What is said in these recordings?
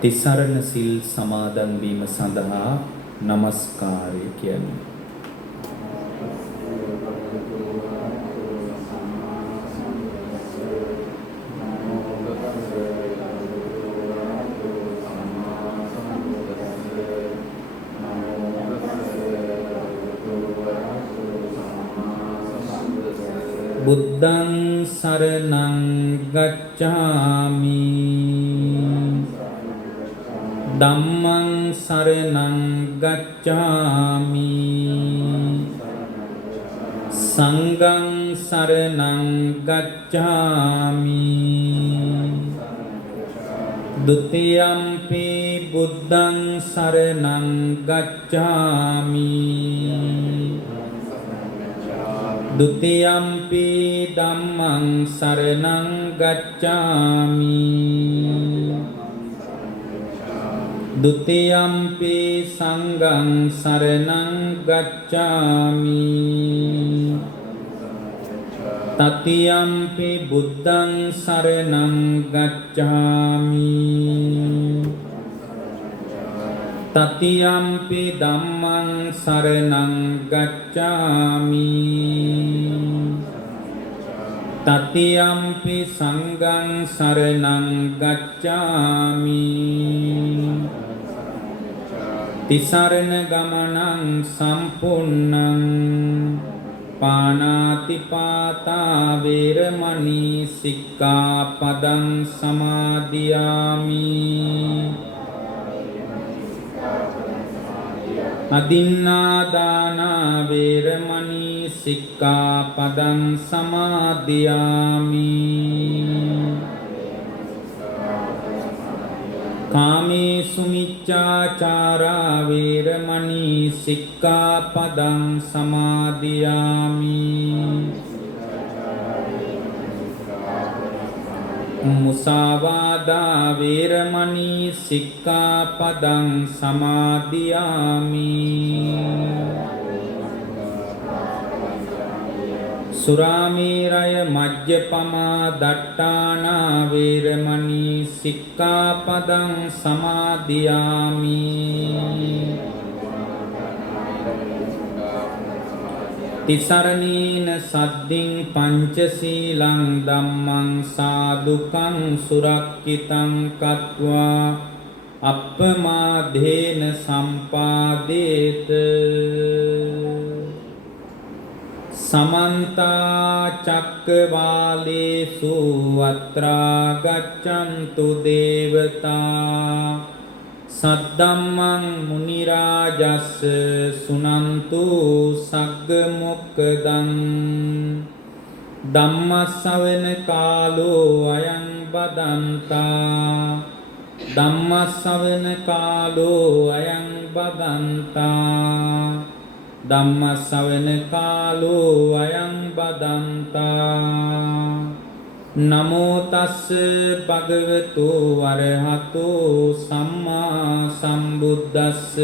තිසරණ සිල් සමාදන් වීම සඳහා নমස්කාරය කියමු. බුද්ධං සරණං ගච්ඡාමි ධම්මං සරණං ගච්ඡාමි සංඝං සරණං ගච්ඡාමි ဒုတိယံ පි බුද්ධං සරණං ගච්ඡාමි ဒုတိယံ පි ධම්මං සරණං ගච්ඡාමි ဒုတိယံ පි සංඝං සරණං ගච්ඡාමි တတိယံ පි බුද්ධං සරණං ගච්ඡාමි တတိယံ පි ධම්මං සරණං ගච්ඡාමි တတိယံ පි සංඝං සරණං ගච්ඡාමි ติสรณගමනං සම්පූර්ණං පාණාතිපාතා වේරමණී සික්ඛාපදං සමාදියාමි අදින්නාදානා වේරමණී සික්ඛාපදං සමාදියාමි කාමේසු මිච්ඡාචාරා වේරමණී සික්ඛාපදං සමාදියාමි මුසාවාදා වේරමණී සික්ඛාපදං සමාදියාමි සුරාමේරය මජ්ජපමා දට්ඨානා වේරමණී සික්ඛාපදං සමාදියාමි තිසරණේන සද්ධින් පංචශීලං ධම්මං සාදුකං සුරක්ඛිතං කତ୍වා අප්පමාදේන සම්පාදේත සමන්ත චක්කවාලේසු අත්‍රා ගච්ඡන්තු දේවතා සද්ධම්මං මුනි රාජස්ස සුනන්තු සග්ග මොක්ඛදං ධම්මස්සවන කාලෝ අයං බදන්තා ධම්මස්සවන කාලෝ අයං බදන්තා ධම්මස්සවන කාලෝ අයං බදන්තා නමෝ තස්ස භගවතු වරහතෝ සම්මා සම්බුද්දස්ස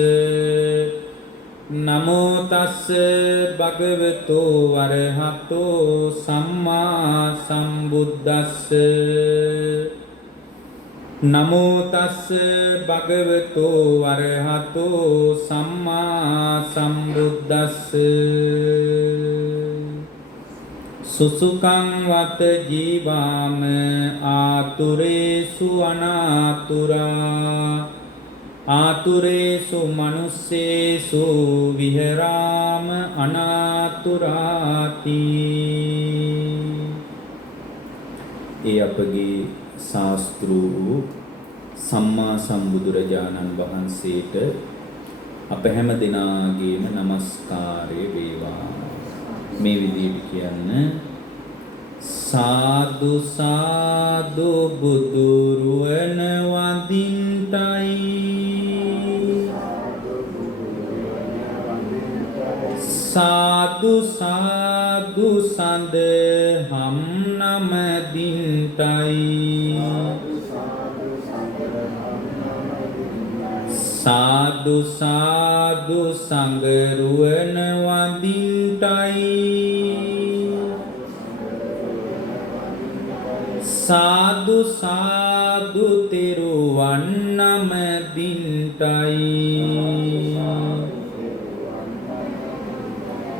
නමෝ තස්ස භගවතු වරහතෝ සම්මා සම්බුද්දස්ස නමෝ තස්ස භගවතු වරහතෝ සම්මා සම්බුද්දස්ස සුසුකං වත ජීවාම ආතුරේසු අනාතුරා ආතුරේසු මනුස්සේසු විහෙරාම අනාතුරාති ඒ අපගේ ශාස්ත්‍රූ සම්මා සම්බුදුරජාණන් වහන්සේට අප හැම දිනාගේම নমස්කාරය වේවා මේ විදිහට කියන්න සාදු සාදු බුදුරුවන වඳින්ටයි සාදු සාදු සඳහම් නමදින්ටයි සාදු සාදු සංගරුවන වඳින්ටයි සාදු සාදු තෙරුවන් නම දින්ටයි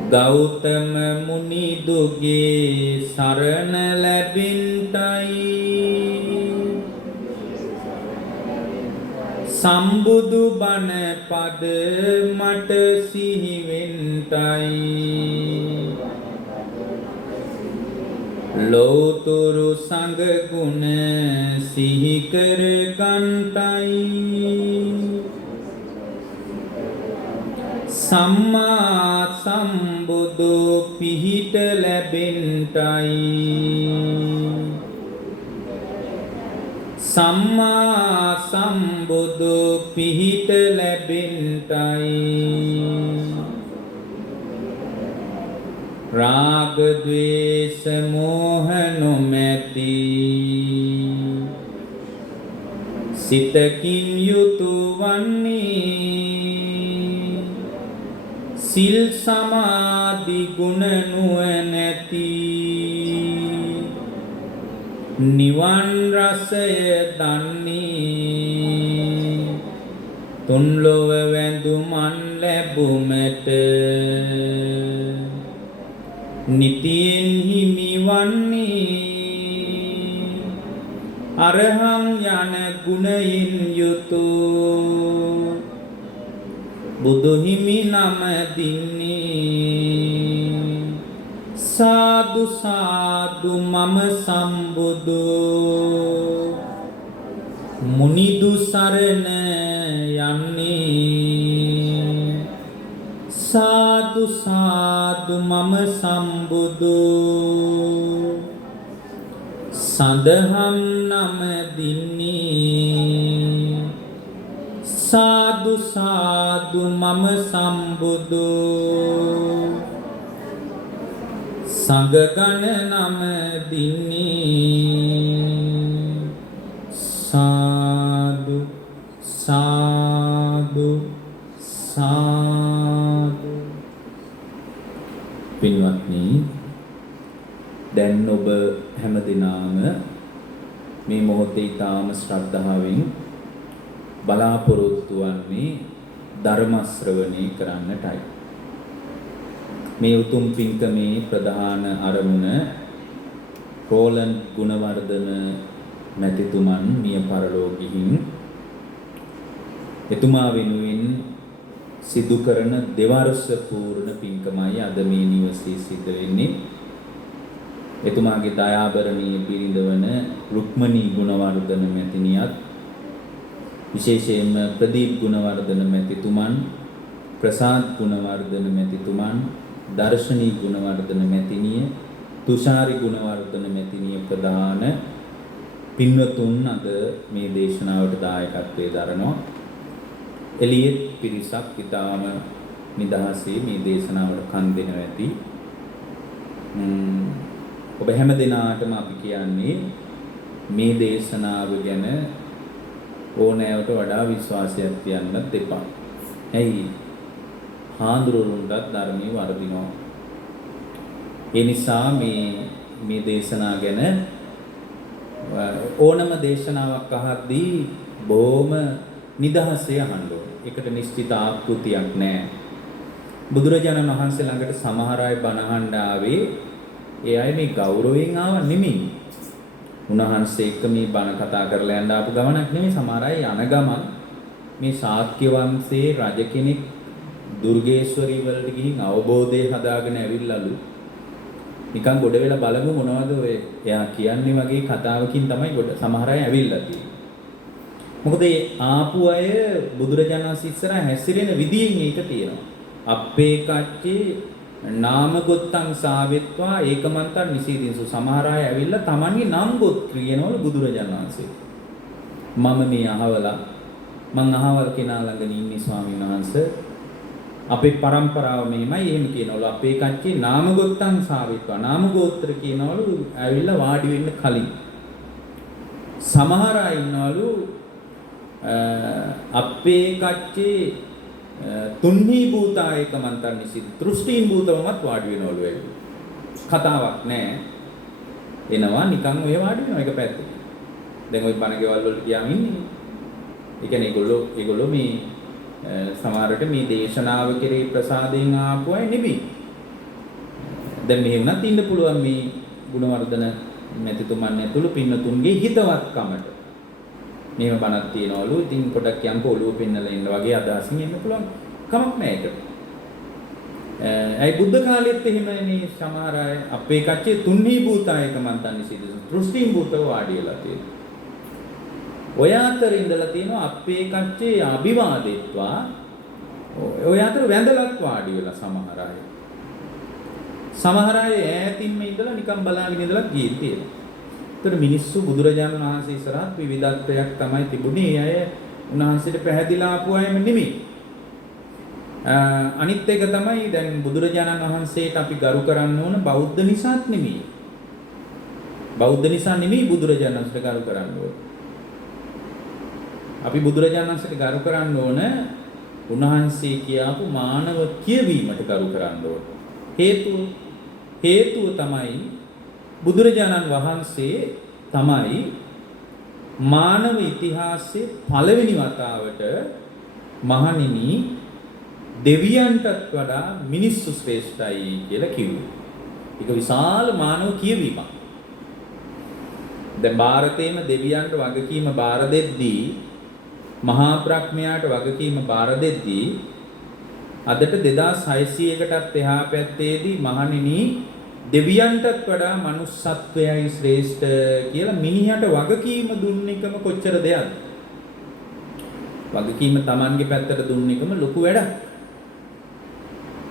ගෞතම මුනිදුගේ සරණ ලැබෙන්ටයි සම්බුදු බණ පද මට සිහිවෙන්ටයි ලෝතුරු සංඝ ගුණ සිහි කර ගන්ටයි සම්මා සම්බුදු පිහිට ලැබෙන්ටයි සම්මා සම්බුදු පිහිට ලැබෙන්ටයි රාග ද්වේෂ මෝහ නොමැති සිතකින් යුතු වන්නේ සිල් සමාධි ගුණ නුවණැති නිවන් රසය දන්නේ තුන් ලොව වැඳුමන් ලැබුමට නිතියෙන් හිමිවන්නේ අරහං යන ගුණයෙන් යුතු බුදු හිමි නම දින්නේ සාදු සාදු මම සම්බුදු මුනිදු සරණ යන්නේ සාදු සාදු මම සම්බුදු සඳහම් නම දින්නේ සාදු සාදු මම සම්බුදු සංඝගණ නම දින්නේ සාදු සාදු සාදු පින්වත්නි දැන් ඔබ හැමදිනාම මේ මොහොතේ ඊටාම ශ්‍රද්ධාවෙන් බලාපොරොත්තු වන්නේ ධර්ම ශ්‍රවණය කරන්නටයි. මේ උතුම් පින්කමේ ප්‍රධාන අරමුණ රෝලන්ඩ් ගුණවර්ධන මැතිතුමන් මිය පරලෝ ගිහින් එතුමා වෙනුවෙන් සිදු කරන දෙවර්ෂ පූර්ණ පින්කමයි අද මේ නිවසේ සිදු වෙන්නේ. එතුමාගේ දයාබරණීය බිරිඳ වන රුක්මනී ගුණවර්ධන මැතිණියත් විශේෂයෙන්ම ප්‍රදීප් ගුණවර්ධන මැතිතුමන් ප්‍රසාද් ගුණවර්ධන මැතිතුමන් දර්ශනී ගුණවර්ධන මැතිණිය තුෂාරි ගුණවර්ධන මැතිණිය ප්‍රධාන පින්වතුන් අද මේ දේශනාවට දායකත්වයේ දරනවා. එළියෙත් පිරිසක් ඉතාම නිදහසේ මේ දේශනාවට කන් දෙනවා ඇති. ඔබ හැම දිනාටම අපි කියන්නේ මේ දේශනාව ගැන ඕනෑවට වඩා විශ්වාසයක් තියන්නත් එපා. ඇයි? හාමුදුරුවන්ටත් ධර්මයේ වර්ධිනවා. ඒ නිසා මේ දේශනා ගැන ඕනම දේශනාවක් අහද්දී බොහොම නිදහසේ අහන්න ඕනේ. ඒකට නිශ්චිත ආකෘතියක් නැහැ. බුදුරජාණන් වහන්සේ ළඟට සමහර අය බණ අහන්න ආවේ ඒ අය මේ ගෞරවයෙන් ආව නෙමෙයි. උන්වහන්සේ එක්ක මේ බණ කතා කරලා යන්න ආපු ගමනක් නෙමෙයි. සමහර අය යන ගමන් මේ ශාක්‍ය වංශයේ රජ කෙනෙක් දුර්ගේශ්වරී වලට ගිහින් අවබෝධය හදාගෙන ඇවිල්ලාලු. නිකන් ගොඩ වෙලා බලමු මොනවද ඔය එයා කියන්නේ වගේ කතාවකින් තමයි ගොඩ සමහර අය ඇවිල්ලා තියෙන්නේ. මොකද ඒ ආපු අය බුදුරජාණන් වහන්සේ ඉස්සරහ හැසිරෙන විදියෙන් ඒක තියෙනවා. අපේ කච්චේ නාම ගොත්තං සාවෙත්වා ඒකමන්තං නිසීදින්සු. සමහර අය ඇවිල්ලා තමන්ගේ නම් ගොත් කියනවලු බුදුරජාණන් වහන්සේ. මම මේ අහවලා මං අහවල් කෙනා ළඟ ඉන්නේ ස්වාමීන් වහන්සේ. අපේ પરම්පරාව මෙහෙමයි එහෙම කියනවලු. අපේ කච්චේ නාම ගොත්තං සාවෙත්වා නාම ගෝත්‍ර කියනවලු ඇවිල්ලා වාඩි වෙන්න කලින්. සමහර අය ඉන්නවලු අපේ කච්චේ තුන්හි භූතායක මන්තන් නිසිද දෘෂ්ටීන් භූතවමත් වාඩි වෙනවලු ඒක. කතාවක් නැහැ. එනවා නිකන් ඔය වාඩි වෙනවා එක පැත්තක. දැන් ওই බණ ගෙවල් වල ගියාම ඉන්නේ. ඒ කියන්නේ ඒගොල්ලෝ මේ සමහරට මේ දේශනාව කෙරේ ප්‍රසාදයෙන් ආපු අය නෙමෙයි. දැන් මෙහෙ වුණත් ඉන්න පුළුවන් මේ ගුණවර්ධන මැතිතුමන් ඇතුළු පින්නතුන්ගේ හිතවත්කමට. මේව බණක් තියනවලු. ඉතින් පොඩක් යන්කෝ ඔළුව පෙන්නලා ඉන්න වගේ අදහසින් ඉන්න පුළුවන්. කමක් නැහැ ඒකට. ඒ බුද්ධ කාලෙත් එහෙම මේ සමහර අය අපේ කච්චේ තුන්හි භූතායක මන්තන්නේ සිදු දෘෂ්ටිම් භූතව වාඩි වෙලා තියෙනවා. ඔය අතර ඉඳලා තියෙනවා අපේ කච්චේ අභිවාදෙත්වා ඔය අතර වැඳලත් වාඩි වෙලා සමහර අය. සමහර අය ඈතින්ම ඉඳලා නිකන් බලාගෙන ඉඳලා ගියේ තියෙනවා. ඒතර මිනිස්සු බුදුරජාණන් වහන්සේ ඉස්සරහත් විවිධත්වයක් තමයි තිබුණේ. අය උන්වහන්සේට පැහැදිලා ආපු අයම නෙමෙයි. අනිත් එක තමයි දැන් බුදුරජාණන් වහන්සේට අපි ගරු කරන්න ඕන බෞද්ධ නිසාත් නෙමෙයි. බෞද්ධ නිසා නෙමෙයි බුදුරජාණන් වහන්සේට ගරු කරන්න ඕන. අපි බුදුරජාණන් වහන්සේට ගරු කරන්න ඕන උන්වහන්සේ කියාපු මානව කියවීමට ගරු කරන්න ඕන. හේතුව තමයි බුදුරජාණන් වහන්සේ තමයි මානව ඉතිහාසයේ පළවෙනි වතාවට මහණෙනි දෙවියන්ටත් වඩා මිනිස්සු ශ්‍රේෂ්ඨයි කියලා කිව්වේ. ඒක විශාල මානව කියවීමක්. දැන් ಭಾರತයේම දෙවියන්ට වගකීම බාර දෙද්දී මහා ප්‍රඥයාට වගකීම බාර දෙද්දී අදට 2600කටත් එහා පැත්තේදී මහණෙනි දෙවියන්ටත් වඩා manussත්වයයි ශ්‍රේෂ්ඨ කියලා මිනිහට වගකීම දුන්න එකම කොච්චර දෙයක්ද? වගකීම Tamanගේ පැත්තට දුන්න එකම ලොකු වැඩක්.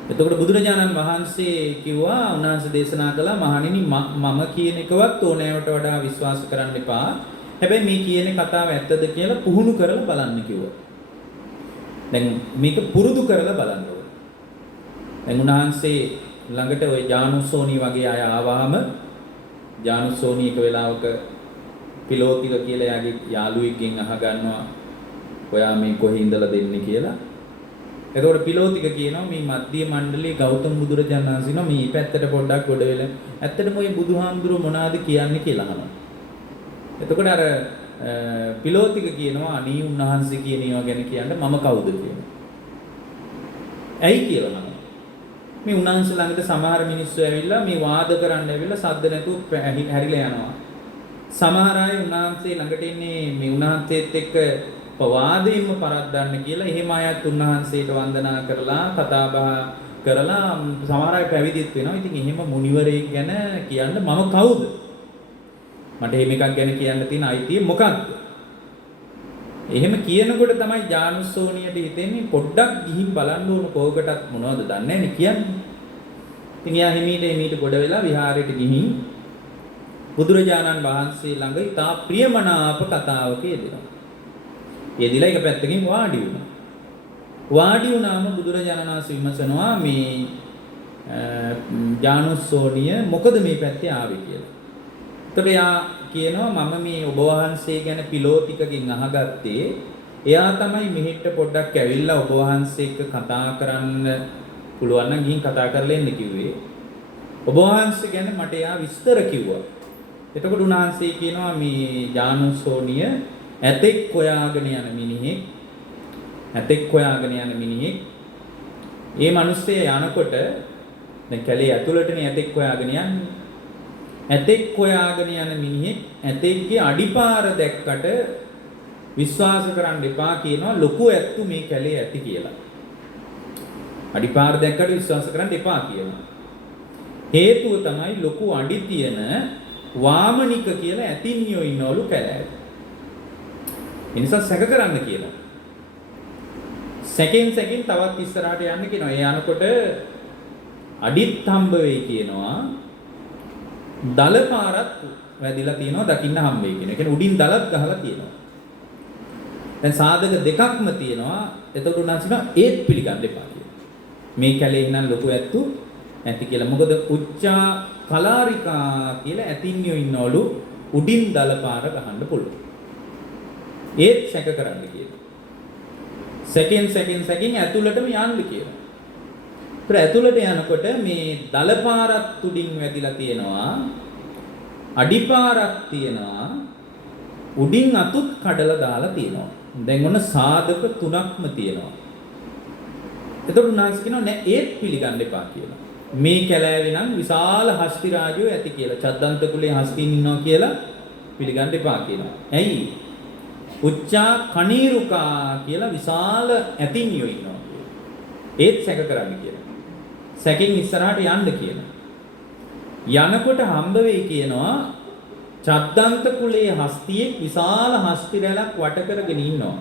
එතකොට බුදුරජාණන් වහන්සේ කිව්වා උන්වහන්සේ දේශනා කළා මහණෙනි මම කියන එකවත් ඕනෑවට වඩා විශ්වාස කරන්න එපා. හැබැයි මේ කියන කතාව ඇත්තද කියලා පුහුණු කරලා බලන්න කිව්වා. දැන් මේක පුරුදු කරලා බලන්න ඕනේ. දැන් උන්වහන්සේ ළඟට ওই ජානුස්සෝනි වගේ අය ආවහම ජානුස්සෝනි එක වෙලාවක පිලෝතික කියලා යාගේ යාළුවෙක්ගෙන් අහගන්නවා ඔයා මේ කොහේ ඉඳලා දෙන්නේ කියලා. එතකොට පිලෝතික කියනවා මේ මධ්‍ය මණ්ඩලයේ ගෞතම බුදුරජාණන් වහන්සේ මේ පැත්තට පොඩ්ඩක් ගොඩ වෙලා ඇත්තටම ওই බුදුහාමුදුරුවෝ මොනවද කියන්නේ කියලා අහනවා. එතකොට අර පිලෝතික කියනවා අනී උන්වහන්සේ කියන ඒවා ගැන කියන්න මම කවුද කියනවා. ඇයි කියලා අහනවා. මේ උන්වහන්සේ ළඟට සමහර මිනිස්සු ඇවිල්ලා මේ වාද කරන්න ඇවිල්ලා සද්ද නැතුව හැරිලා යනවා. සමහර අය උන්වහන්සේ ළඟට ඉන්නේ මේ උන්වහන්සේත් එක්ක වාදයෙන්ම පරද්දන්න කියලා එහෙම අයත් උන්වහන්සේට වන්දනා කරලා කතා බහ කරලා සමහර අය පැවිදිත් වෙනවා. ඉතින් එහෙම මුනිවරයෙක් ගැන කියන්න මම කවුද? මට එහෙම එකක් ගැන කියන්න තියෙන අයිතිය මොකක්ද? එහෙම කියනකොට තමයි ජානුස්සෝනියට හිතෙන්නේ පොඩ්ඩක් ගිහින් බලන්න ඕන කෝකටත් මොනවද දන්නේ නැහැ නේ කියන්නේ. ඉතින් යා හිමීට ගොඩ වෙලා විහාරයට ගිහින් බුදුරජාණන් වහන්සේ ළඟ ඉතා ප්‍රියමනාප කතාවක යෙදෙනවා. යෙදිලා එක පැත්තකින් වාඩි වුණා. වාඩි වුණාම බුදුරජාණන් වහන්සේ විමසනවා මේ ජානුස්සෝනිය මොකද මේ පැත්තේ ආවේ කියලා. එතකොට යා කියනවා මම මේ ඔබ වහන්සේ ගැන පිලෝතිකකින් අහගත්තේ එයා තමයි මෙහෙට පොඩ්ඩක් ඇවිල්ලා ඔබ වහන්සේ එක්ක කතා කරන්න පුළුවන් නම් ගිහින් කතා කරලා එන්න කිව්වේ. ඔබ වහන්සේ ගැන මට එයා විස්තර කිව්වා. එතකොට උන්වහන්සේ කියනවා මේ ජානුස්සෝනිය ඇතෙක් හොයාගෙන යන මිනිහෙක් ඒ මිනිස්සේ යනකොට දැන් කැලේ ඇතුළටනේ ඇතෙක් හොයාගෙන යන්නේ. ඇතෙක් හොයාගෙන යන මිනිහෙක් ඇතෙක්ගේ අඩිපාර දැක්කට විශ්වාස කරන්න එපා කියනවා ලොකු ඇත්තු මේ කැලේ ඇති කියලා. අඩිපාර දැක්කට විශ්වාස කරන්න එපා කියනවා. හේතුව තමයි ලොකු අඩි තියෙන වාමනික කියලා ඇතින්නියෝ ඉන්නවලු කැලෑවේ. ඒ නිසා සැක කරන්න කියනවා. සැකෙන් තවත් ඉස්සරහට යන්න කියනවා. ඒ යනකොට අඩිත් හම්බ වෙයි කියනවා. දල පාරක් වැදිලා තියෙනවා දකින්න හම්බ වෙයි කියන. ඒ කියන්නේ උඩින් දලත් ගහලා තියෙනවා. දැන් සාධක දෙකක්ම තියෙනවා. එතකොට උන්වහන්සේ ඒත් පිළිගන්න එපා කියලා. මේ කැලේ ඉන්න ලොකු ඇත්තු ඇති කියලා. මොකද උච්චා කලාරිකා කියලා ඇතින්නියෝ ඉන්නවලු උඩින් දල පාර ගහන්න පුළුවන්. ඒත් සැක කරන්න කියලා. සැකෙන් ඇතුළටම යන්න කියලා. ඒත් ඇතුළට යනකොට මේ දල පාරක් උඩින් වැදිලා තියෙනවා. අඩි පාරක් තියෙනවා. උඩින් අතුත් කඩලා දාලා තියෙනවා. දැන් ඔන්න සාධක තුනක්ම තියෙනවා. එතකොට උන්වහන්සේ කියනවා නෑ ඒත් පිළිගන්න එපා කියලා. මේ කැලෑවේ නම් විශාල හස්ති රාජයෝ ඇති කියලා. චද්දන්ත කුලේ හස්තීන් ඉන්නවා කියලා පිළිගන්න එපා කියනවා. ඇයි? උච්චා කණීරුකා කියලා විශාල ඇතින්යෝ ඉන්නවා කියලා. ඒත් සැක කරන්න කියලා. සැකෙන් ඉස්සරහට යන්න කියලා. යනකොට හම්බ වෙයි කියනවා චද්දන්ත කුලයේ හස්තියෙක් විශාල හස්ති රැලක් වට කරගෙන ඉන්නවා.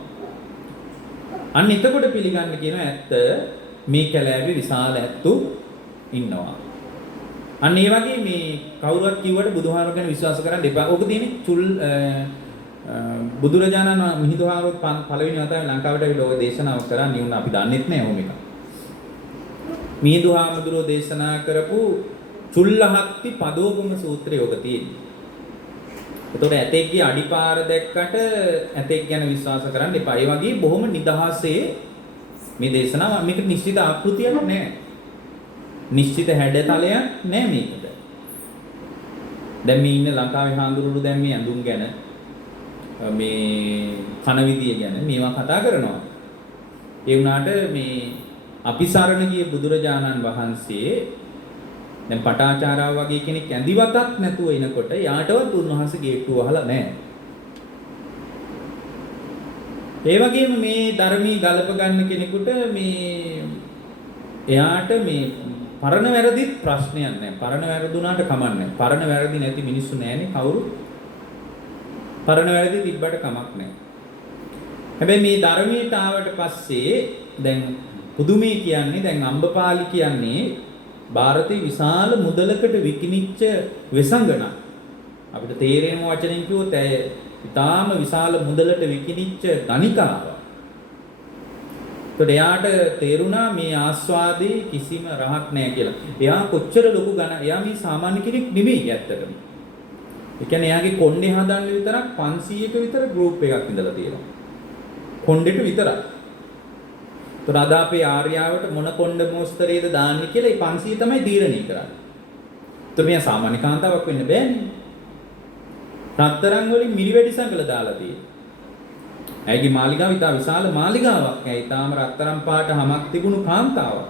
අන්න එතකොට පිළිගන්න කියනවා ඇත්ත මේ කැලෑවේ විශාල ඇත්තු ඉන්නවා. අන්න ඒ වගේ මේ කවුරුත් කිව්වට බුදුහාමුදුරුවෝ ගැන විශ්වාස කරන්න එපා. ඔක තියෙන්නේ බුදුරජාණන් මිහිඳුහාමුදුරුවෝ පළවෙනි වතාවේ ලංකාවට ඇවිල්ලා ඔය දේශනාව කරන්නේ උන් අපි දන්නෙත් නෑ ඕම එක. මිහිඳුහාමුදුරුවෝ දේශනා කරපු චුල්ලහත්ති පදෝගම සූත්‍රය ඔක තියෙන්නේ. එතකොට ඇතෙක්ගේ අඩිපාර දැක්කට ඇතෙක් ගැන විශ්වාස කරන්න එපා. ඒ වගේ බොහොම නිදහසේ මේ දේශනාව මේක නිශ්චිත ආකෘතියක් නෑ. නිශ්චිත හැඩතලයක් නෑ මේකට. දැන් මේ ඉන්න ලංකාවේ හාමුදුරුවෝ දැන් මේ ඇඳුම් ගැන මේ කන විදිය ගැන මේවා කතා කරනවා. ඒ වුණාට මේ අපි සරණ ගිය බුදුරජාණන් වහන්සේ දැන් පටාචාරාව වගේ කෙනෙක් ඇඳිවතක් නැතුව එනකොට යාටවත් උන්වහන්සේ ගේට්ටුව වහලා නැහැ. ඒ වගේම මේ ධර්මී ගලප ගන්න කෙනෙකුට මේ එයාට මේ පරණ වැරදිත් ප්‍රශ්නයක් නැහැ. පරණ වැරදුනාට කමක් නැහැ. පරණ වැරදි නැති මිනිස්සු නැහැනේ කවුරු. පරණ වැරදි තිබ්බට කමක් නැහැ. හැබැයි මේ ධර්මයට ආවට පස්සේ දැන් පුදුමේ කියන්නේ දැන් අම්බපාලි කියන්නේ ಭಾರತයේ විශාල මුදලකට විකිනිච්ච වෙසඟන. අපිට තේරෙන වචනෙන් කිව්වොත් ඇය ඉතාම විශාල මුදලට විකිනිච්ච ධනිකාව. ඒත් එයාට තේරුණා මේ ආස්වාදේ කිසිම රහක් නැහැ කියලා. එයා කොච්චර ලොකු ගණ එයා මේ සාමාන්‍ය කෙනෙක් නෙමෙයි ඇත්තටම. ඒ කියන්නේ එයාගේ කොණ්ඩේ හදන්න විතරක් 500ක විතර ගෲප් එකක් ඉඳලා තියෙනවා. කොණ්ඩෙට විතරක්. ඒතර අද අපේ ආර්යාවට මොන කොණ්ඩ මොස්තරේද දාන්නේ කියලා ඒ 500 තමයි තීරණය කරන්නේ. ඒතර මෙයා සාමාන්‍ය කාන්තාවක් වෙන්න බෑනේ. රත්තරන් වලින් මිරිවැඩි සංකල දාලා තියෙනවා. ඇයිගේ මාලිගාව ඉතා විශාල මාලිගාවක්. ඇයි තාම රත්තරන් පාට හමක් තිබුණු කාන්තාවක්.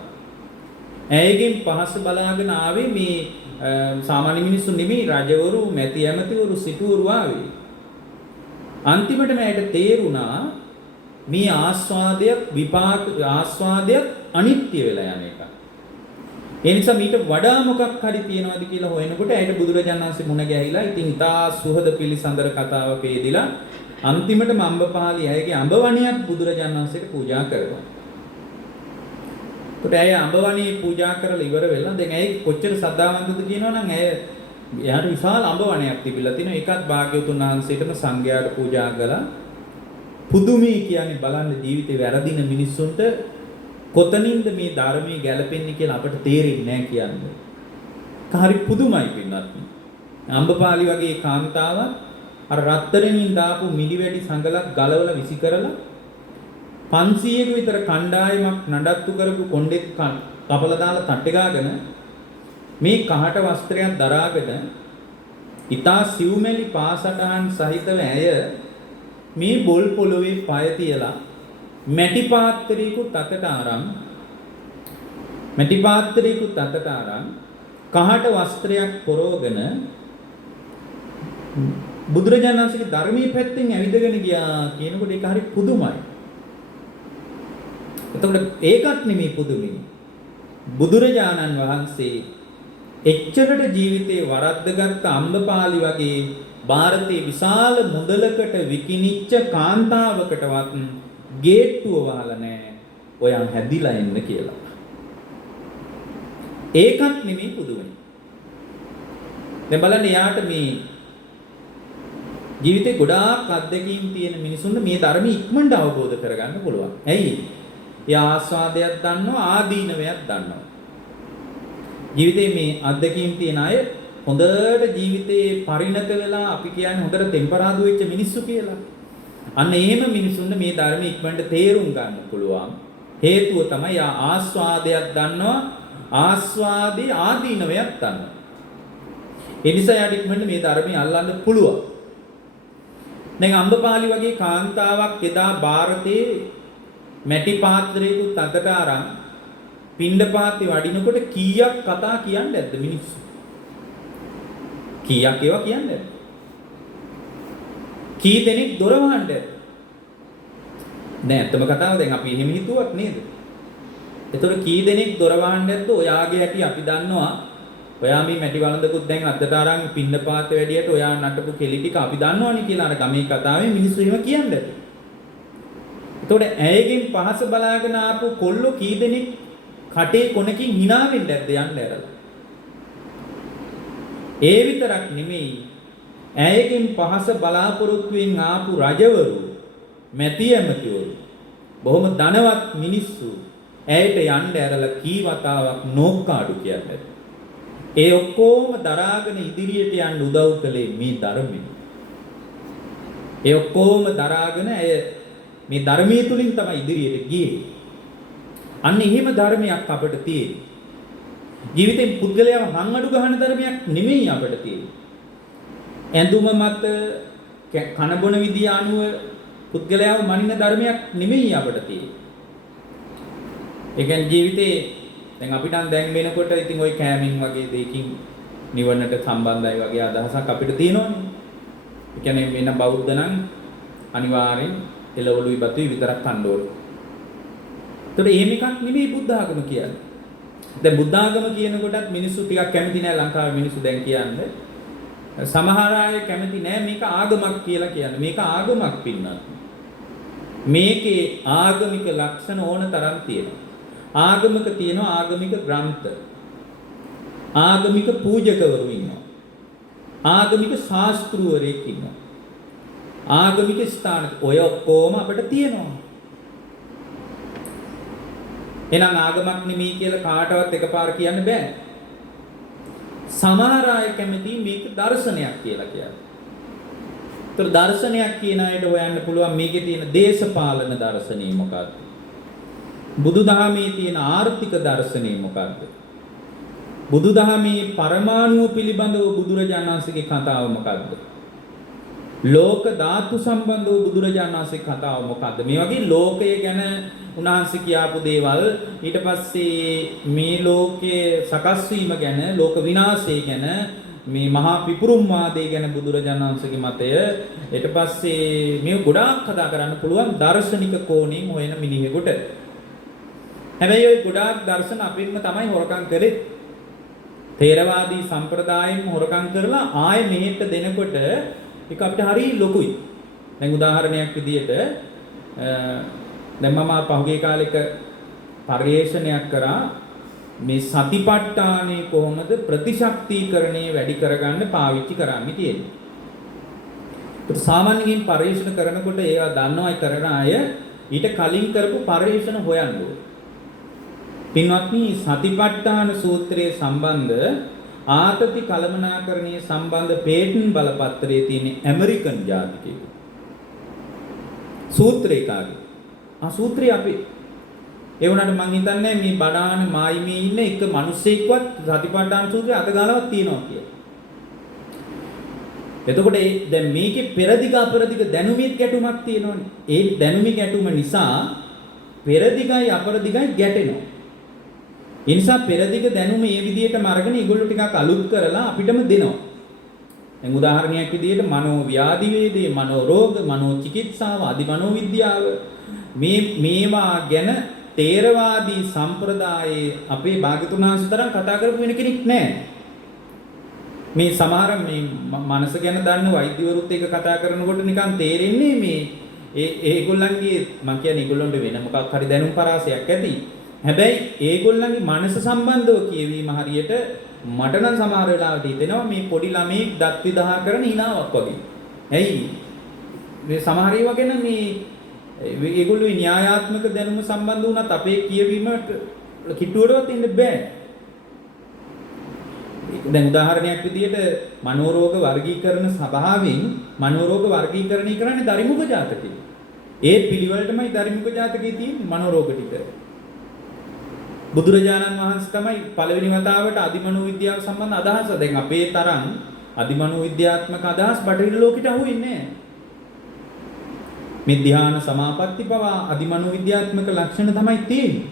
ඇයිගෙන් පහස බලාගෙන ආවේ මේ සාමාන්‍ය මිනිස්සු නෙමෙයි රජවරු, මැති ඇමතිවරු, සිටුවරු ආවේ. අන්තිමට මට තේරුණා මේ ආස්වාදයක් විපාක ආස්වාදයක් අනිත්‍ය වෙලා යන එක. ඒ නිසා මීට වඩා මොකක් හරි තියනවාද කියලා හොයනකොට ඇයිට බුදුරජාණන් වහන්සේ මුණ ගැහිලා ඉතින් ඉතා සුහද පිළිසඳර කතාවක යෙදිලා අන්තිමට මම්බපාලි ඇයගේ අඹවණියක් බුදුරජාණන් වහන්සේට පූජා කරනවා. ඒකට ඇය අඹවණිය පූජා කරලා ඉවර වෙලා දැන් ඇයි කොච්චර සද්ධාවන්තද කියනවනම් ඇය එයාට විශාල අඹවණියක් තිබිලා තිනවා. ඒකත් භාග්‍යවතුන් වහන්සේටම සංඝයාට පූජා කළා. පුදුමී කියන්නේ බලන්න ජීවිතේ වැරදින මිනිස්සුන්ට කොතනින්ද මේ ධර්මයේ ගැලපෙන්නේ කියලා අපට තේරෙන්නේ නැහැ කියන්නේ. හරි පුදුමයි පින්නත්. අම්බපාලි වගේ කාන්තාවක් අර රත්තරන්ින් දාපු මිලිවැඩි සංගලක් ගලවලා විසි කරලා 500ක විතර කණ්ඩායමක් නඩත්තු කරපු කොණ්ඩෙත් කපලා දාලා තට්ටේ ගාගෙන මේ කහට වස්ත්‍රයක් දරාගෙන ඊතා සිව්මැලි පාසටහන් සහිතව ඇය මේ බොල් පොළොවේ පය තියලා මැටි පාත්‍රයකුත් අතට අරන් කහට වස්ත්‍රයක් පොරවගෙන බුදුරජාණන් වහන්සේගේ ධර්මයේ පැත්තෙන් ඇවිදගෙන ගියා කියනකොට ඒක හරි පුදුමයි. එතකොට ඒකත් නෙමෙයි පුදුමයි. බුදුරජාණන් වහන්සේ එච්චරට ජීවිතේ වරද්දගත්ත අම්බපාලි වගේ ಭಾರತයේ විශාල මුදලකට විකිනිච්ච කාන්තාවකටවත් ගේට්ටුව වහලා නැහැ. ඔයන් හැදිලා එන්න කියලා. ඒකත් නෙමෙයි පුදුමයි. දැන් බලන්න යාට මේ ජීවිතේ ගොඩාක් අත්දැකීම් තියෙන මිනිසුන්ට මේ ධර්ම ඉක්මනට අවබෝධ කරගන්න පුළුවන්. ඇයි? එයා ආස්වාදයක් දන්නවා, ආදීනවයක් දන්නවා. ජීවිතේ මේ අත්දැකීම් තියෙන අය හොඳට ජීවිතේ පරිණත වෙලා අපි කියන්නේ හොඳට ටෙම්පරාදු වෙච්ච මිනිස්සු කියලා. අන්න එහෙම මිනිසුන්ට මේ ධර්ම ඉක්මනට තේරුම් ගන්න පුළුවන්. හේතුව තමයි ආස්වාදයක් දන්නවා, ආස්වාදී ආදීනවයක් දන්නවා. ඒ නිසා යාට ඉක්මනට මේ ධර්මය අල්ලන්න පුළුවන්. දැන් අම්බපාලි වගේ කාන්තාවක් එදා ಭಾರತයේ මැටි පාත්‍රයකට අතට අරන් පිණ්ඩපාතේ වඩිනකොට කීයක් කතා කියන්නේ නැද්ද මිනිස්සු? කීයක් ඒවා කියන්නේ නැද්ද? කී දෙනෙක් දොර වහන්නේ? නෑ අතම කතාව දැන් අපි එහෙම හිතුවත් නේද? ඒතකොට කී දෙනෙක් දොර වහන්නේ නැද්ද? ඔයාගේ හැටි අපි දන්නවා. ඔයා මේ මැටි වළඳකුත් දැන් අතට අරන් පිණ්ඩපාතේ වැඩියට ඔයා නටපු කෙලි ටික අපි දන්නවනේ කියලා අර ගමේ කතාවේ මිනිස්සු එහෙම කියන්නේ. එතකොට ඇයගෙන් පහස බලාගෙන ආපු කොල්ලෝ කී දෙනෙක් කටේ කොනකින් hina වෙන්නේ නැද්ද යන්න ඇරලා. ඒ විතරක් නෙමෙයි ඇයගෙන් පහස බලාපොරොත්තුෙන් ආපු රජවරු මැති ඇමතිවරු බොහොම ධනවත් මිනිස්සු ඇයට යන්න ඇරලා කී වතාවක් නෝක්කාඩු කියන්නේ. ඒ ඔක්කොම දරාගෙන ඉදිරියට යන්න උදව් කළේ මේ ධර්මය. ඒ ඔක්කොම දරාගෙන ඇය මේ ධර්මයේ තුලින් තමයි ඉදිරියට ගියේ. අන්න එහෙම ධර්මයක් අපිට තියෙන්නේ. ජීවිතේ පුද්ගලයාව හංගඩු ගහන ධර්මයක් නෙමෙයි අපිට තියෙන්නේ. ඇඳුම මත කන බොන විදිය අනුව පුද්ගලයාව මනින ධර්මයක් නෙමෙයි අපිට තියෙන්නේ. ඒ කියන්නේ ජීවිතේ දැන් අපිට දැන් වෙනකොට ඉතින් ওই කෑමින් වගේ දෙයකින් නිවනට සම්බන්ධයි වගේ අදහසක් අපිට තියෙනවනේ. ඒ කියන්නේ වෙන බෞද්ධ නම් අනිවාර්යෙන් එළවලුයි බතුයි විතරක් කන්න ඕනේ. ඒතකොට එහෙම එකක් නෙමෙයි බුද්ධ ආගම කියන්නේ. දැන් බුද්ධ ආගම කියනකොටත් මිනිස්සු ටිකක් කැමති නෑ ලංකාවේ මිනිස්සු දැන් කියන්නේ. සමහර අය කැමති නෑ මේක ආගමක් කියලා කියන්නේ. මේක ආගමක් පින්නත්. මේකේ ආගමික ලක්ෂණ ඕන තරම් තියෙනවා. ආගමික තියෙනවා ආගමික ග්‍රන්ථ. ආගමික පූජකවරු ඉන්නවා. ආගමික ශාස්ත්‍රූවරයෙක් ඉන්නවා. ආගමික ස්ථාන ඔය ඔක්කොම අපිට තියෙනවා. එහෙනම් ආගමක් නෙමෙයි කියලා කාටවත් එකපාර කියන්න බෑ. සමහර අය කැමති මේක දර්ශනයක් කියලා කියන්නේ. ඒතර දර්ශනයක් කියන අයට හොයන්න පුළුවන් මේකේ තියෙන දේශපාලන දර්ශනය මොකක්ද? බුදුදහමේ තියෙන ආර්ථික දර්ශනය මොකක්ද? බුදුදහමේ පරමාණුව පිළිබඳව බුදුරජාණන් වහන්සේගේ කතාව මොකක්ද? ලෝක ධාතු සම්බන්ධව බුදුරජාණන් වහන්සේගේ කතාව මොකක්ද? මේ වගේ ලෝකය ගැන උන්වහන්සේ කියාපු දේවල් ඊට පස්සේ මේ ලෝකයේ සකස් වීම ගැන ලෝක විනාශය ගැන මේ මහා පිපුරුම් වාදය ගැන බුදුරජාණන් වහන්සේගේ මතය ඊට පස්සේ මේ ගොඩාක් කතා කරන්න පුළුවන් දාර්ශනික කෝණයෙන් හොයන මිනිහෙකුට. හැබැයි ওই ගොඩාක් දර්ශන අපින්ම තමයි හොරකම් කරේ. ථේරවාදී සම්ප්‍රදායෙන් හොරකම් කරලා ආයෙ මෙහෙට දෙනකොට ඒක අපිට හරි ලොකුයි. දැන් උදාහරණයක් විදියට දැන් මම පහුගිය කාලෙක පරිේශනයක් කරා මේ සතිපට්ඨානේ කොහොමද ප්‍රතිශක්තිකරණය වැඩි කරගන්න පාවිච්චි කරන්න තියෙන්නේ. ඒක සාමාන්‍යයෙන් පරිේශන කරනකොට ඒවා දන්නවයි කරන අය ඊට කලින් කරපු පරිේශන හොයන්න ඕනේ. පින්වත්නි සතිපට්ඨාන සූත්‍රයේ සම්බන්ධ ආතති කලමනාකරණයේ සම්බන්ධ පේටන් බලපත්‍රයේ තියෙන ඇමරිකන් ජාතිකයෙකු සූත්‍රය කාගේ සූත්‍රය අපි ඒ වුණාට මං හිතන්නේ මේ බඩාන මායිමේ ඉන්න එක මිනිස්සෙක්වත් සතිපට්ඨාන සූත්‍රය අත ගාලවත් තියෙනවා කියලා. එතකොට දැන් මේකේ පෙරදිග අපරදිග දැනුමේ ගැටුමක් තියෙනවනේ. ඒ දැනුමේ ගැටුම නිසා පෙරදිගයි අපරදිගයි ගැටෙනවා. ඒ නිසා පෙරදිග දැනුම මේ විදිහටම අරගෙන ඒගොල්ලෝ ටිකක් අලුත් කරලා අපිටම දෙනවා. දැන් උදාහරණයක් විදිහට මනෝ ව්‍යාධි වේදේ, මනෝ රෝග, මනෝ චිකිත්සාව, අධි මනෝ විද්‍යාව මේවා ගැන තේරවාදී සම්ප්‍රදායේ අපේ භාග්‍යතුන් වහන්සේ තරම් කතා කරපු වෙන කෙනෙක් නැහැ. මේ සමහර මේ මනස ගැන දන්න වෛද්‍යවරුත් එක්ක කතා කරනකොට නිකන් තේරෙන්නේ මේ ඒගොල්ලන්ගේ මම කියන්නේ ඒගොල්ලන්ට වෙන මොකක් හරි දැනුම් පරාසයක් ඇති. හැබැයි ඒගොල්ලන්ගේ මනස සම්බන්ධව කියවීම හරියට මට නම් සමහර වෙලාවට හිතෙනවා මේ පොඩි ළමෙක් දත් විදහා කරන හිනාවක් වගේ. ඇයි? මේ සමහර ඒවා ගැන මේ ඒගොල්ලෝගේ න්‍යායාත්මක දැනුම සම්බන්ධ වුණත් අපේ කියවීමට කිට්ටුවටවත් ඉන්න බෑ. දැන් උදාහරණයක් විදිහට මනෝරෝග වර්ගීකරණ සභාවෙන් මනෝරෝග වර්ගීකරණය කරන්නේ දරිමුඛ ජාතකය. ඒ පිළිවෙලටමයි දරිමුඛ ජාතකයේ තියෙන්නේ මනෝරෝග ටික. බුදුරජාණන් වහන්සේ තමයි පළවෙනි වතාවට අධිමනෝ විද්‍යාව සම්බන්ධ අදහස දැන් අපේ තරම් අධිමනෝ විද්‍යාත්මක අදහස් බටහිර ලෝකෙට අහුවෙන්නේ නැහැ. මේ ධ්‍යාන සමාපatti පවා අධිමනෝ විද්‍යාත්මක ලක්ෂණ තමයි තියෙන්නේ.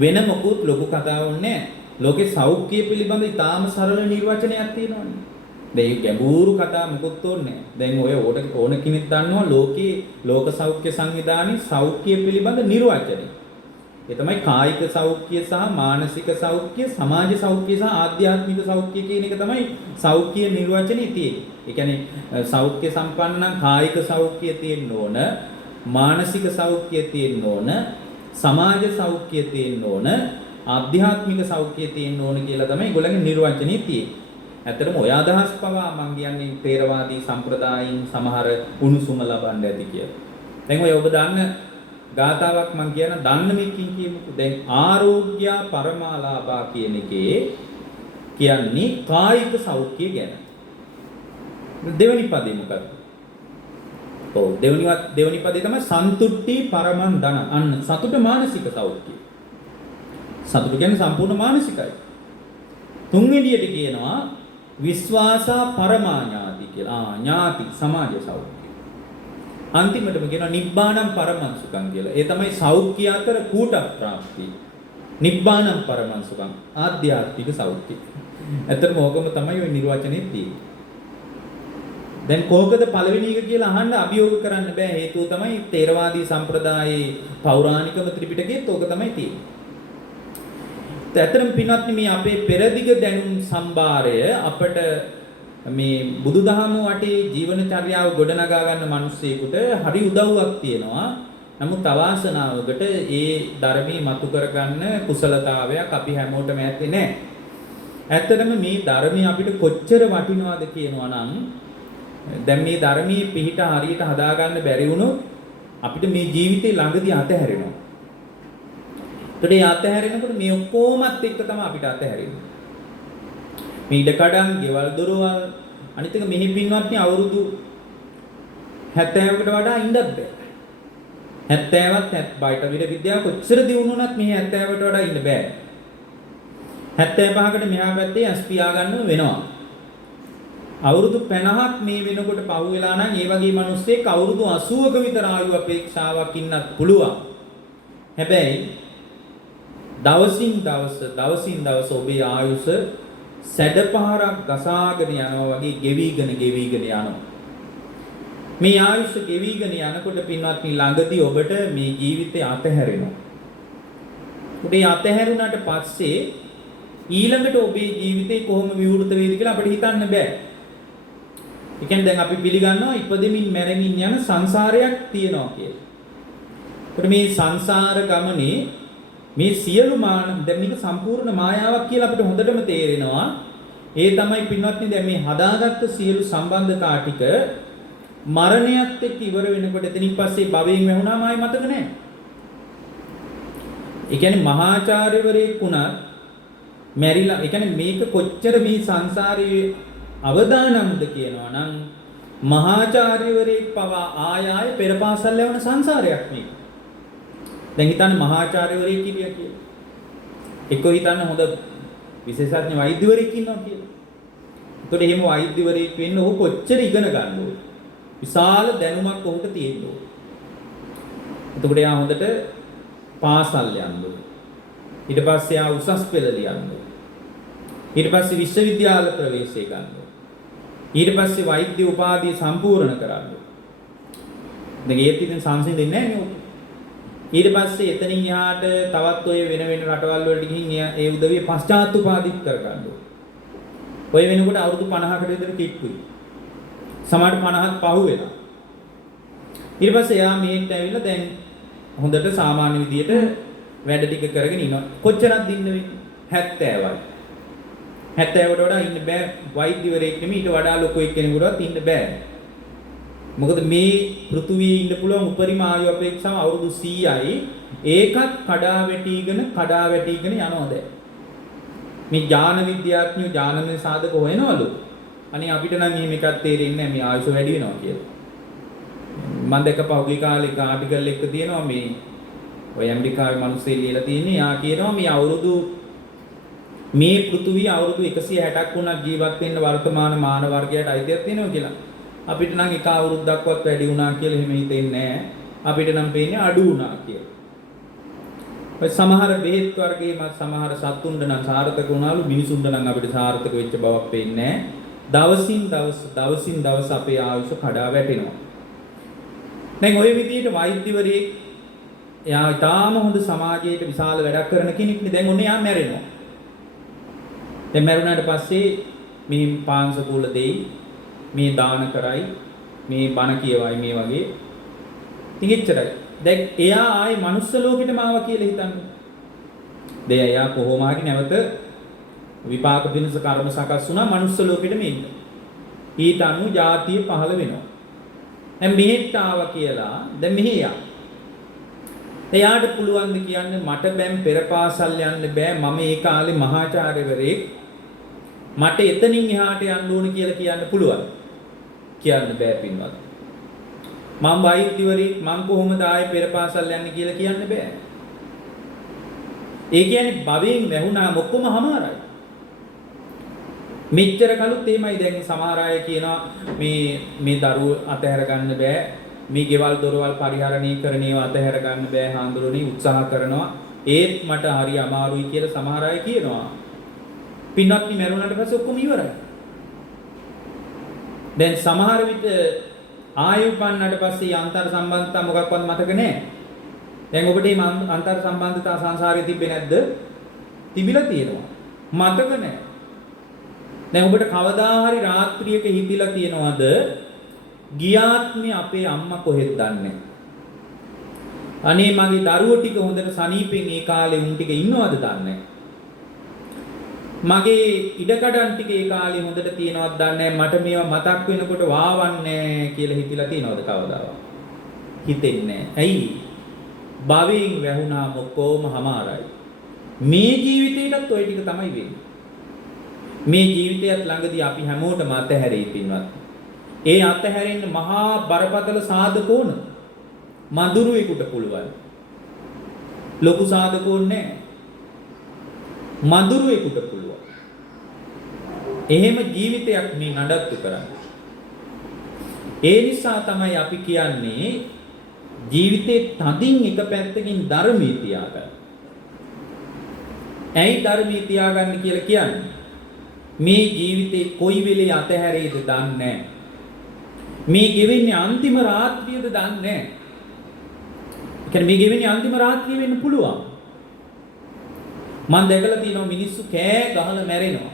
වෙන මොකුත් ලොකු කතාවක් නැහැ. ලෝකේ සෞඛ්‍ය පිළිබඳ ඉතාම සරල නිර්වචනයක් තියෙනවානේ. දැන් ගැඹුරු කතා මොකුත් ඕනේ නැහැ. දැන් ඔය ඕන කෙනෙක් දන්නවා ලෝකේ ලෝක සෞඛ්‍ය සංවිධානයේ සෞඛ්‍ය පිළිබඳ නිර්වචනය. ඒ තමයි කායික සෞඛ්‍ය සහ මානසික සෞඛ්‍ය, සමාජ සෞඛ්‍ය සහ ආධ්‍යාත්මික සෞඛ්‍ය කියන එක තමයි සෞඛ්‍ය නිර්වචනයේ තියෙන්නේ. ඒ කියන්නේ සෞඛ්‍ය සම්පන්න කායික සෞඛ්‍ය තියෙන්න ඕන, මානසික සෞඛ්‍ය තියෙන්න ඕන, සමාජ සෞඛ්‍ය තියෙන්න ඕන, ආධ්‍යාත්මික සෞඛ්‍ය තියෙන්න ඕන කියලා තමයි ඒගොල්ලන්ගේ නිර්වචනයේ තියෙන්නේ. ඇත්තටම ඔය අදහස් පවා මම කියන්නේ ථේරවාදී සම්ප්‍රදායින් සමහර උණුසුම ලබන්න ඇති කියලා. දැන් ඔය ඔබ දන්න ගාතාවක් මම කියන දන්න මේකින් කියමුකෝ. දැන් ආරෝග්‍ය පරමාලාභා කියන එකේ කියන්නේ කායික සෞඛ්‍ය ගැන. දෙවෙනි පදේ මොකක්ද? ඔව් දෙවෙනි පදේ තමයි සන්තුට්ටි පරමං ධන. අන්න සතුට මානසික සෞඛ්‍ය. සතුට කියන්නේ සම්පූර්ණ මානසිකයි. තුන්වෙනියට කියනවා විශ්වාසා පරමාඥාති කියලා. ඥාති සමාජ සෞඛ්‍ය. අන්තිමටම කියනවා නිබ්බාණං පරමං සුඛං කියලා. ඒ තමයි සෞඛ්‍ය අතර කූට ප්‍රාප්තිය. නිබ්බාණං පරමං සුඛං ආධ්‍යාත්මික සෞඛ්‍ය. ඇත්තටම ඕකම තමයි ওই නිර්වචනේ තියෙන්නේ. දැන් කොහොකද පළවෙනි එක කියලා අහන්න අභියෝග කරන්න බෑ. හේතුව තමයි ථේරවාදී සම්ප්‍රදායේ පෞරාණිකම ත්‍රිපිටකයේත් ඕක තමයි තියෙන්නේ. ඇත්තටම පින්වත්නි මේ අපේ පෙරදිග දැනුම් සම්භාරය අපට මේ බුදුදහම වටේ ජීවනචර්යාව ගොඩනගා ගන්න මිනිස්සෙකුට හරි උදව්වක් තියෙනවා. නමුත් අවාසනාවකට ඒ ධර්මී මතු කරගන්න කුසලතාවයක් අපි හැමෝටම ඇත්තේ නැහැ. ඇත්තටම මේ ධර්මී අපිට කොච්චර වටිනවද කියනවා නම් දැන් මේ ධර්මයේ පිහිට හරියට හදාගන්න බැරි වුණොත් අපිට මේ ජීවිතේ ළඟදී අතහැරෙනවා. ඒකට අතහැරෙනකොට මේ ඔක්කොමත් එක්ක තමයි අපිට අතහැරෙන්නේ. මේ ඉඩකඩම්, ගෙවල් දොරවල් අනිත් එක මෙහි පින්වත්නි අවුරුදු 70කට වඩා ඉන්නත් බෑ. 70ත් බයිට විද විද්‍යාව කොච්චර දියුණු වුණත් මෙහි 70කට වඩා ඉන්න බෑ. 75කට මෙහා පැත්තේ ඇස් පියා ගන්නව වෙනවා. අවුරුදු 50ක් මේ වෙනකොට පහු වෙලා නම් ඒ වගේ මිනිස්සෙක් අවුරුදු 80ක විතර ආයු අපේක්ෂාවක් ඉන්නත් පුළුවන්. හැබැයි දවසින් දවස ඔබේ ආයුෂ සැඩපහරක් ගසාගෙන යනවා වගේ ගෙවිගෙන යනවා. මේ ආයුෂ ගෙවිගෙන යනකොට පින්වත්නි ළඟදී ඔබට මේ ජීවිතය අතහැරෙනවා. උඩේ අතහැරුණාට පස්සේ ඊළඟට ඔබේ ජීවිතේ කොහොම විවෘත වේද කියලා අපිට හිතන්න බෑ. ඒ කියන්නේ දැන් අපි පිළිගන්නවා ඉපදෙමින් මැරෙමින් යන සංසාරයක් තියෙනවා කියලා. ඒකට මේ සංසාර ගමනේ මේ සියලු දැන් මේක සම්පූර්ණ මායාවක් කියලා අපිට හොඳටම තේරෙනවා. ඒ තමයි පින්වත්නි දැන් මේ හදාගත්ත සියලු සම්බන්ධතා ටික මරණයත් එක්ක ඉවර වෙනකොට එතනින් පස්සේ භවයෙන් වැහුණාම ආයි මතක නැහැ. ඒ කියන්නේ මහාචාර්යවරයෙක් වුණත් මැරිලා ඒ කියන්නේ මේක කොච්චර මේ සංසාරයේ අවදානම්ද කියනවා නම් මහාචාර්යවරයෙක් පවා ආය පෙරපාසල් යවන සංසාරයක් මේක. දැන් හිතන්න මහාචාර්යවරයෙක් කිව්වා කියලා. එක්කෝ හිතන්න හොඳ විශේෂඥ වෛද්‍යවරයෙක් ඉන්නවා කියලා. ඒතකොට එහෙම වෛද්‍යවරයෙක් වෙන්න ඔහු කොච්චර ඉගෙන ගන්න ඕද? විශාල දැනුමක් ඔහුට තියෙන්න ඕද? එතකොට එයා හොඳට පාසල් යන්න ඕද? ඊට පස්සේ එයා උසස් පෙළ ලියන්න ඕද? ඊට පස්සේ විශ්වවිද්‍යාල ප්‍රවේශය ගන්න ඕද? ඊට පස්සේ වෛද්‍ය උපාධිය සම්පූර්ණ කරන්න ඕද? දැන් ඒත් ඉතින් සංසිඳෙන්නේ නැහැ නේ. ඊට පස්සේ එතනින් එහාට තවත් ඔය වෙන රටවල් වලට ගිහින් ඒ උදවිය පශ්චාත් උපාධිත් කරගන්න ඕනේ. ඔය වෙනකොට අවුරුදු 50කට විතර කිට්ටුයි. සමහරට 50ක් පහු වෙනවා. ඊට පස්සේ එයා මේකට ඇවිල්ලා දැන් හොඳට සාමාන්‍ය විදියට වැඩ ටික කරගෙන ඉනවා. කොච්චරක් ඉන්න වෙන්නේ? 70යි. 70කට වඩා ඉන්න බෑ. වෛද්‍යවරයෙක් නෙමෙයි ඊට වඩා ලොකු එක්කෙනෙකුටවත් ඉන්න බෑ. මොකද මේ පෘථුවියේ ඉන්න පුළුවන් උපරිම ආයු අපේක්ෂාව අවුරුදු 100යි. ඒකත් කඩා වැටිගෙන යනවා දැන්. මේ ඥාන විද්‍යාඥයෝ ඥානමය සාධක හොයනවලු. අනේ අපිට නම් එහෙම එකක් තේරෙන්නේ නැහැ මේ ආයුෂ වැඩි වෙනවා කියලා. මම දැක්ක පහුගිය කාලේ එක ආටිකල් එකක තියෙනවා මේ ඔය ඇමරිකාවේ මිනිස්සු ලියලා තියෙන්නේ යා කියනවා මේ අවුරුදු මේ පෘථුවිය අවුරුදු 160ක් වුණා ජීවත් වෙන්න වර්තමාන මානව වර්ගයට අයිතියක් තියෙනවා කියලා. අපිට නම් එක අවුරුද්දක්වත් වැඩි වුණා කියලා එහෙම හිතෙන්නේ නැහැ. අපිට නම් පේන්නේ අඩු වුණා කියලා. ඔය සමහර බෙහෙත් වර්ගයේම සමහර සතුන්ට නම් සාර්ථක වුණාලු මිනිසුන්ට නම් අපිට සාර්ථක වෙච්ච බවක් පේන්නේ නැහැ. දවසින් දවස අපේ ආයුෂ කඩා වැටෙනවා. දැන් ওই විදිහට වෛද්‍යවරයෙක් එයා ඊටාම හොඳ සමාජයට විශාල වැඩක් කරන කෙනෙක් නේ. දැන් ඔන්න එයා මැරෙනවා. දැන් මැරුණාට පස්සේ මේ පාංශකූල දෙයි මේ දාන කරයි මේ බණ කියවයි මේ වගේ තිගෙච්චරයි. දැන් එයා ආයේ මනුස්ස ලෝකෙටම ආවා කියලා හිතන්නේ. දැන් එයා කොහොම හරි නැවත විපාක පිණිස කර්ම සකස් වුණා මනුස්ස ලෝකෙටම එන්න. ඊට අනුව ජාතිය පහළ වෙනවා. දැන් මෙහෙට ආවා කියලා දැන් මෙහෙ යා. එයාට පුළුවන් ද කියන්නේ මට බෑම් පෙර පාසල් යන්න බෑ මම ඒ කාලේ මහාචාර්යවරයෙක් මට එතනින් එහාට යන්න ඕන කියලා කියන්න පුළුවන්. කියන්න බෑ පින්වත්. මම වෛද්‍යවරයෙක් මම කොහොමද ආයේ පෙර පාසල් යන්නේ කියලා කියන්න බෑ. ඒ කියන්නේ භවයෙන් වැහුණා ඔක්කොම හමාරයි. මෙච්චර කලුත් එහෙමයි දැන් සමහර අය කියනවා මේ දරුවෝ අතහැර ගන්න බෑ. මේ ගෙවල් දොරවල් පරිහරණය කරන ඒවා අතහැර ගන්න බෑ හාමුදුරනේ උත්සාහ කරනවා. ඒත් මට හරි අමාරුයි කියලා සමහර අය කියනවා. පින්වත්නි මරුණාට පස්සේ ඔක්කොම ඉවරයි. දැන් සමහර විට ආයු පන්නට පස්සේ අන්තර් සම්බන්ධතා මොකක්වත් මතක නැහැ. දැන් ඔබට මේ අන්තර් සම්බන්ධතා සංසාරේ තිබ්බේ නැද්ද? තිබිලා තියෙනවා. මතක නැහැ. දැන් ඔබට කවදා හරි රාත්‍රියක හිතිලා තියෙනවද? ගියාත්මේ අපේ අම්මා කොහෙද දන්නේ? අනේ මගේ දරුවෝ ටික හොඳට සනීපෙන් ඒ කාලේ උන් ටික ඉන්නවද දන්නේ? මගේ ඉඩකඩම් ටික ඒ කාලේ හොඳට තියෙනවද දන්නේ මට මේවා මතක් වෙනකොට වාවන්නේ කියලා හිතිලා තියෙනවද කවදාවත්? හිතෙන්නේ නැහැ. ඇයි? භවයෙන් වැහුණාම කොහොම හමාරයි. මේ ජීවිතේටත් ওই ටික තමයි වෙන්නේ. මේ ජීවිතයත් ළඟදී අපි හැමෝටම අතහැරී පින්වත්. ඒ අතහැරෙන්න මහා බරපතල සාධක ඕන. මඳුරුවෙකුට පුළුවන්. ලොකු සාධක ඕනේ නැහැ. මඳුරුවෙකුට පුළුවන්. එහෙම ජීවිතයක් මේ නඩත්තු කරන්නේ. ඒ නිසා තමයි අපි කියන්නේ ජීවිතේ තදින් එක පැත්තකින් ධර්මී තියාගන්න. ඇයි ධර්මී තියාගන්න කියලා කියන්නේ? මේ ජීවිතේ කොයි වෙලේ අතහැරෙයිද දන්නේ නැහැ. මේ ගෙවෙන්නේ අන්තිම රාත්‍රියද දන්නේ නැහැ. ඒ කියන්නේ මේ ගෙවෙන්නේ අන්තිම රාත්‍රිය වෙන්න පුළුවන්. මම දැකලා තියෙනවා මිනිස්සු කෑ ගහලා මැරෙනවා.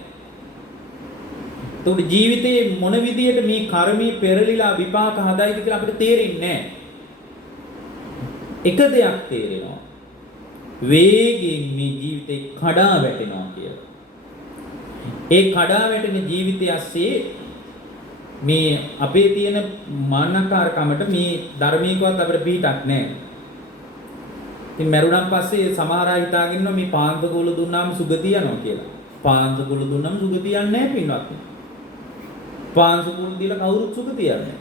ඒකට ජීවිතේ මොන විදියට මේ කර්මී පෙරලිලා විපාක හදයිද කියලා අපිට තේරෙන්නේ නැහැ. එක දෙයක් තේරෙනවා. වේගයෙන් මේ ජීවිතේ කඩා වැටෙනවා කියලා. ඒ කඩා වැටෙන ජීවිතය ඇස්සේ මේ අපේ තියෙන මානකාරකමට මේ ධර්මීකවත් අපිට පිටක් නැහැ. ඉතින් මරුණන් පස්සේ සමහර අය හිතාගෙන ඉන්නවා මේ පාන්සකුල දුන්නාම සුගතිය යනවා කියලා. පාන්සකුල දුන්නාම සුගතිය යන්නේ නැහැ පින්වත්. පාන්සකුල දීලා කවුරුත් සුගතිය යන්නේ.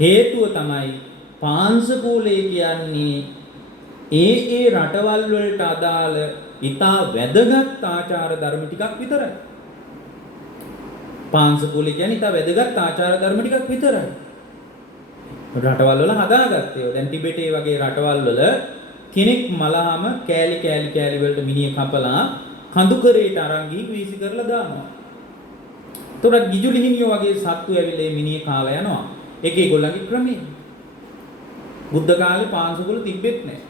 හේතුව තමයි පාන්සකුලේ කියන්නේ ඒ රටවල් වලට අදාළ ඉතා වැදගත් ආචාර ධර්ම ටිකක් විතරයි. පාංශකූලේ කියන්නේ ඉතා වැදගත් ආචාර ධර්ම ටිකක් විතරයි. රටවල් වල හදාගත්තේ. දැන් ටිබෙටේ වගේ රටවල් වල කෙනෙක් මලහම කෑලි වලට මිනිහ කපලා කඳු කරේට අරන් ගිහින් වීසි කරලා දානවා. ඒතකොට ගිජුලි හිමියෝ වගේ සත්තු ඇවිල්ලා මිනිහ කාලා යනවා. ඒක ඒගොල්ලන්ගේ ක්‍රමය. බුද්ධ කාලේ පාංශකූල තිබෙත් නැහැ.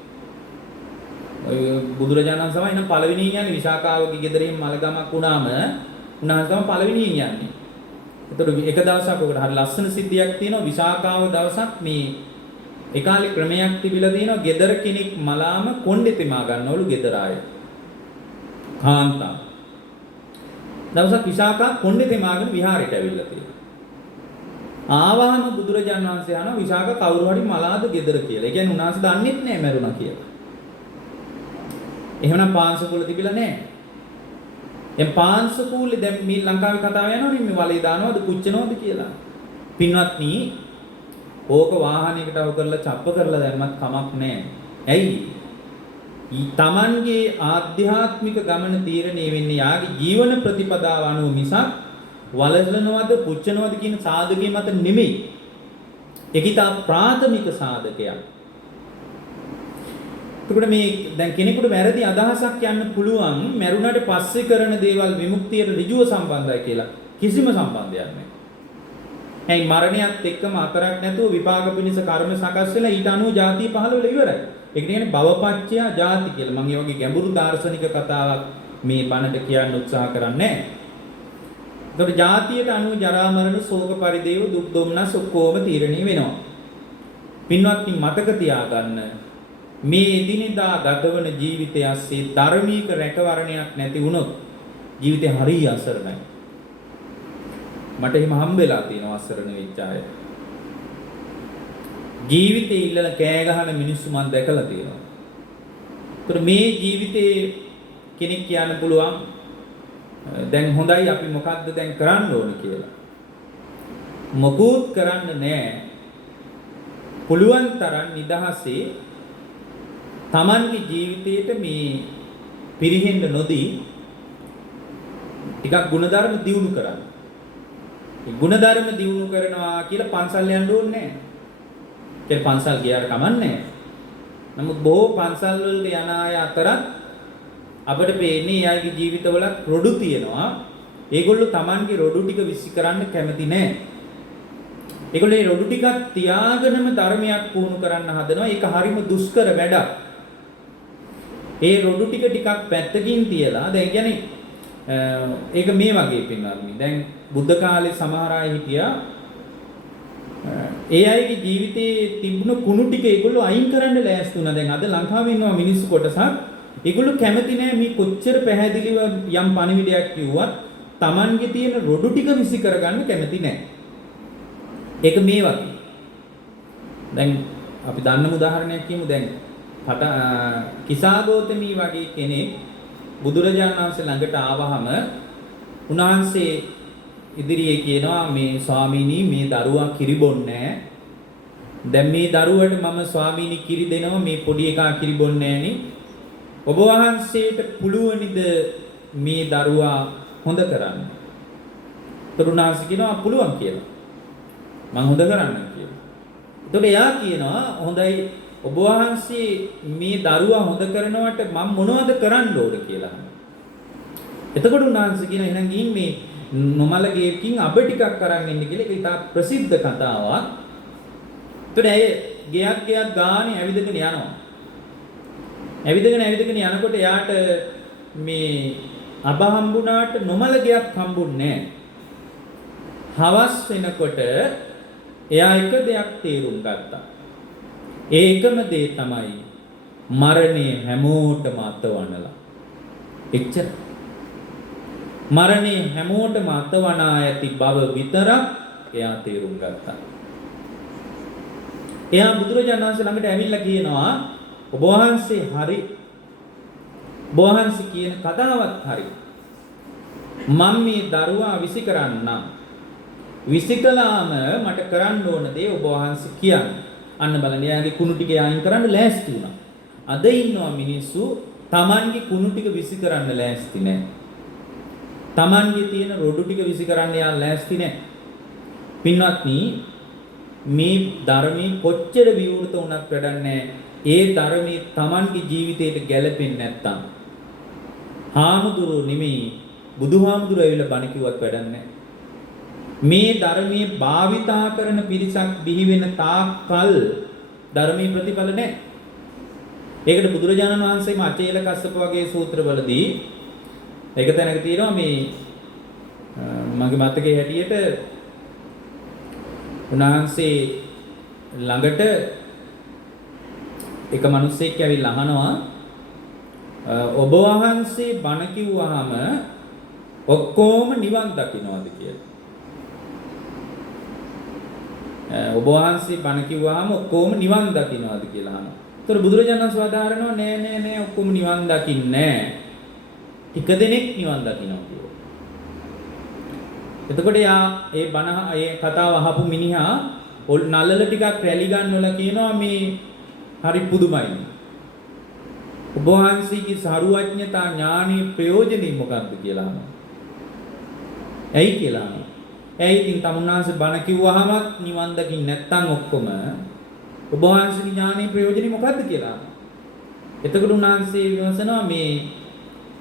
ඔය බුදුරජාණන් සමය නම් පළවෙනියෙන් යන්නේ විසාකාවගේ ගෙදරින් මලගමක් වුණාම උන්වහන්සේ තමයි පළවෙනියෙන් යන්නේ. ඒතකොට එක දවසක් ඔකට හරි ලස්සන සිද්ධියක් තියෙනවා. විසාකාව දවසක් මේ ඒ කාලේ ක්‍රමයක් තිබිලා තියෙනවා. ගෙදර කෙනෙක් මලාම කොණ්ඩේ තෙමා ගන්නවලු ගෙදර අය. කාන්තා. දවසක් විසාකා කොණ්ඩේ තෙමාගෙන විහාරයට ඇවිල්ලා තියෙනවා. ආවහම බුදුරජාණන් වහන්සේ අහනවා විසාකා කවුරු හරි මලාද ගෙදර කියලා. ඒ කියන්නේ උන්වහන්සේ දන්නෙත් නෑ මැරුණා කියලා. එහෙමනම් පාංශකූල තිබිලා නැහැ. දැන් පාංශකූලේ දැන් මේ ලංකාවේ කතාව යනවනේ මේ වලේ දානවද පුච්චනවද කියලා. පින්වත්නි ඕක වාහනයකට අව කරලා චප්ප කරලා දැම්මත් කමක් නැහැ. ඇයි? තමන්ගේ ආධ්‍යාත්මික ගමන තීරණය වෙන්නේ යාගේ ජීවන ප්‍රතිපදාව අනුව මිසක් වලසනවද පුච්චනවද කියන සාධකයේ මත නෙමෙයි. ඒක ඉතා ප්‍රාථමික සාධකයක්. එතකොට මේ දැන් කෙනෙකුට වැරදි අදහසක් යන්න පුළුවන් මරුණාට පස්සේ කරන දේවල් විමුක්තියට ඍජුව සම්බන්ධයි කියලා. කිසිම සම්බන්ධයක් නැහැ. ඇයි මරණයත් එක්කම අතරක් නැතුව විපාක පිණිස කර්ම සකස් වෙලා ඊට අනුව ජාතිය පහළ වෙලා ඉවරයි. ඒක කියන්නේ භවපච්චය ජාති කියලා. මම මේ වගේ ගැඹුරු දාර්ශනික කතාවක් මේ බණට කියන්න උත්සාහ කරන්නේ නැහැ. ඒකට ජාතියට අනුව ජරා මරණ ශෝක පරිදේව දුක් දුම්නස් ඔක්කොම තීරණය වෙනවා. පින්වත්නි මතක තියාගන්න මේ එදිනෙදා ගතවන ජීවිතය ඇස්සේ ධර්මීක රැකවරණයක් නැති වුණොත් ජීවිතේ හරිය අසරණයි. මට එහෙම හම්බෙලා තියෙනවා අසරණ වෙච්ච අය. ජීවිතේ ඉල්ලන කෑ ගහන මිනිස්සු මම දැකලා තියෙනවා. ඒතර මේ ජීවිතේ කෙනෙක් කියන්න පුළුවන් දැන් හොඳයි අපි මොකද්ද දැන් කරන්න ඕන කියලා. මොකුත් කරන්න නැහැ. පුළුවන් තරම් නිදහසේ Tamanගේ ජීවිතේට මේ පිරිහෙන්න නොදී ටිකක් ಗುಣධර්ම දියුණු කරන්න. ඒ ಗುಣධර්ම දියුණු කරනවා කියලා පන්සල් යන්න ඕනේ නැහැ. ඒ පන්සල් ගියාට කමන්නේ නැහැ. නමුත් බොහෝ පන්සල් වලට යන අය අතරත් අපිට පේන්නේ යාගේ ජීවිතවල රොඩු තියෙනවා. ඒගොල්ලෝ Tamanගේ රොඩු ටික විසි කරන්න කැමති නැහැ. ඒගොල්ලෝ මේ රොඩු ටිකක් තියාගෙනම ධර්මයක් පුහුණු කරන්න හදනවා. ඒක හරිම දුෂ්කර වැඩක්. ඒ රොඩු ටිකක් පැත්තකින් තියලා දැන් කියන්නේ ඒක මේ වගේ පින්වත්නි. දැන් බුද්ධ කාලේ සමහර අය හිටියා ඒ අයගේ ජීවිතේ තිබුණු කුණු ටික ඒගොල්ලෝ අයින් කරන්න ලෑස්ති වුණා. දැන් අද ලංකාවේ ඉන්නවා මිනිස්සු කොටසක් ඒගොල්ලෝ කැමති නෑ මේ කොච්චර පැහැදිලිව යම් පණිවිඩයක් කිව්වත් Tamanගේ තියෙන රොඩු ටික විසි කරගන්න කැමති නෑ. ඒක මේ වගේ. දැන් අපි දන්නම උදාහරණයක් කියමු. දැන් කිසාගෞතමී වගේ කෙනෙක් බුදුරජාණන් වහන්සේ ළඟට ආවහම උන්වහන්සේ ඉදිරියේ කියනවා මේ ස්වාමීනි මේ දරුවා කිරි බොන්නේ නැහැ. දැන් මේ දරුවට මම ස්වාමීනි කිරි දෙනවා මේ පොඩි එකා කිරි බොන්නේ නැහෙනි. ඔබ වහන්සේට පුළුවනිද මේ දරුවා හොඳ කරන්න? තරුණාංශ කියනවා පුළුවන් කියලා. මම හොඳ කරන්නම් කියලා. එතකොට එයා කියනවා හොඳයි ඔබ වහන්සේ මේ දරුවා හොඳ කරනවට මම මොනවද කරන්න ඕන කියලා. එතකොට උන්වහන්සේ කියන එහෙනම් ගිහින් මේ නොමල ගේකින් අබ ටිකක් අරන් එන්න කියලා. ඒක ඉතා ප්‍රසිද්ධ කතාවක්. එතකොට ඇය ගයක් ගානේ ඇවිදගෙන යනවා. ඇවිදගෙන යනකොට එයාට මේ අබ හම්බුණාට නොමල ගයක් හම්බුන්නේ නැහැ. හවස් වෙනකොට එයා එක දෙයක් තේරුම් ගත්තා. ඒ එකම දේ තමයි මරණය හැමෝටම අතවනලා. එච්චර. මරණය හැමෝටම අතවනා ඇති බව විතරක් එයා තේරුම් ගත්තා. එයා බුදුරජාණන් වහන්සේ ළඟට ඇවිල්ලා කියනවා ඔබ වහන්සේ හරි. ඔබ වහන්සේ කියන කතාවත් හරි. මම මේ දරුවා විසි කරන්නම්. විසි කළාම මට කරන්න ඕන දේ ඔබ වහන්සේ කියන්නේ. අන්න බලන්න එයාගේ කුණු ටික අයින් කරන්න ලෑස්ති වුණා. අද ඉන්නවා මිනිස්සු Tamanගේ කුණු ටික විසි කරන්න ලෑස්ති නැහැ. Tamanගේ තියෙන රොඩු ටික විසි කරන්න යා ලෑස්ති නැහැ. පින්වත්නි මේ ධර්මයේ කොච්චර විවෘත වුණත් වැඩක් නැහැ. ඒ ධර්මයේ Tamanගේ ජීවිතයට ගැලපෙන්නේ නැත්තම් හාමුදුරුවෝ නෙමෙයි බුදුහාමුදුරුවෝ ඇවිල්ලා බණ කිව්වත් වැඩක් නැහැ. මේ ධර්මයේ භාවිතා කරන පිරිසක් බිහි වෙන තාක්කල් ධර්මයේ ප්‍රතිඵල නැහැ. ඒකට බුදුරජාණන් වහන්සේම අචේල කස්සප වගේ සූත්‍රවලදී ඒක තැනක තියෙනවා මේ මගේ මතකයේ හැටියට උන්වහන්සේ ළඟට එක මිනිහෙක් ඇවිල්ලා අහනවා ඔබ වහන්සේ බණ කිව්වහම ඔක්කොම නිවන් දකින්නවද කියලා. ඔබ වහන්සේ බණ කිව්වහම ඔක්කොම නිවන් දකින්නවද කියලා අහනවා. ඒතර බුදුරජාණන් වහන්සේ වදාරනවා නෑ ඔක්කොම නිවන් දකින්නේ නෑ. ටික දෙනෙක් නිවන් දකින්නවා කියනවා. එතකොට ඒ බණ ඒ කතාව අහපු මිනිහා නළල ටිකක් රැලි ගන්නවලා කියනවා මේ හරි පුදුමයි. ඔබ වහන්සේගේ සරුවඥතා ඥානීය ප්‍රයෝජනෙ මොකක්ද කියලා අහනවා. ඇයි කියලා අහනවා. ඇයි ඉතින් තමුන්නාන්සේ බණ කිව්වහම නිවන් දකින්න නැත්තම් ඔක්කොම ඔබ වහන්සේගේ ඥානයේ ප්‍රයෝජනෙ මොකද්ද කියලා. එතකොට උන්වහන්සේ විමසනවා මේ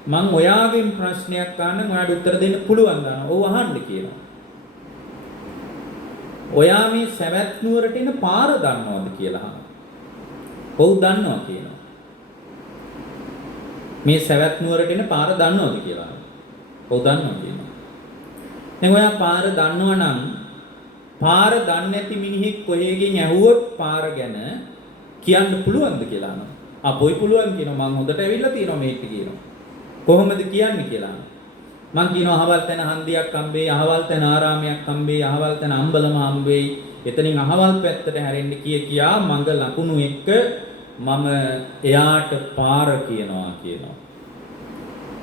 මං ඔයාගෙන් ප්‍රශ්නයක් අහන්න ඔයාට උත්තර දෙන්න පුළුවන් ද? ඔව් අහන්න කියනවා. ඔයා මේ සවැත් නුවරට එන පාර දන්නවද කියලා අහනවා. ඔව් දන්නවා කියනවා. මේ සවැත් නුවරට එන පාර දන්නවද කියලා. ඔව් දන්නවා කියනවා. දැන් ඔයා පාර දන්නවා නම් පාර දන්නේ නැති මිනිහෙක් කොහෙකින් ඇහුවොත් පාර ගැන කියන්න පුළුවන්ද කියලා අහනවා. අපොයි පුළුවන් කියනවා. මං හොඳට ඇවිල්ලා තියෙනවා මේක කියනවා. කොහොමද කියන්නේ කියලා. මං කියනවා අහවල් තැන හන්දියක් හම්බෙයි, අහවල් තැන ආරාමයක් හම්බෙයි, අහවල් තැන අම්බලම හම්බෙයි. එතනින් අහවල් පැත්තට හැරෙන්න කියා මඟ ලකුණු එක්ක මම එයාට පාර කියනවා කියනවා.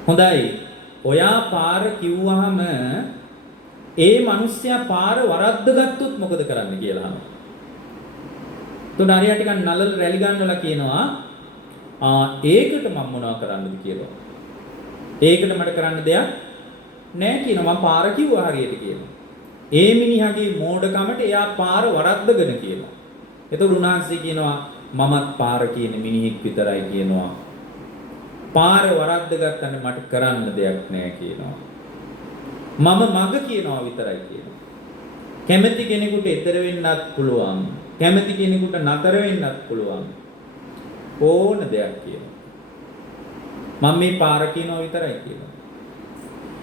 හොඳයි. ඔයා පාර කිව්වහම ඒ මිනිස්සයා පාර වරද්දගත්තොත් මොකද කරන්න කියලා අහනවා. તો ඩාරියා ටිකක් නලල රැලි ගන්නලා කියනවා ඒකට මම මොනවා කරන්නද කියලා. ඒකට මට කරන්න දෙයක් නැහැ කියනවා. මම පාර කිව්වා හරියට කියනවා. ඒ මිනිහගේ මෝඩකමට එයා පාර වරද්දගෙන කියනවා. එතකොට උන්වහන්සේ කියනවා මමත් පාර කියන මිනිහෙක් විතරයි කියනවා. පාර වරද්දගත්තනේ මට කරන්න දෙයක් නැහැ කියනවා. මම මග කියනවා විතරයි කියනවා. කැමැති කෙනෙකුට ඈතර වෙන්නත් පුළුවන්. කැමැති කෙනෙකුට නතර වෙන්නත් පුළුවන්. ඕන දෙයක් කියනවා. මම මේ පාර කියනවා විතරයි කියනවා.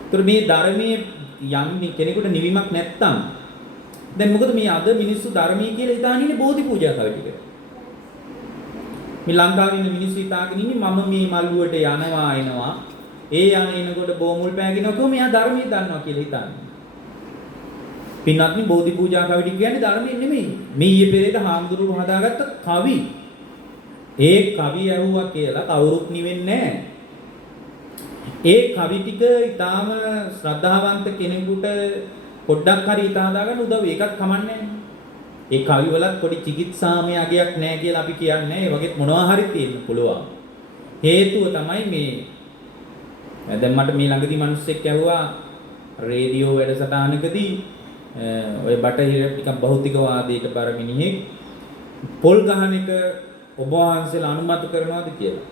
ඒතර මේ ධර්මයේ යම් කෙනෙකුට නිවීමක් නැත්තම් දැන් මොකද මේ අද මිනිස්සු ධර්මයේ කියලා හිතාගෙන ඉන්නේ බෝධි පූජා කරලා ටික. මේ ලංකාවේ ඉන්න මිනිස්සු හිතාගෙන ඉන්නේ මම මේ මල්ලුවට යනවා එනවා. ඒ යනකොට බෝමුල් පෑගෙනවා කොහොම එයා ධර්මයේ දන්නවා කියලා හිතන්නේ. පින්වත්නි බෝධි පූජා කවිඩි කියන්නේ ධර්මයේ නෙමෙයි. මේ ඊයේ පෙරේද හාමුදුරුවෝ හදාගත්ත කවි. ඒ කවි ඇහුවා කියලා කවුරුත් නිවෙන්නේ නැහැ. ඒ කවි ටික ඊටාම ශ්‍රද්ධාවන්ත කෙනෙකුට පොඩ්ඩක් හරි හිත හදාගන්න උදව් ඒකත් කමන්නේ නැහැ. ඒ කවි වලත් පොඩි චිකිත්සාමය අගයක් නැහැ කියලා අපි කියන්නේ. ඒ වගේ මොනවා හරි තියෙන්න පුළුවන්. හේතුව තමයි මේ දැන් මට මේ ළඟදී මිනිස්සෙක් ඇහුවා රේඩියෝ වැඩසටහනකදී ඔය බටහිර ටිකක් භෞතිකවාදයට බර මිනිහෙක් පොල් ගහන එක ඔබ වහන්සේලා අනුමත කරනවාද කියලා.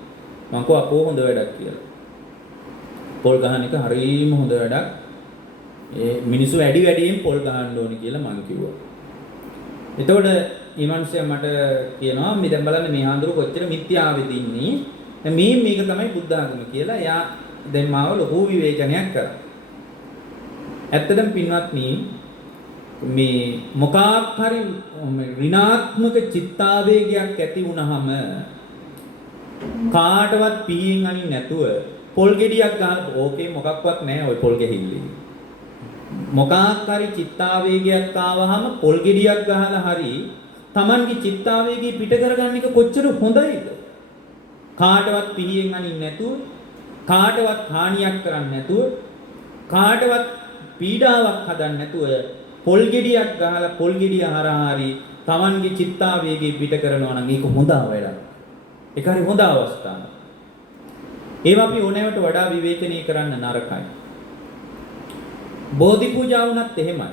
මම කිව්වා අපෝ හොඳ වැඩක් කියලා. පොල් ගහන එක හරියම හොඳ වැඩක්. ඒ මිනිස්සු වැඩි වැඩියෙන් පොල් ගහන්න ඕනේ කියලා මම කිව්වා. එතකොට මේ මිනිස්සයා මට කියනවා මේ දැන් බලන්න මේ හාමුදුරුවෝ කොච්චර මිත්‍යාවෙද ඉන්නේ. දැන් මේක තමයි බුද්ධ ආගම කියලා. එයා දැන් මාව ලොකු විවේචනයක් කරා. ඇත්තටම පින්වත්නි මේ මොකක් හරි ඍණාත්මක චිත්තාවේගයක් ඇති වුනහම කාටවත් පීයෙන් අනින් නැතුව පොල් ගෙඩියක් ගන්න ඕකේ මොකක්වත් නැහැ ওই පොල් ගෙහිල්ලේ. මොකක් හරි චිත්තාවේගයක් ආවහම පොල් ගෙඩියක් ගහලා හරි Tamanගේ චිත්තාවේගය පිට කරගන්න එක කොච්චර හොඳයිද? කාටවත් පීයෙන් අනින් නැතුව කාටවත් හානියක් කරන්නේ නැතුව කාටවත් පීඩාවක් හදන්න නැතුව පොල් ගෙඩියක් ගහලා පොල් ගෙඩිය හරහා හරි Tamanගේ චිත්තාවේගය පිට කරනවා නම් ඒක හොඳ වැඩක්. ඒක හරි හොඳ අවස්ථාවක්. ඒවා අපි ඕනෑමට වඩා විවේචනය කරන්න නරකයි. බෝධි පූජා වුණත් එහෙමයි.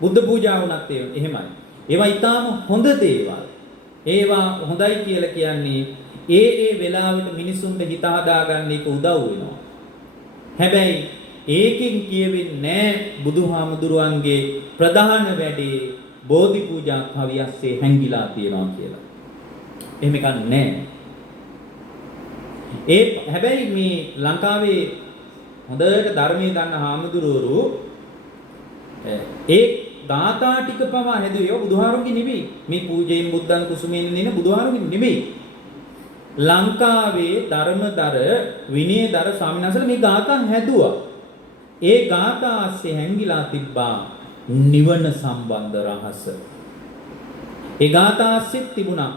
බුද්ධ පූජා වුණත් එහෙමයි. ඒවා ඊටාම හොඳ දේවල්. ඒවා හොඳයි කියලා කියන්නේ ඒ වෙලාවට මිනිසුන්ට හිත හදාගන්න එක උදව් වෙනවා. හැබැයි ඒකෙන් කියවෙන්නේ නැහැ බුදුහාමුදුරුවන්ගේ ප්‍රධාන වැඩේ බෝධි පූජා කවියස්සේ හැංගිලා තියෙනවා කියලා. එහෙම එකක් නැහැ. හැබැයි මේ ලංකාවේ හොඳට ධර්මයේ දන්න හාමුදුරුවෝ ඒ දාතා ටික පවා හැදුවේ බුදුහාරුන්ගේ නෙමෙයි. මේ පූජයෙන් බුද්ධං කුසුමෙන් දෙන බුදුහාරුන්ගේ නෙමෙයි. ලංකාවේ ධර්මදර විනයදර ස්වාමීන් වහන්සේලා මේ ගාථා හැදුවා. ඒ ගාථා ASCII හැංගිලා තිබ්බා නිවන සම්බන්ධ රහස. ඒ ගාථා ASCII තිබුණා.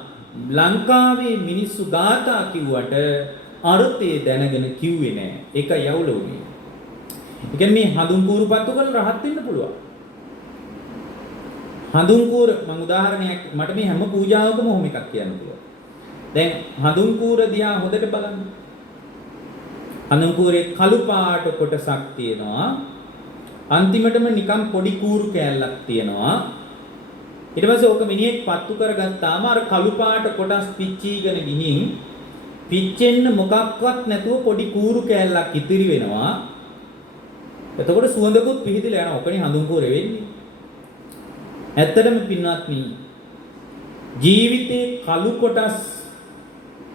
ලංකාවේ මිනිස්සු ගාථා කිව්වට අර්ථය දැනගෙන කිව්වේ නෑ. ඒකයි යවුල උනේ. ඒ කියන්නේ මේ හඳුන් කූරු පත්තු කරලා රහත් වෙන්න පුළුවන්. හඳුන් කූර මම උදාහරණයක් මට මේ හැම පූජාවකම ඔහොම එකක් කියන්න පුළුවන්. දැන් හඳුන් කූර දිහා හොඳට බලන්න. හඳුන් කූරේ කළු පාට කොටසක් තියෙනවා. අන්තිමටම නිකන් පොඩි කූරු කෑල්ලක් තියෙනවා. ඊට පස්සේ ඕක මිනිහෙක් පත්තු කරගත්තාම අර කළු පාට කොටස් පිච්චීගෙන ගිහින් පිච්චෙන්න මොකක්වත් නැතුව පොඩි කූරු කෑල්ලක් ඉතිරි වෙනවා. එතකොට සුවඳකුත් පිහිදලා යනවා. ඔකනේ හඳුන් කූරේ වෙන්නේ. ඇත්තටම පින්වත්නි ජීවිතේ කළු කොටස්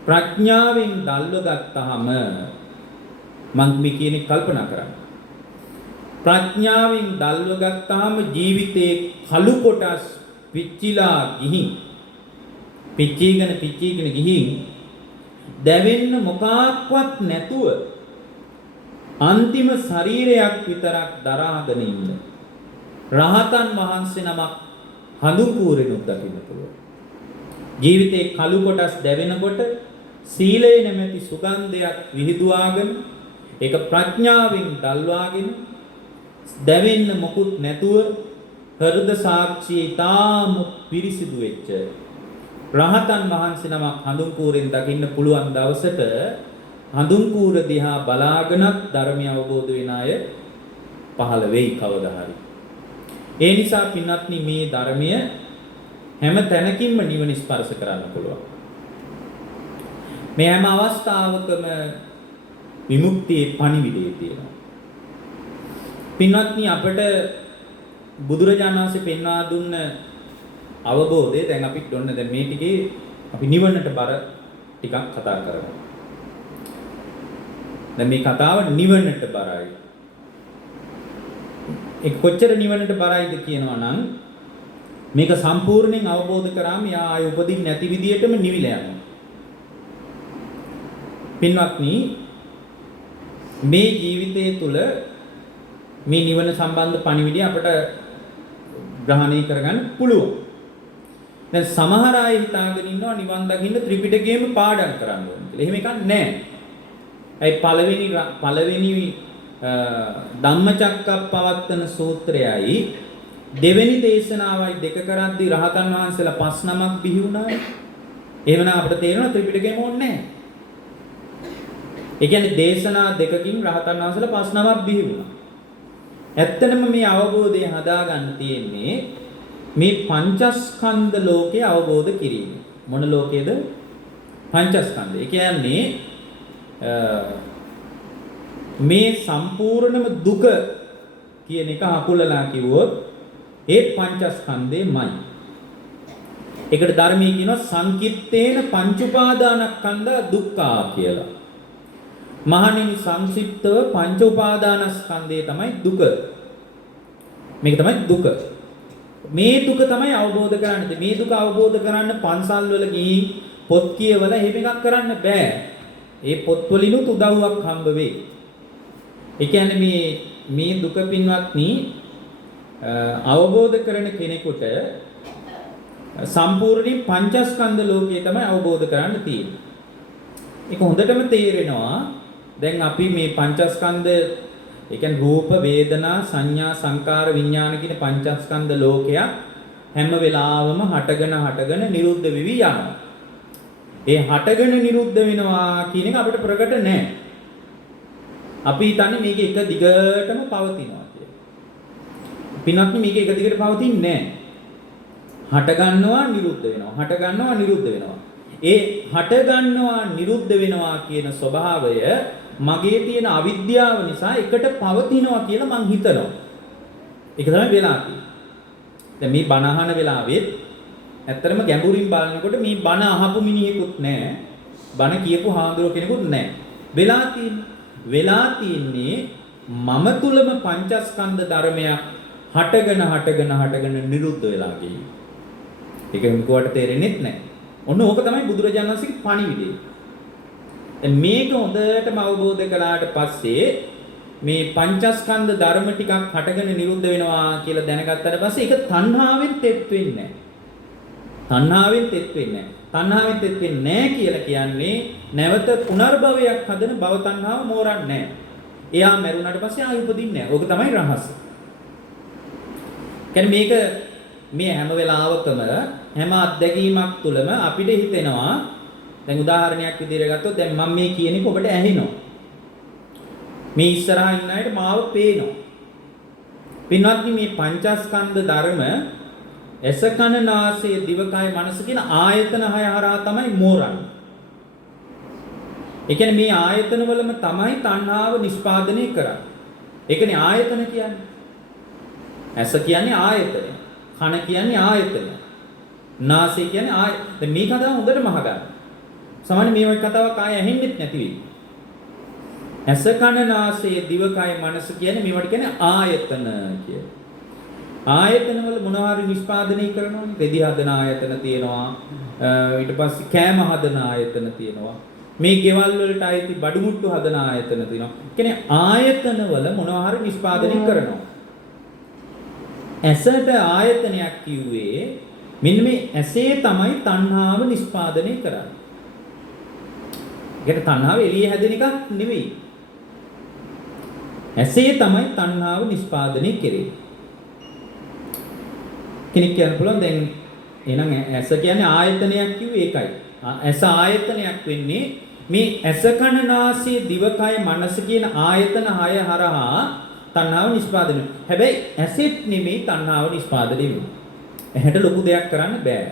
ප්‍රඥාවෙන් දැල්ව ගත්තාම මම මේ කියන්නේ කල්පනා කරන්න. ප්‍රඥාවෙන් දැල්ව ගත්තාම ජීවිතේ කළු කොටස් පිච්චිලා ගිහින් පිච්චීගෙන ගිහින් දැවෙන්න මොකක්වත් නැතුව අන්තිම ශරීරයක් විතරක් දරාගෙන ඉන්න රහතන් වහන්සේ නමක් හඳුන් කූරෙනුත් දකින්න පුළුවන්. ජීවිතේ කළු කොටස් දැවෙනකොට සීලය නැමැති සුගන්ධයක් විහිදුවාගෙන ඒක ප්‍රඥාවෙන් දල්වාගෙන දැවෙන්න මොකුත් නැතුව හෘද සාක්ෂිය ඊටාම පිරිසිදු වෙච්ච රහතන් වහන්සේ නමක් හඳුන් කූරෙන් දකින්න පුළුවන් දවසට හඳුන් කූර දිහා බලාගෙනත් ධර්මය අවබෝධ වෙන අය පහළ වෙයි කවදා හරි. ඒ නිසා පින්වත්නි මේ ධර්මය හැම තැනකින්ම නිවන ස්පර්ශ කරන්න පුළුවන්. මේ හැම අවස්ථාවකම විමුක්තියේ පණිවිඩය තියෙනවා. පින්වත්නි අපිට බුදුරජාණන් වහන්සේ පෙන්වා දුන්න අවබෝධය දැන් අපි ඔන්න දැන් මේ ටිකේ අපි නිවනට බර ටිකක් කතා කරමු. දැන් මේ කතාව නිවනට බරයි. ඒ කොච්චර නිවනට බරයිද කියනවා නම් මේක සම්පූර්ණයෙන් අවබෝධ කරාම යා ආය උපදින්න නැති විදියටම නිවිලා යනවා. පින්වත්නි මේ ජීවිතය තුළ මේ නිවන සම්බන්ධ පණිවිඩය අපට ග්‍රහණය කරගන්න පුළුවන්. දැන් සමහර අය හිතාගෙන ඉන්නවා නිවන් දකින්න ත්‍රිපිටකයේම පාඩම් කරන්න ඕනේ කියලා. එහෙම එකක් නැහැ. ඒ පළවෙනි ධම්මචක්කප්පවත්තන සූත්‍රයයි දෙවෙනි දේශනාවයි දෙක කරද්දී රහතන් වහන්සේලා 5 නමක් බිහි වුණානේ. එහෙමනම් අපිට තේරෙනවා ත්‍රිපිටකයම ඕනේ නැහැ. ඒ කියන්නේ දේශනා දෙකකින් රහතන් වහන්සේලා 5 නමක් බිහි වුණා. ඇත්තටම මේ අවබෝධය හදාගන්න තියෙන්නේ මේ පංචස්කන්ධ ලෝකේ අවබෝධ කිරීම. මොන ලෝකේද? පංචස්කන්ධය. ඒ කියන්නේ මේ සම්පූර්ණම දුක කියන එක අකුලලා කිව්වොත් ඒ පංචස්කන්ධෙමයි. ඒකට ධර්මයේ කියනවා සංකිට්ඨේන පංච උපාදානස්කන්ධ දුක්ඛා කියලා. මහණෙනි සංක්ෂිප්තව පංච උපාදානස්කන්ධය තමයි දුක. මේක තමයි දුක. මේ දුක තමයි අවබෝධ කරගන්න. මේ දුක අවබෝධ කරන්න පන්සල් වල ගිහින් පොත් කියවලා එහෙම එකක් කරන්න බෑ. ඒ පොත් වලිනුත් උදව්වක් හම්බ වෙයි. ඒ කියන්නේ මේ දුක පින්වත්නි අවබෝධ කරන කෙනෙකුට සම්පූර්ණ පංචස්කන්ධ ලෝකය තමයි අවබෝධ කරන්න තියෙන්නේ. ඒක හොඳටම තේරෙනවා. දැන් අපි මේ පංචස්කන්ධ ඒ කියන්නේ රූප වේදනා සංඥා සංකාර විඥාන කියන පංචස්කන්ධ ලෝකයක් හැම වෙලාවම හටගෙන නිරුද්ධ වෙවි යනවා. ඒ හටගෙන නිරුද්ධ වෙනවා කියන එක අපිට ප්‍රකට නැහැ. අපි හිතන්නේ මේක එක දිගටම පවතිනවා කියලා. පින්වත්නි මේක එක දිගට පවතින්නේ නැහැ. හට ගන්නවා නිරුද්ධ වෙනවා. හට ගන්නවා නිරුද්ධ වෙනවා. ඒ හට ගන්නවා නිරුද්ධ වෙනවා කියන ස්වභාවය මගේ තියෙන අවිද්‍යාව නිසා එකට පවතිනවා කියලා මං හිතනවා. ඒක තමයි වෙලා තියෙන්නේ. දැන් මේ බණ අහන වෙලාවෙත් ඇත්තටම ගැඹුරින් බලනකොට මේ බණ අහපු මිනිහෙකුත් නැහැ. බණ කියපු හාමුදුරුවෝ කෙනෙකුත් නැහැ. වෙලා තින්නේ මම තුලම පංචස්කන්ධ ධර්මයක් හටගෙන නිරුද්ධ වෙලා ගියේ. ඒක නිකුවට තේරෙන්නේ නැහැ. ඔන්න ඕක තමයි බුදුරජාණන් වහන්සේගේ පණිවිඩය. මේක හොඳටම අවබෝධ කළාට පස්සේ මේ පංචස්කන්ධ ධර්ම ටිකක් හටගෙන නිරුද්ධ වෙනවා කියලා දැනගත්තාට පස්සේ ඒක තණ්හාවෙන් තෙත් වෙන්නේ නැහැ. තණ්හාවෙන් තෙත් වෙන්නේ නැහැ කියලා කියන්නේ නැවත පුනර්භවයක් හදන භව තණ්හාව මෝරන්නේ නැහැ. එයා මැරුණාට පස්සේ ආයෙ උපදින්නේ නැහැ. ඕක තමයි රහස. කියන්නේ මේක මේ හැම වෙලාවකම හැම අත්දැකීමක් තුළම අපිට හිතෙනවා දැන් උදාහරණයක් විදිහට ගත්තොත් දැන් මම මේ කියන එක ඔබට ඇහෙනවා. මේ ඉස්සරහා ඉන්න අයට මාව පේනවා. පින්වත්නි මේ පංචස්කන්ධ ධර්ම ඇස කන නාසය දිවකය මනස කියන ආයතන හය හරහා තමයි මෝරන්නේ. ඒ කියන්නේ මේ ආයතන වලම තමයි තණ්හාව නිෂ්පාදනය කරන්නේ. ඒකනේ ආයතන කියන්නේ. ඇස කියන්නේ ආයතනය. කන කියන්නේ ආයතනය. නාසය කියන්නේ දැන් මේ කතාව හොඳට මහගන්න. සාමාන්‍ය මේ වගේ කතාවක් ආයෙ ඇහෙන්නෙත් නැති වෙයි. ඇස කන නාසය දිවකය මනස කියන්නේ මේවට කියන්නේ ආයතන කියලා. ආයතන වල මොනවා හරි නිෂ්පාදනය කරනවනේ. රෙදි හදන ආයතන තියෙනවා. ඊට පස්සේ කෑම හදන ආයතන තියෙනවා. මේ ගෙවල් වලට අයිති බඩු මුට්ටු හදන ආයතන තියෙනවා. කියන්නේ ආයතන වල මොනවා හරි නිෂ්පාදනය කරනවා. ඇසට ආයතනයක් කිව්වේ මෙන්න මේ ඇසේ තමයි තණ්හාව නිෂ්පාදනය කරන්නේ. ඒකට තණ්හාව එළියේ හැදෙන එකක් නෙවෙයි. ඇසේ තමයි තණ්හාව නිෂ්පාදනය කෙරෙන්නේ. කෙනෙක් කියන්න පුළුවන් දැන් එහෙනම් ඇස කියන්නේ ආයතනයක් කිව්වේ ඒකයි. ඇස ආයතනයක් වෙන්නේ මේ ඇස කන නාසය දිවකය මනස කියන ආයතන හය හරහා තණ්හාව නිෂ්පාදනය. හැබැයි ඇසෙත් නෙමෙයි තණ්හාව නිෂ්පාදනය වෙන්නේ. ඇහැට ලොකු දෙයක් කරන්න බෑ.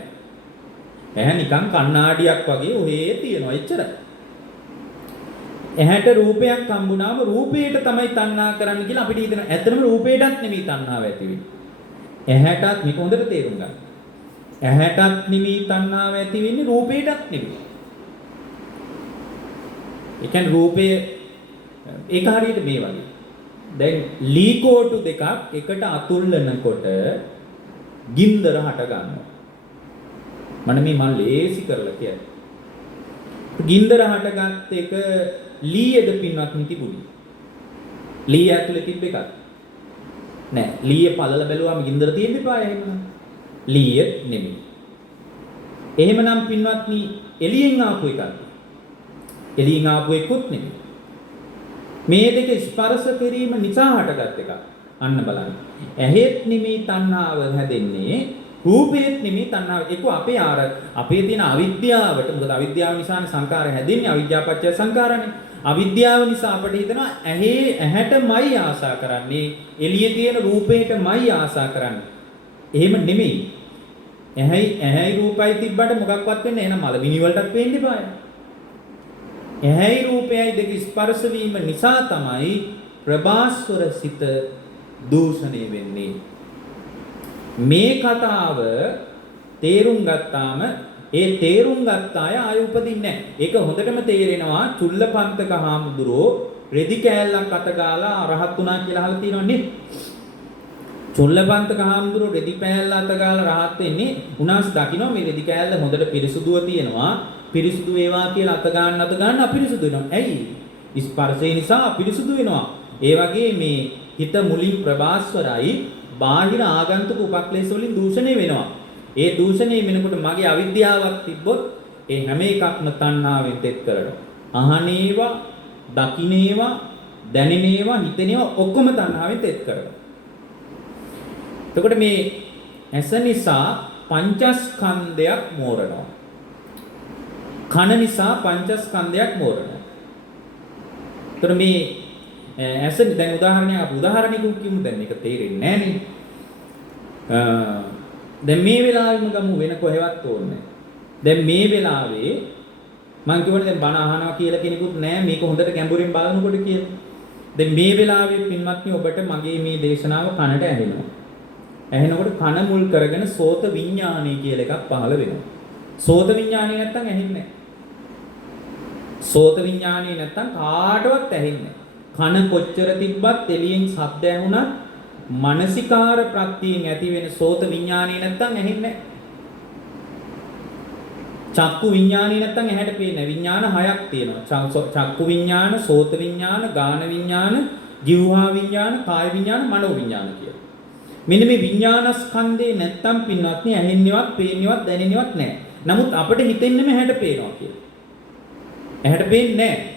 ඇහැ නිකන් කණ්ණාඩියක් වගේ ඔහේ තියෙනවා එච්චරයි. ඇහැට රූපයක් හම්බුනාම රූපයට තමයි තණ්හා කරන්න කියලා අපිට හිතෙන. ඇත්තටම රූපයටත් නෙමෙයි තණ්හාව ඇති වෙන්නේ. ඇහැටත් මේක හොඳට තේරුම් ගන්න. ඇහැටත් නෙමෙයි තණ්හාව ඇති වෙන්නේ රූපයටත් නෙමෙයි. ඒ කියන්නේ රූපය ඒක හරියට මේ වගේ. දැන් ලී කෝටු දෙකක් එකට අතුල්ලනකොට ගින්දර හට ගන්නවා. මම ලේසි කරලා කියන්නේ. ගින්දර හටගත් එක ලීයේද පින්වත් නිතිපුඩි. ලී ඇතුලේ තිබ්බ එකක්. නෑ ලීයේ පළල බැලුවාම ගින්දර තියෙන්න එපා එහෙම. ලීයේ නෙමෙයි. එහෙමනම් පින්වත්නි එළියෙන් ආපු එකක්. එළියෙන් ආපු එකකුත් නෙමෙයි. මේ දෙක ස්පර්ශ කිරීම නිසා හටගත් එකක්. අන්න බලන්න. ඇහෙත් නෙමෙයි තණ්හාව හැදෙන්නේ. රූපේත් නෙමෙයි තණ්හාව. ඒක අපේ තියෙන අවිද්‍යාවට. මොකද අවිද්‍යාව නිසානේ සංකාර හැදෙන්නේ. අවිද්‍යාපච්චය සංකාරනේ. අවිද්‍යාව නිසා අපිට හිතෙනවා ඇහැටමයි ආසා කරන්නේ. එළියේ තියෙන රූපේටමයි ආසා කරන්නේ. එහෙම නෙමෙයි. ඇහැයි රූපයි තිබ්බට මොකක්වත් වෙන්නේ නැහැ. එහෙනම් මලමිනි වලටත් වෙන්න එපා. ඇහැයි රූපයයි දෙක ස්පර්ශ වීම නිසා තමයි ප්‍රභාස්වර සිත දූෂණය වෙන්නේ. මේ කතාව තේරුම් ගත්තාම ඒ තේරුම් ගත්ත අය ආය උපදින්නේ නැහැ. ඒක හොඳටම තේරෙනවා චුල්ලපන්තක හාමුදුරුවෝ රෙදි කෑල්ලක් අත ගාලා රහත් වුණා කියලා අහලා තියෙනව නේද? චුල්ලපන්තක හාමුදුරුවෝ රෙදි කෑල්ල අත ගාලා රහත් වෙන්නේ උනාස් දකින්න මේ රෙදි කෑල්ල හොඳට පිරිසුදුව තියෙනවා. පිරිසුදු වේවා කියලා අත ගන්න අපිරිසුදු වෙනවා. ඇයි? ස්පර්ශය නිසා අපිරිසුදු වෙනවා. ඒ වගේ මේ හිත මුලින් ප්‍රභාස්වරයි බාහිර ආගන්තුක උපක්ලේශ වලින් දූෂණය වෙනවා. ඒ දූෂණය වෙනකොට මගේ අවිද්‍යාවක් තිබ්බොත් ඒ හැම එකක්ම තණ්හාවෙන් තෙත් කරනවා. අහනේවා, දකින්නේවා, දැනෙනේවා, හිතෙනේවා ඔක්කොම තණ්හාවෙන් තෙත් කරනවා. එතකොට මේ ඇස නිසා පංචස්කන්ධයක් මෝරනවා. කන නිසා පංචස්කන්ධයක් මෝරනවා. එතකොට මේ ඇස දැන් උදාහරණයක් කියමු. දැන් මේක තේරෙන්නේ නැහැ නේ. දැන් මේ වෙලාවෙම ගමු වෙන කොහෙවත් ඕනේ. දැන් මේ වෙලාවේ මම කියවනේ දැන් බණ අහනවා කියලා කෙනෙකුත් නැහැ. මේක හොඳට ගැඹුරින් බලනකොට කියලා. දැන් මේ වෙලාවේ පින්වත්නි ඔබට මගේ මේ දේශනාව කනට ඇහෙනවා. ඇහෙනකොට කන මුල් කරගෙන සෝත විඥානය කියලා එකක් පහළ වෙනවා. සෝත විඥානය නැත්තම් ඇහෙන්නේ නැහැ. සෝත විඥානය නැත්තම් කාටවත් ඇහෙන්නේ නැහැ. කන කොච්චර තිබ්බත් එළියෙන් ශබ්ද ඇහුණත් මානසිකාර ප්‍රත්‍යයෙන් ඇති වෙන සෝත විඥානය නැත්තම් ඇහෙන්නේ නැහැ. චක්කු විඥානය නැත්තම් ඇහැට පේන්නේ නැහැ. විඥාන හයක් තියෙනවා. චක්කු විඥාන, සෝත විඥාන, ගාන විඥාන, જીවහා විඥාන, කාය විඥාන, මනෝ විඥාන කියලා. මෙන්න මේ විඥානස්කන්ධේ නැත්තම් පින්වත්නි ඇහෙන්නේවත්, පේන්නේවත්, දැනෙන්නේවත් නැහැ. නමුත් අපිට හිතෙන්නේම ඇහැට පේනවා කියලා. ඇහැට පේන්නේ නැහැ.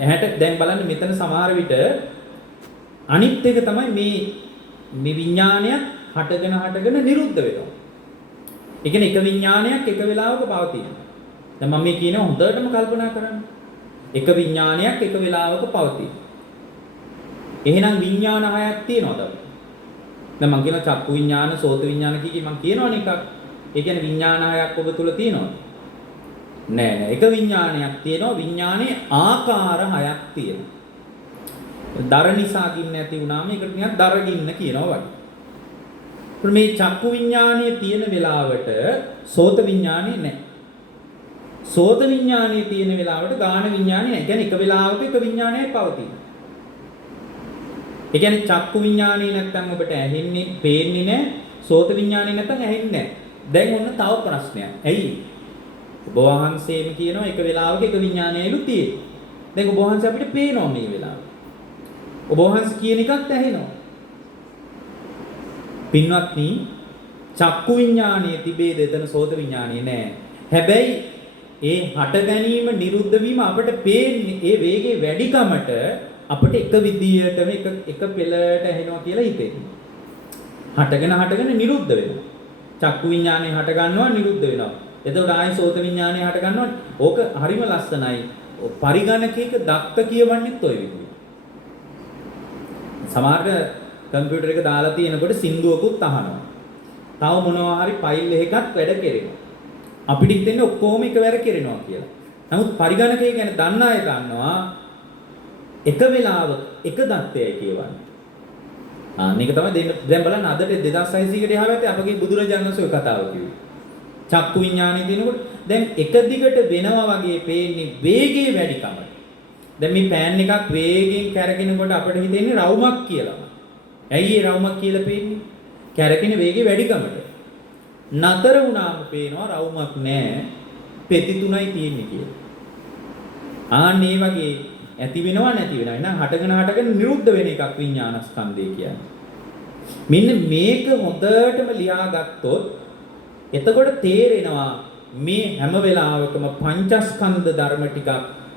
ඇහැට දැන් බලන්න මෙතන සමහර විට අනිත් එක තමයි මේ විඥානයත් හටගෙන නිරුද්ධ වෙනවා. ඒ කියන්නේ එක විඥානයක් එක වෙලාවක පවතිනවා. දැන් මම මේ කියනවා හොඳටම කල්පනා කරන්න. එක විඥානයක් එක වෙලාවක පවතිනවා. එහෙනම් විඥාන හයක් තියෙනවද? දැන් මම කියන චක්කු විඥාන, සෝත විඥාන කී මම කියනවනේ එකක්. ඒ කියන්නේ විඥාන හයක් ඔබ තුල තියෙනවද? නෑ නෑ. එක විඥානයක් තියෙනවා. විඥානයේ ආකාර හයක් තියෙනවා. දර නිසා ගින්න ඇති වුණාම ඒකට නිකන් දර ගින්න කියනවා වගේ. මේ චක්කු විඥානයේ තියෙන වෙලාවට සෝත විඥානේ නැහැ. සෝත විඥානයේ තියෙන වෙලාවට ගාන විඥානේ නැහැ. කියන්නේ එක වෙලාවක එක විඥානයක් පවතින. ඒ කියන්නේ චක්කු විඥානේ නැත්තම් ඔබට ඇහෙන්නේ, පේන්නේ නැහැ. සෝත විඥානේ නැත්තම් ඇහෙන්නේ නැහැ. දැන් ඔන්න තව ප්‍රශ්නයක්. ඇයි? ඔබ වහන්සේම කියනවා එක වෙලාවක එක විඥානයලු තියෙන්නේ. දැන් ඔබ වහන්සේ අපිට පේනවා මේ වෙලාවේ. ඔබ වහන්සේ කියන එකත් ඇහෙනවා. පින්වත්නි, චක්කු විඥානයේ තිබේද එතන සෝත විඥානයේ නෑ. හැබැයි ඒ හට ගැනීම නිරුද්ධ වීම අපිට පේන්නේ ඒ වේගේ වැඩිකමට අපිට එක විදියටම එක පෙළට ඇහෙනවා කියලා හිතෙන්නේ. හටගෙන නිරුද්ධ වෙනවා. චක්කු විඥානේ හට ගන්නවා නිරුද්ධ වෙනවා. එතකොට ආයි සෝත විඥානේ හට ගන්නවා. ඕක හරිම ලස්සනයි. පරිගණකයක දක්ක කියවන්නෙත් ඔය විදිහට. සමහරට කම්පියුටර් එක දාලා තියෙනකොට සින්දුවකුත් අහනවා. තව මොනවා හරි ෆයිල් එකක් වැඩ කෙරෙනවා. අපිට හිතෙන්නේ ඔක්කොම එකවර කෙරෙනවා කියලා. නමුත් පරිගණකය ගැන දන්න අය දන්නවා එක වෙලාවක එක දත්තයයි කියවන්නේ. මේක තමයි දැන් බලන්න අදට 2600 කට එහා පැත්තේ අපගේ බුදුරජාණන් වහන්සේ ඔය කතාව කිව්වේ. චක්කු විඥානේ දිනකොට දැන් එක දිගට වෙනවා වගේ පේන්නේ වේගයේ වැඩිකමට. දැන් මේ පෑන් එකක් වේගෙන් කැරගෙනකොට අපිට හිතෙන්නේ රවුමක් කියලා. ඇයි ඒ රවුමක් කියලා පේන්නේ? කැරගෙන වේගෙ වැඩිකමට. නතර වුණාම පේනවා රවුමක් නැහැ. පෙති තුනයි තියෙන්නේ කියලා. මේ වගේ ඇති වෙනවා නැති වෙනවා. එහෙනම් හටගෙන නිරුද්ධ වෙන එකක් විඥානස්කන්ධය කියන්නේ. මෙන්න මේක හොඳටම ලියාගත්තොත් එතකොට තේරෙනවා මේ හැම වෙලාවකම පංචස්කන්ධ ධර්ම ටිකක්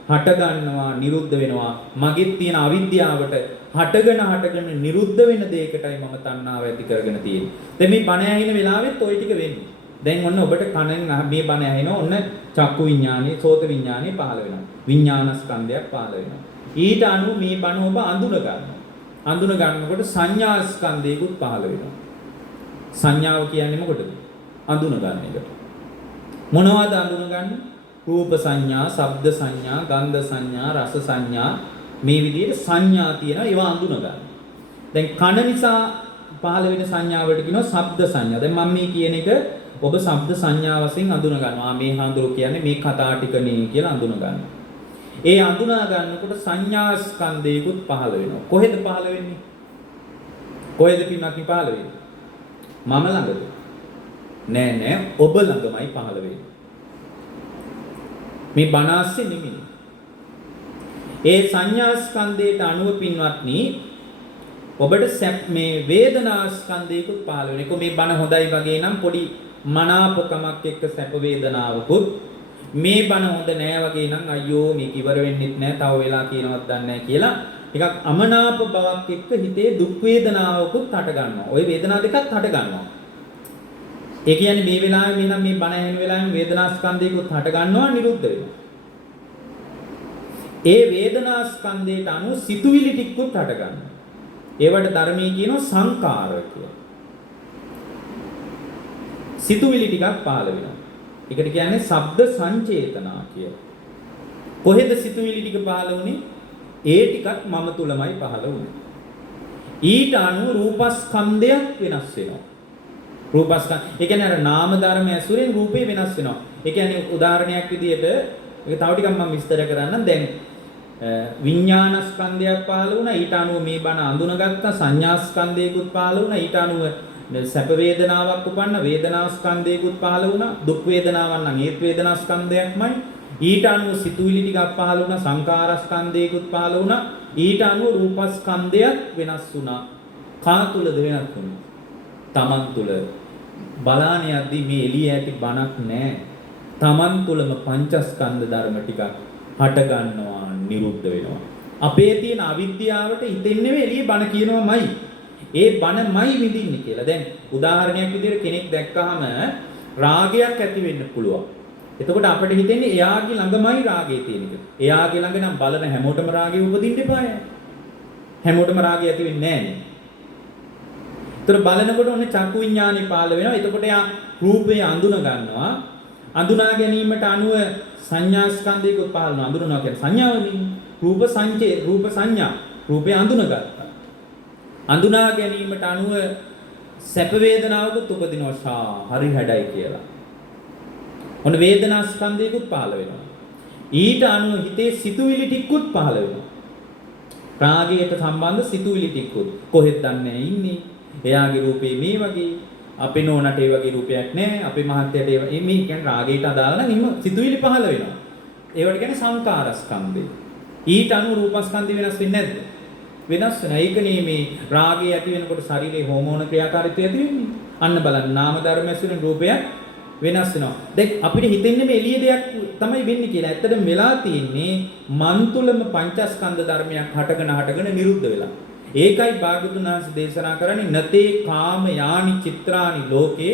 හට ගන්නවා නිරුද්ධ වෙනවා. මගෙත් තියෙන අවිද්‍යාවට හටගෙන නිරුද්ධ වෙන දෙයකටයි මම තණ්හාව ඇති කරගෙන තියෙන්නේ. දැන් මේ බණ ඇහෙන වෙලාවෙත් ওই ටික වෙන්නේ. දැන් ඔන්න ඔබට කනෙන් මේ බණ ඇහෙනවා. ඔන්න චක්කු විඥානේ, සෝත විඥානේ පහළ වෙනවා. විඥානස්කන්ධයක් පහළ වෙනවා. ඊට අනුව මේ බණ ඔබ අඳුන ගන්නවා. අඳුන ගන්නකොට සංඥා ස්කන්ධයකුත් පහළ වෙනවා. සංඥාව කියන්නේ මොකටද? අඳුන ගන්න එකට. මොනවද අඳුනගන්නේ? රූප සංඥා, ශබ්ද සංඥා, ගන්ධ සංඥා, රස සංඥා මේ විදිහට සංඥා තියෙනවා. ඒවා අඳුන ගන්න. දැන් කන නිසා පහළ වෙන සංඥාවලට කියනවා ශබ්ද සංඥා. දැන් මම මේ කියන එක ඔබ ශබ්ද සංඥා වශයෙන් අඳුන ගන්නවා. මේ හඳුරු කියන්නේ මේ කතා ටික නේ කියලා අඳුන ගන්නවා. ඒ අඳුනා ගන්නකොට සංඥා ස්කන්ධයකුත් පහළ වෙනවා. කොහෙද පහළ වෙන්නේ? කොහෙද පින්නක් පහළ වෙන්නේ? මම ළඟද? නෑ ඔබ ළඟමයි පහළ වෙන්නේ. මේ බණාස්සේ නෙමෙයි. ඒ සංඥා ස්කන්ධයට අනුව පින්වත්නි ඔබට මේ වේදනා ස්කන්ධයකුත් පහළ වෙනවා. ඒක මේ බණ හොඳයි වගේ නම් පොඩි මනාපකමක් එක්ක සැප වේදනාවකුත්, මේ බණ හොඳ නෑ වගේ නම් අයියෝ මේක ඉවර වෙන්නෙත් නෑ, තව වෙලා කියනවත් දන්නේ නෑ කියලා ටිකක් අමනාප බවක් එක්ක හිතේ දුක් වේදනාවකුත් හට ගන්නවා. ওই වේදනා දෙකත් හට ගන්නවා. ඒ කියන්නේ මේ වෙලාවේ මේ නම් මේ බණ ඇහෙන වෙලාවෙම වේදනා ස්කන්ධයකුත් හට ගන්නවා නිරුද්ධ වෙනවා. ඒ වේදනා ස්කන්ධයට අනුව සිතුවිලි ටිකකුත් හට ගන්නවා. ඒවට ධර්මයේ කියනවා සංකාර කියලා. සිතුවිලි ටිකක් පහළ වෙනවා. ඒකට කියන්නේ ශබ්ද සංචේතනා කියලා. කොහෙද සිතුවිලි ටික පහළ වුනේ? ඒ ටිකත් මම තුලමයි පහළ වුනේ. ඊට අනුව රූපස්කන්ධයක් වෙනස් වෙනවා. රූපස්කන්ධ. ඒ කියන්නේ අර නාම ධර්ම ඇසුරෙන් රූපේ වෙනස් වෙනවා. ඒ කියන්නේ උදාහරණයක් විදිහට මේක තව ටිකක් මම විස්තර කරන්නම්. දැන් විඥානස්කන්ධයක් පහළ වුණා. ඊට අනුව මේ බණ අඳුනගත්තා. සංඥාස්කන්ධයකුත් පහළ වුණා. ඊට අනුව සැප වේදනාවක් උපන්න. වේදනාස්කන්ධයකුත් පහළ වුණා. දුක් වේදනාවක් නම් ඒත් වේදනාස්කන්ධයක්මයි. ඊට අනුව සිතුවිලි ටිකක් පහළ වුණා. සංකාරස්කන්ධයකුත් පහළ වුණා. ඊට අනුව රූපස්කන්ධයක් වෙනස් වුණා. කා තුලද වෙනස් වුණා? තමන් තුල බලාන යද්දී මේ එළිය ඇති බණක් නැහැ. තමන් තුලම පංචස්කන්ධ ධර්ම ටිකක් හට ගන්නවා නිරුද්ධ වෙනවා. අපේ තියෙන අවිද්‍යාවට හිතෙන්නේ එළිය බණ කියනවාමයි. ඒ බණමයි විඳින්නේ කියලා. දැන් උදාහරණයක් විදිහට කෙනෙක් දැක්කහම රාගයක් ඇති වෙන්න පුළුවන්. එතකොට අපිට හිතෙන්නේ එයාගේ ළඟමයි රාගය තියෙන එක. එයාගේ ළඟ නම් බලන හැමෝටම රාගය උපදින්න එපාය. හැමෝටම රාගය ඇති වෙන්නේ නැහැ. ඒතර බලනකොට ඔන්නේ චක්කු විඥානේ පාළ වෙනවා. එතකොට යා රූපය අඳුන ගන්නවා. අඳුනා ගැනීමට අනුව සංඥා ස්කන්ධයකුත් පහළ වෙනවා. අඳුනනවා කියන්නේ සංඥාවනේ. රූප සංඥා. රූපය අඳුනගත්තා. අඳුනා ගැනීමට අනුව සැප වේදනාවකුත් උපදිනවා. හරි හැඩයි කියලා. ඔන්න වේදනා ස්කන්ධයකුත් පහළ වෙනවා. ඊට අනුව හිතේ සිතුවිලි ටිකකුත් පහළ වෙනවා. රාගයට සම්බන්ධ සිතුවිලි ටිකකුත්. කොහෙද දන්නේ ඉන්නේ? එයාගේ රූපේ මේ වගේ, අපේ නෝනට ඒ වගේ රූපයක් නැහැ. අපේ මහත්තයට ඒ මේ කියන්නේ රාගයට අදාළ නම් එහෙම සිතුවිලි පහළ වෙනවා. ඒවට කියන්නේ සංකාරස්කන්ධය. ඊට අනුව රූපස්කන්ධය වෙනස් වෙන්නේ නැද්ද? වෙනස් වෙනවා. ඒකනේ මේ රාගය ඇති වෙනකොට ශරීරයේ හෝමෝන ක්‍රියාකාරීත්වය ඇති වෙන්නේ. අන්න බලන්න නාම ධර්ම ඇසුරෙන් රූපයක් වෙනස් වෙනවා. දැන් අපිට හිතෙන්නේ මේ එළිය දෙයක් තමයි වෙන්නේ කියලා. ඇත්තටම වෙලා තියෙන්නේ මන් තුලම පංචස්කන්ධ ධර්මයක් හටගෙන නිරුද්ධ වෙලා. ඒකයි භාගතුන් වහන්සේ දේශනා කරන්නේ නතේ කාම යානි චිත්‍රානි ලෝකේ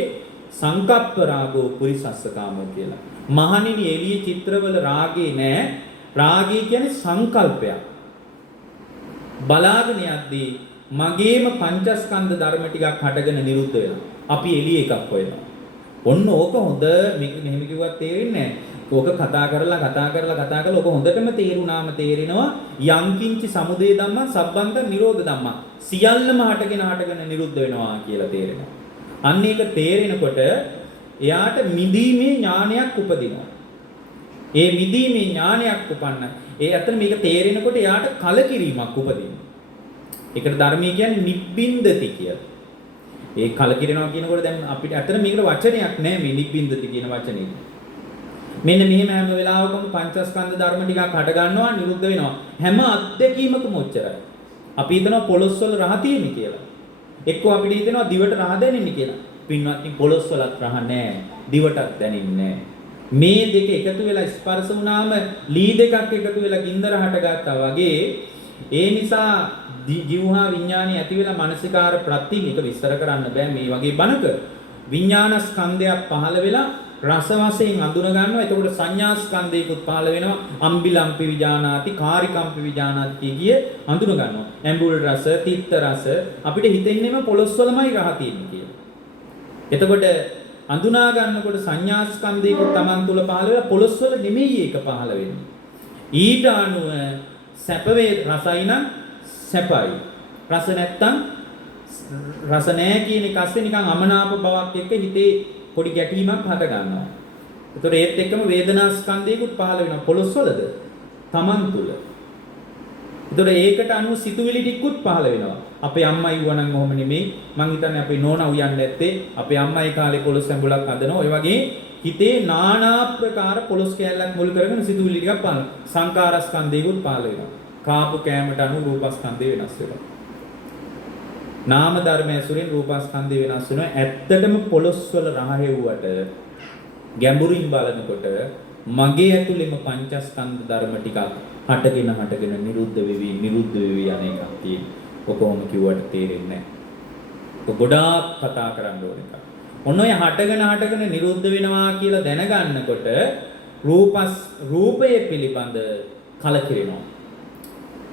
සංකප්ප රාගෝ පුරිසස්ස කාමෝ කියලා. මහණෙනි එළිය චිත්‍රවල රාගේ නෑ. රාගය කියන්නේ සංකල්පයක්. බලාගෙන යද්දී මගේම පංචස්කන්ධ ධර්ම ටිකක් හටගෙන නිරුද්ධ වෙනවා. අපි එළිය එකක් හොයනවා. ඔන්න ඕක හොඳ මේක මෙහෙම කිව්වත් තේරෙන්නේ නැහැ. ඕක කතා කරලා ඕක හොඳටම තේරුණාම තේරෙනවා යම්කින්චි සමුදය ධම්ම සබ්බන්ත නිරෝධ ධම්ම සියල්ලම හටගෙන නිරුද්ධ වෙනවා කියලා තේරෙනවා. අන්න ඒක තේරෙනකොට එයාට මිදීමේ ඥානයක් උපදිනවා. ඒ මිදීමේ ඥානයක් උපන්න. ඒ අතන මේක තේරෙනකොට එයාට කලකිරීමක් උපදිනවා. ඒකට ධර්මයේ කියන්නේ නිබ්බින්දති කියලා. ඒ කලකිරෙනවා කියනකොට දැන් අපිට අතන මේකට වචනයක් නැහැ මේ නිබ්බින්දති කියන වචනේ. මෙන්න මෙහෙම හැම වෙලාවකම පංචස්කන්ධ ධර්ම ටිකක් හට ගන්නවා නිරුද්ධ වෙනවා. හැම අත්දැකීමකම ඔච්චරයි. අපි හිතනවා පොළොස් වල රහ තියෙන්නේ කියලා. එක්කෝ අපිට හිතෙනවා දිවට රහ දැනෙන්නේ කියලා. පින්වත්නි පොළොස් වලත් රහ නැහැ. දිවටත් දැනෙන්නේ නැහැ. මේ දෙක එකතු වෙලා ස්පර්ශ වුණාම ලී දෙකක් එකතු වෙලා ගින්දර හටගත්තා වගේ ඒ නිසා ජීවහා විඥානي ඇති වෙලා මානසිකාර ප්‍රත්‍ය මේක විස්තර කරන්න බෑ මේ වගේ බණක විඥාන ස්කන්ධයක් පහළ වෙලා රස වශයෙන් අඳුන ගන්නවා. එතකොට සංඥා ස්කන්ධයකුත් පහළ වෙනවා. අම්බිලම්පි විජානාති කාරිකම්පි විජානාති කිය අඳුන ගන්නවා. ඇඹුල් රස, තිත්ත රස අපිට හිතෙන්නේම පොළොස් වලමයි රහ තියෙන්නේ කියලා. එතකොට අඳුනා ගන්නකොට සංඥා ස්කන්ධයකුත් Taman තුල පහළ වෙලා පොළොස් වල නෙමෙයි ඒක පහළ වෙන්නේ. ඊට අනුව සැප වේ රසයි නම් සැපයි. රස නැත්තම් රස නැහැ කියන එක ඇස්සේ නිකන් අමනාප බවක් එක්ක හිතේ පොඩි ගැටීමක් හද ගන්නවා. ඒතකොට ඒත් එක්කම වේදනා ස්කන්ධයකුත් පහළ වෙනවා. පොළොස් වලද Taman තුල. ඒතකොට ඒකට අනුව සිතුවිලි ටිකකුත් පහළ වෙනවා. අපේ අම්මා ඉවනම් ඔහොම නෙමෙයි. මං හිතන්නේ අපේ නෝනා උයන්නේ නැත්තේ. අපේ අම්මා ඒ කාලේ පොළොස් ඇඹුලක් හදනවා. ඔය වගේ හිතේ নানা ආකාර පොළොස් කැලලක් මුල් කරගෙන සිතුවිලි ටිකක් පහළ. සංකාරස්කන්ධයකුත් පහළ වෙනවා. කාපු කෑමට අනුව රූපස්කන්ධය වෙනස් වෙනවා. නාම ධර්ම ඇසුරෙන් රූපස්කන්ධය වෙනස් වෙනවා. ඇත්තටම පොළොස් වල රහ හෙව්වට ගැඹුරින් බලනකොට මගේ ඇතුළෙම පංචස්කන්ධ ධර්ම ටිකක් හටගෙන නිරුද්ධ වෙවි යන එකක් තියෙනවා. කොහොම කිව්වට තේරෙන්නේ නැහැ. ගොඩාක් කතා කරන්න ඕන එකක්. ඔන්න ඔය හටගෙන නිරුද්ධ වෙනවා කියලා දැනගන්නකොට රූපය පිළිබඳ කලකිරෙනවා.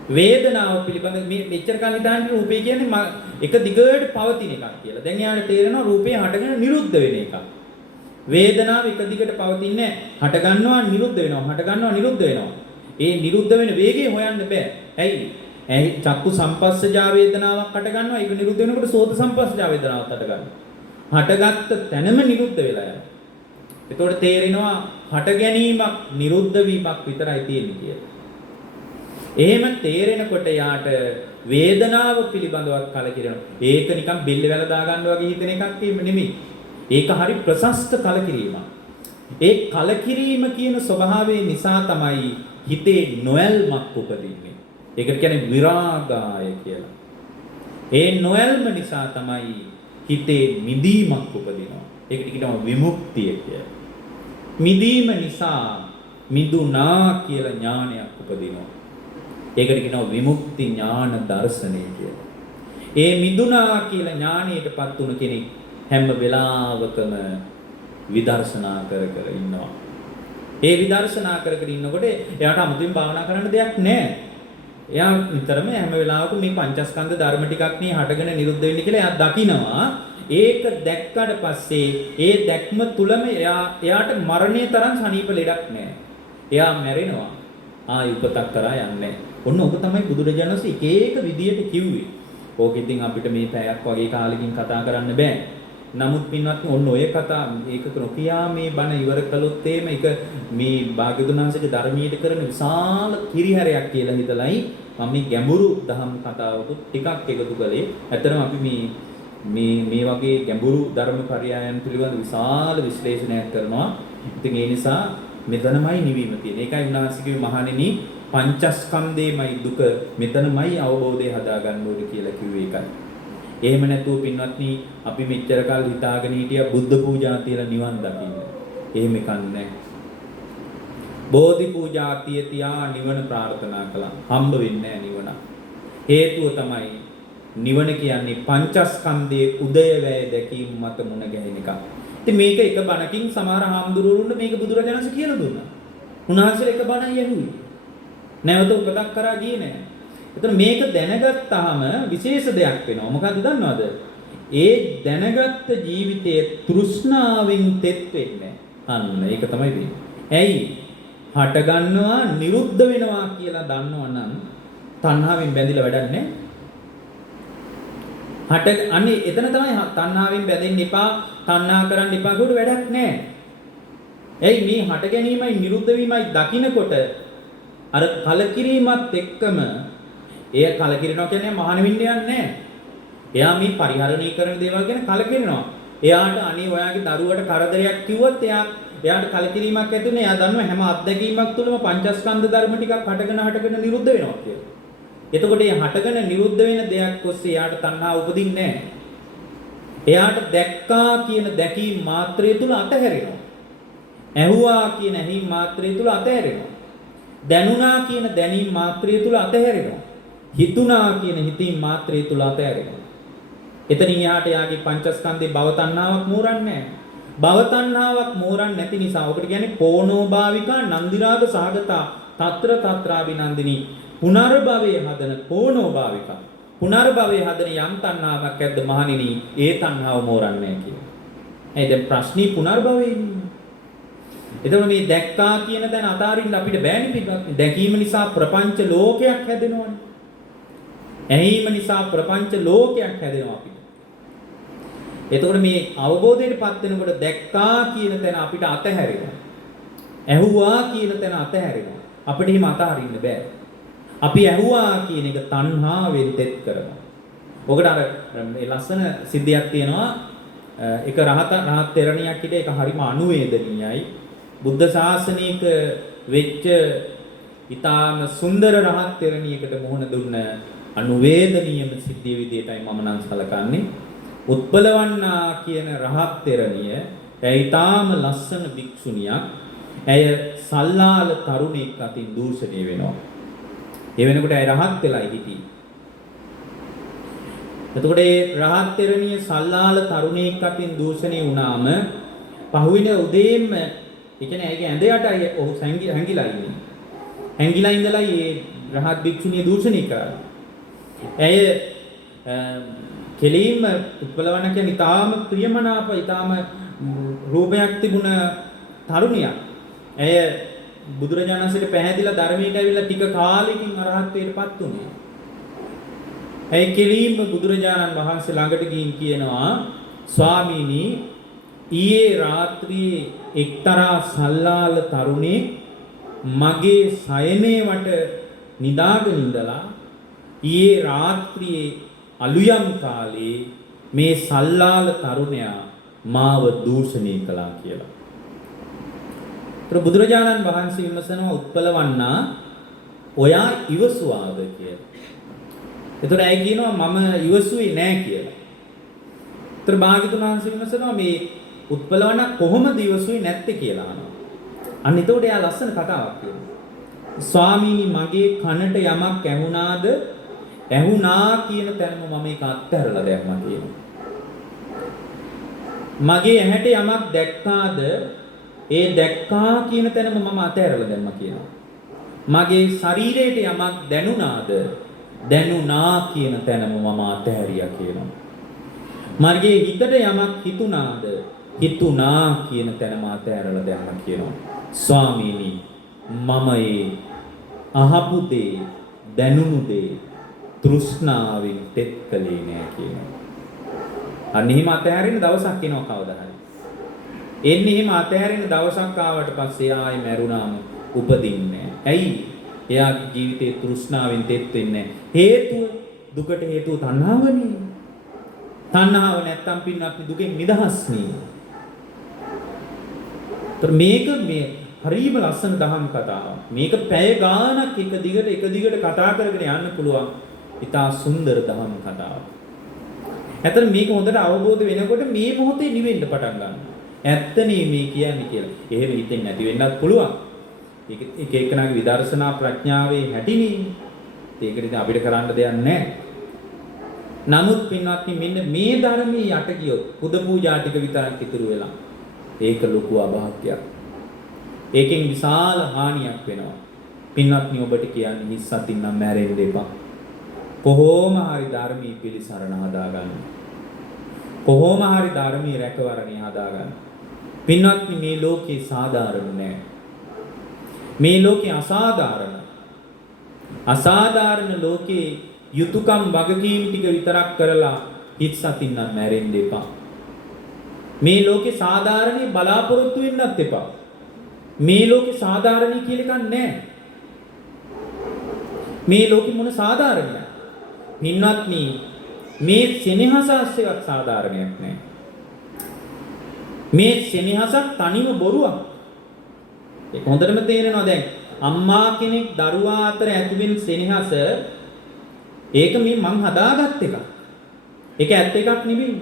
වේදනාව පිළිබඳ මේ මෙච්චර කාලෙ දාන්නේ රූපය කියන්නේ එක දිගට පවතින එකක් කියලා. දැන් යාට තේරෙනවා රූපය හටගෙන නිරුද්ධ වෙන එකක්. වේදනාව එක දිගට පවතින්නේ නැහැ. හට ගන්නවා නිරුද්ධ වෙනවා. ඒ නිරුද්ධ වෙන වේගය හොයන්න බෑ. ඇයි චක්කු සම්පස්සජා වේදනාවක් හට ගන්නවා. ඒක නිරුද්ධ වෙනකොට සෝත සම්පස්සජා වේදනාවක් හට ගන්නවා. හටගත්ත තැනම නිරුද්ධ වෙලා යනවා. එතකොට තේරෙනවා හට ගැනීමක් නිරුද්ධ වීමක් විතරයි තියෙන්නේ කියලා. එහෙම තේරෙනකොට යාට වේදනාව පිළිබඳවත් කලකිරෙනවා. ඒක නිකන් බෙල්ල වැල දා ගන්න වගේ හිතෙන එකක් නෙමෙයි. ඒක හරි ප්‍රශස්ත කලකිරීමක්. ඒ කලකිරීම කියන ස්වභාවය නිසා තමයි හිතේ නොයල්මක් උපදින්නේ. ඒකට කියන්නේ විරාගාය කියලා. ඒ නොයල්ම නිසා තමයි හිතේ මිදීමක් උපදිනවා. ඒකට කියනවා විමුක්තිය කියලා. මිදීම නිසා මිදුණා කියලා ඥානයක් උපදිනවා. ඒකට කියනවා විමුක්ති ඥාන දර්ශනය කියලා. ඒ මිදුණා කියලා ඥානයටපත් වුණ කෙනෙක් හැම වෙලාවකම විදර්ශනා කර ඉන්නවා. ඒ විදර්ශනා කර ඉන්නකොට එයාට 아무තෙන් භාවනා කරන්න දෙයක් නැහැ. එයා නිතරම හැම වෙලාවකම මේ පංචස්කන්ධ ධර්ම ටිකක් නේ හටගෙන නිරුද්ධ වෙන්නේ කියලා එයා දකිනවා. ඒක දැක්කට පස්සේ ඒ දැක්ම තුලම එයාට මරණය තරම් සනීප ලෙඩක් නැහැ. එයා මැරෙනවා. ආයි උපතක් කරා යන්නේ. ඔන්න ඔබ තමයි බුදුරජාණන් වහන්සේ එක එක විදියට කිව්වේ. ඕක ඉතින් අපිට මේ පැයක් වගේ කාලෙකින් කතා කරන්න බෑ. නමුත් පින්වත්නි ඔන්න ඔය කතා ඒක නොකියා මේ බණ ඉවර කළොත් එහෙම ඒක මේ භාග්‍යවතුන් වහන්සේගේ ධර්මීයට කරන විශාල කිරිහැරයක් කියලා හිතලයි මම මේ ගැඹුරු දහම් කතාවකුත් ටිකක් එකතු කළේ. ඇත්තටම අපි මේ වගේ ගැඹුරු ධර්ම පරයයන් පිළිබඳ විශාල විශ්ලේෂණයක් කරනවා. ඉතින් ඒ නිසා මෙතනමයි නිවීම තියෙන්නේ. ඒකයි උන්වහන්සේ කිව්වේ මහණෙනි පංචස්කන්ධේමයි දුක මෙතනමයි අවබෝධය හදාගන්න ඕනේ කියලා කිව්වේ ඒකයි. එහෙම නැතුව පින්වත්නි අපි මෙච්චර කල් හිතාගෙන හිටියා බුද්ධ පූජා තියලා නිවන් දකින්න. එහෙම කන්නේ බෝධි පූජා තියා නිවන ප්‍රාර්ථනා කළා. හම්බ වෙන්නේ නැහැ නිවන. හේතුව තමයි නිවන කියන්නේ පංචස්කන්ධයේ උදයවැය දැකීම මත මුණ ගැහෙන එක. ඉතින් මේක එක බණකින් සමහර හාමුදුරුවරුන්ට මේක බුදුරජාණන් වහන්සේ කියලා දුන්නා. උන්වහන්සේ එක බණයි ඇහුවේ. නැවත උපතක් කරා ගියේ නැහැ. එතන මේක දැනගත්තාම විශේෂ දෙයක් වෙනවා. මොකද්ද දන්නවද? ඒ දැනගත්ත ජීවිතයේ තෘෂ්ණාවෙන් තෙත් වෙන්නේ. අන්න ඒක තමයි වෙන්නේ. ඇයි? හට ගන්නවා නිරුද්ධ වෙනවා කියලා දන්නවනම් තණ්හාවෙන් බැඳිලා වැඩක් නැහැ. අනේ එතන තමයි තණ්හාවෙන් බැඳෙන්න එපා, තණ්හා කරන්න එපා කියවට වැඩක් නැහැ. ඇයි මේ හට ගැනීමයි නිරුද්ධ වීමයි දකින්නකොට අර කලකිරීමත් එක්කම එය කලකිරෙනවා කියන්නේ මහාන විඤ්ඤාණය නැහැ. එයා මේ පරිහරණය කරන දේවල් ගැන කලකිරෙනවා. එයාට අනේ ඔයාගේ දරුවට කරදරයක් කිව්වොත් එයාට කලකිරීමක් ඇති වෙනවා. එයා දන්නවා හැම අත්දැකීමක් තුළම පංචස්කන්ධ ධර්ම ටිකක් හටගෙන නිරුද්ධ වෙනවා කියලා. එතකොට මේ හටගෙන නිරුද්ධ වෙන දෙයක් ඔස්සේ එයාට තණ්හා උපදින්නේ නැහැ. එයාට දැක්කා කියන දැකීම මාත්‍රය තුල අතහැරෙනවා. ඇහුවා කියන ඇහිීම මාත්‍රය තුල අතහැරෙනවා. දැනුණා කියන දැනීම මාත්‍රය තුල අතහැරෙනවා. හිතුණා කියන හිතීම මාත්‍රය තුල අතහැරෙනවා. එතනින් එහාට යාගේ පංචස්කන්ධේ භව තණ්හාවක් මෝරන්නේ නැහැ. භව තණ්හාවක් මෝරන්නේ නැති නිසා ඔකට කියන්නේ පෝනෝ භාවිකා නන්දිරාග සහගතා తත්‍ර తත්‍රාබිනන්දිනී පුනර්භවයේ හදන පෝනෝ භාවිකා. පුනර්භවයේ හදන යම් තණ්හාවක් ඇද්ද මහණෙනි ඒ තණ්හාව මෝරන්නේ නැහැ කියලා. එහෙනම් දැන් ප්‍රශ්නේ පුනර්භවයේ ඉන්නේ. එතකොට මේ දැක්කා කියන තැන අතාරින්න අපිට බෑනේ පිටවත්. දැකීම නිසා ප්‍රපංච ලෝකයක් හැදෙනවනේ. ඇහිීම නිසා ප්‍රපංච ලෝකයක් හැදෙනවා අපිට. එතකොට මේ අවබෝධයටපත් වෙනකොට දැක්කා කියන තැන අපිට අතහැරෙනවා. ඇහුවා කියන තැන අතහැරෙනවා. අපිට එහෙම අතහරින්න බෑ. අපි ඇහුවා කියන එක තණ්හාවෙන් තෙත් කරනවා. ඔකට අර මේ ලස්සන සිද්ධියක් තියෙනවා. එක රහත් තෙරණියක් හිටිය ඒක හරිම අනුවේදනීයයි. බුද්ධ ශාසනික වෙච්ච ඊටාම සුන්දර රහත් තෙරණියකට මුහුණ දුන්න අනුවේදනීයම සිද්ධිය විදිහටයි මම නම් සලකන්නේ. උත්පලවන්නා කියන රහත් තෙරණිය ඊටාම ලස්සන භික්ෂුණියක්. ඇය සල්ලාල තරුණෙක් අතින් දූෂණය වෙනවා. ඒ වෙනකොට ඇය රහත් වෙලායි හිටියේ. එතකොට ඒ රහත් තෙරණිය සල්ලාල තරුණෙක් අතින් දූෂණය වුණාම පහුවෙන උදේම ඒ කියන්නේ ඇයගේ ඇඳ යටයි ඔහු හැංගිලා ඉන්නේ. හැංගිලා ඉඳලා මේ රහත් භික්ෂුණිය දූෂණය කරා. ඇය කෙලින්ම උත්පලවන්න කියන්නේ ඊටාම ප්‍රියමනාප ඊටාම රූපයක් තිබුණ තරුණියක්. ඇය බුදුරජාණන් වහන්සේට පැහැදිලා ධර්මයට ඇවිල්ලා ටික කාලෙකින් අරහත්ත්වයටපත් වුණා. ඇය කෙලින්ම බුදුරජාණන් වහන්සේ ළඟට ගිහින් කියනවා ස්වාමීනි ඊයේ රාත්‍රියේ එක්තරා සල්ලාල තරුණේ මගේ සයනේ වට නිදාගෙන ඉඳලා ඊයේ රාත්‍රියේ අලුයම් කාලේ මේ සල්ලාල තරුණයා මාව දූෂණය කළා කියලා. බුදුරජාණන් වහන්සේ විමසනවා උත්පලවන්නා ඔයා ඉවසුවාද කියලා. එතකොට ඇයි කියනවා මම ඉවසුවේ නැහැ කියලා. ඒතර භාග්‍යතුන් වහන්සේ විමසනවා මේ උත්පලවන්නා කොහොමද ඉවසුවේ නැත්තේ කියලා අහනවා. අන්න එතකොට එයා ලස්සන කතාවක් කියනවා. ස්වාමීනි මගේ කනට යමක් ඇහුණාද ඇහුණා කියන තැනම මම ඒක අත්හැරලා දැම්මා කියනවා. මගේ ඇහැට යමක් දැක්කාද ඒ දැක්කා කියන තැනම මම අතහැරලා දැම්මා කියනවා. මගේ ශරීරයට යමක් දැනුණාද? දැනුණා කියන තැනම මම අතහැරියා කියනවා. මගේ හිතට යමක් හිතුණාද? හිතුණා කියන තැනම අතහැරලා දැම්මා කියනවා. ස්වාමීනි මම ඒ අහපු දේ දැනුණු දේ තෘෂ්ණාවෙන් තෙත් කළේ නෑ කියනවා. අන්න එහෙම අතහැරෙන දවසක් එනවා කවදා හරි. එන්නේ එහෙම අතහැරෙන දවසක් ආවට පස්සේ ආයෙ මැරුණාම උපදින්නේ නෑ. ඇයි? එයාගේ ජීවිතේ තෘෂ්ණාවෙන් තෙත් වෙන්නේ නෑ. හේතුව දුකට හේතුව තණ්හාවනේ. තණ්හාව නැත්තම් පින්නත් දුකෙන් නිදහස් නේ. මේක මේ හරිම ලස්සන දහම් කතාවක්. මේක පැය ගාණක් එක දිගට කතා කරගෙන යන්න පුළුවන්. ඉතා සුන්දර දහම් කතාවක්. ඇත්තට මේක හොඳට අවබෝධ වෙනකොට මේ මොහොතේ නිවෙන්න පටන් ගන්නවා. ඇත්තනේ මේ කියන්නේ කියලා. එහෙම හිතෙන්නේ නැති වෙන්නත් පුළුවන්. ඒක එක එකනාගේ විදර්ශනා ප්‍රඥාවේ හැටිනේ. ඒක ඉතින් අපිට කරන්න දෙයක් නැහැ. නමුත් පින්වත්නි මෙන්න මේ ධර්මයේ යට ගියොත් පුද පූජා ටික විතරක් ඉතුරු වෙලා. ඒක ලොකු අභාග්‍යයක්. ඒකෙන් විශාල හානියක් වෙනවා. පින්වත්නි ඔබට කියන්නේ හිස් අතින් නම් මැරෙන්න එපා. කොහොම හරි ධර්මී පිළිසරණ හදාගන්න. කොහොම හරි ධර්මී රැකවරණේ හදාගන්න. පින්වත්නි මේ ලෝකේ සාධාරණ නෑ. මේ ලෝකේ අසාධාරණ. අසාධාරණ ලෝකේ යුතුයකම් වගකීම් ටික විතරක් කරලා හිස් අතින් නම් මැරෙන්න එපා. මේ ලෝකේ සාධාරණේ බලාපොරොත්තු වෙන්නත් එපා. මේ ලෝකේ සාධාරණයි කියලා එකක් නැහැ. මේ ලෝකෙ මොන සාධාරණයක්? පින්වත්නි මේ සෙනෙහස ආශ්‍රයවත් සාධාරණයක් නැහැ. මේ සෙනෙහසක් තනිව බොරුවක්. ඒක හොඳටම තේරෙනවා දැන්. අම්මා කෙනෙක් දරුවා අතර ඇතිවෙන සෙනෙහස ඒක මේ මං හදාගත් එකක්. ඒක ඇත්ත එකක් නෙමෙයි.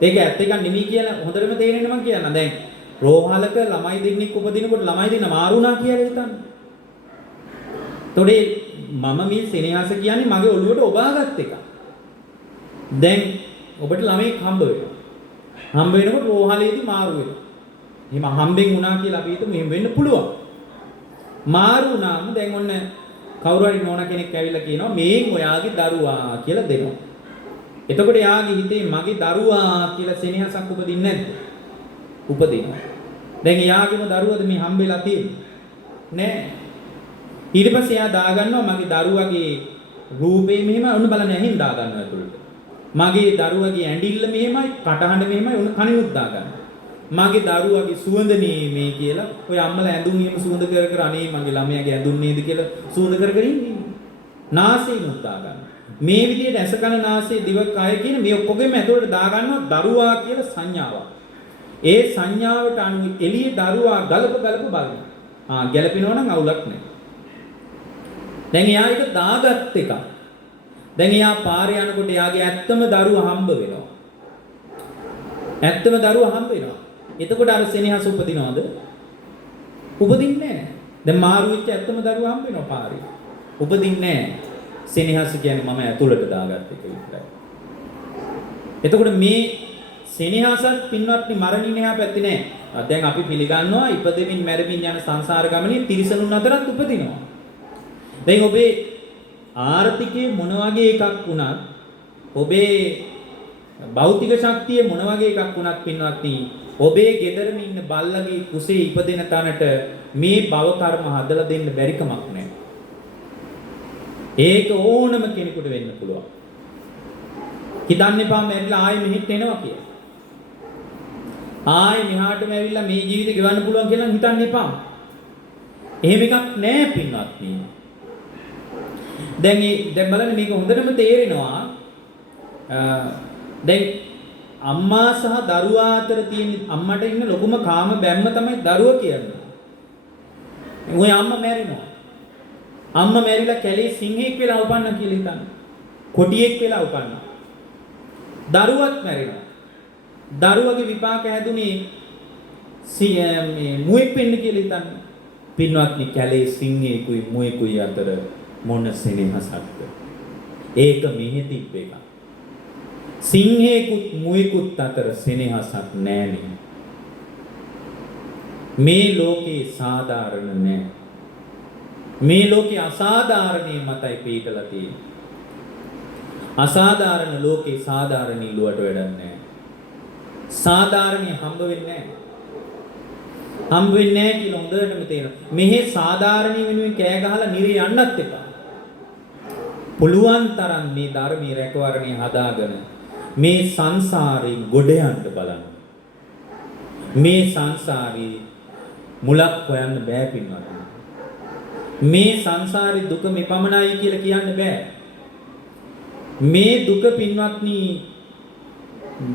ඒක ඇත්ත එකක් නෙමෙයි කියලා හොඳටම තේරෙන්න මං කියන්න. දැන් රෝහලක ළමයි දෙන්නෙක් උපදිනකොට ළමයි දෙන්න මාරු වුණා කියලා හිතන්න. තොඩේ මම මේ සෙනෙහස කියන්නේ මගේ ඔළුවට ඔබාගත් එකක්. දැන් ඔබට ළමෙක් හම්බ වෙනවා. හම්බ වෙනකොට රෝහලේදී මාරු වෙනවා. එහෙම හම්බෙන් වුණා කියලා අපි හිතමු එහෙම වෙන්න පුළුවන්. මාරු වුණාම දැන් ඔන්න කවුරු හරි නෝනා කෙනෙක් ඇවිල්ලා කියනවා මේන් ඔයාගේ දරුවා කියලා දෙනවා. එතකොට යාගේ හිතේ මගේ දරුවා කියලා සෙනෙහසක් උපදින්නේ නැද්ද? උපදිනවා. දැන් එයාගේම දරුවද මේ හම්බෙලා තියෙන්නේ? නෑ. ඊට පස්සේ එයා දාගන්නවා මගේ දරුවගේ රූපේ මෙහෙමයි ඔන්න බලන්න ඇහින් දාගන්නවා ඇතුළට. මගේ දරුවගේ ඇඬිල්ල මෙහෙමයි කටහඬ මෙහෙමයි ඔන්න කණිනුත් දාගන්නවා. මගේ දරුවගේ සුවඳ මේ කියලා ඔය අම්මලා ඇඳුම් එහෙම සුවඳ කර අනේ මගේ ළමයාගේ ඇඳුම් නේද කියලා සුවඳ කර ඉන්නේ. නාසයෙන්ුත් දාගන්නවා. මේ විදිහට ඇස කන නාසය දිව කය කියන මේ ඔක්කොගෙම ඇතුළට දාගන්නවා දරුවා කියලා සංඥාවක්. ඒ සංඥාවට අනුව එළියේ දරුවා ගලප බලනවා. ගැලපෙනවා නම් අවුලක් නැහැ. දැන් එයා ඒක දාගත් එක. දැන් එයා පාරේ යනකොට එයාගේ ඇත්තම දරුවා හම්බ වෙනවා. ඇත්තම දරුවා හම්බ වෙනවා. එතකොට අර සෙනෙහස උපදිනවද? උපදින්නේ නැහැ. දැන් මාරු වෙච්ච ඇත්තම දරුවා හම්බ වෙනවා පාරේ. උපදින්නේ නැහැ. සෙනෙහස කියන්නේ මම ඇතුළට දාගත් එක විතරයි. එතකොට මේ සෙනෙහසත් පින්වත්නි මරණින් එහා පැත්තේ නැහැ. දැන් අපි පිළිගන්නවා ඉපදෙමින් මැරෙමින් යන සංසාර ගමනේ තිරිසනුන් අතරත් උපදිනවා. දැන් ඔබේ ආර්ථිකයේ මොන වගේ එකක් වුණත් ඔබේ භෞතික ශක්තිය මොන වගේ එකක් වුණත් පින්වත්නි ඔබේ ගෙදරම ඉන්න බල්ලගේ කුසේ ඉපදෙන තැනට මේ භව කර්ම හදලා දෙන්න බැරි කමක් නැහැ. ඒක ඕනම කෙනෙකුට වෙන්න පුළුවන්. හිතන්න එපා මැරිලා ආයෙ මෙහෙට එනවා කියලා. ආයෙ මෙහාටම ඇවිල්ලා මේ ජීවිතේ ගෙවන්න පුළුවන් කියලා හිතන්න එපා. එහෙම එකක් නැහැ පින්වත්නි. දැන් බලන්න මේක හොඳටම තේරෙනවා. දැන් අම්මා සහ දරුවා අතර තියෙන අම්මට ඉන්න ලොකුම කාම බැම්ම තමයි දරුවා කියන්නේ. ඔය අම්මා මැරෙනවා. අම්මා මැරිලා කැලේ සිංහෙක් වෙලා උපන්න කියලා හිතන්න. කොටියෙක් වෙලා උපන්න. දරුවත් මැරෙනවා. දරුවගේ විපාක හැදුනේ මේ මුවෙක් වෙන්න කියලා හිතන්න. පින්වත්නි කැලේ සිංහෙකුයි මුවෙකුයි අතර මොන සෙනෙහසක්ද? ඒක මෙහෙ තිබ්බ එකක්. සිංහෙකුත් මුවෙකුත් අතර සෙනෙහසක් නෑනේ. මේ ලෝකේ සාධාරණ නෑ. මේ ලෝකේ අසාධාරණේ මතයි පිටලා තියෙන්නේ. අසාධාරණ ලෝකේ සාධාරණී ලුවට වැඩක් නැහැ. සාධාරණේ හම්බ වෙන්නේ නැහැ. හම්බ වෙන්නේ නැහැ කියලා හොඳටම තේරෙනවා. මෙහි සාධාරණී වෙනුවෙන් කෑ ගහලා නිරේ යන්නත් එපා. පුළුවන් තරම් මේ ධර්මයේ රැකවරණය හදාගෙන මේ සංසාරේ ගොඩ යන්න බලන්න. මේ සංසාරේ මුලක් හොයන්න බෑ පින්වත්. මේ සංසාරේ දුක මෙපමණයි කියලා කියන්න බෑ. මේ දුක පින්වත්නි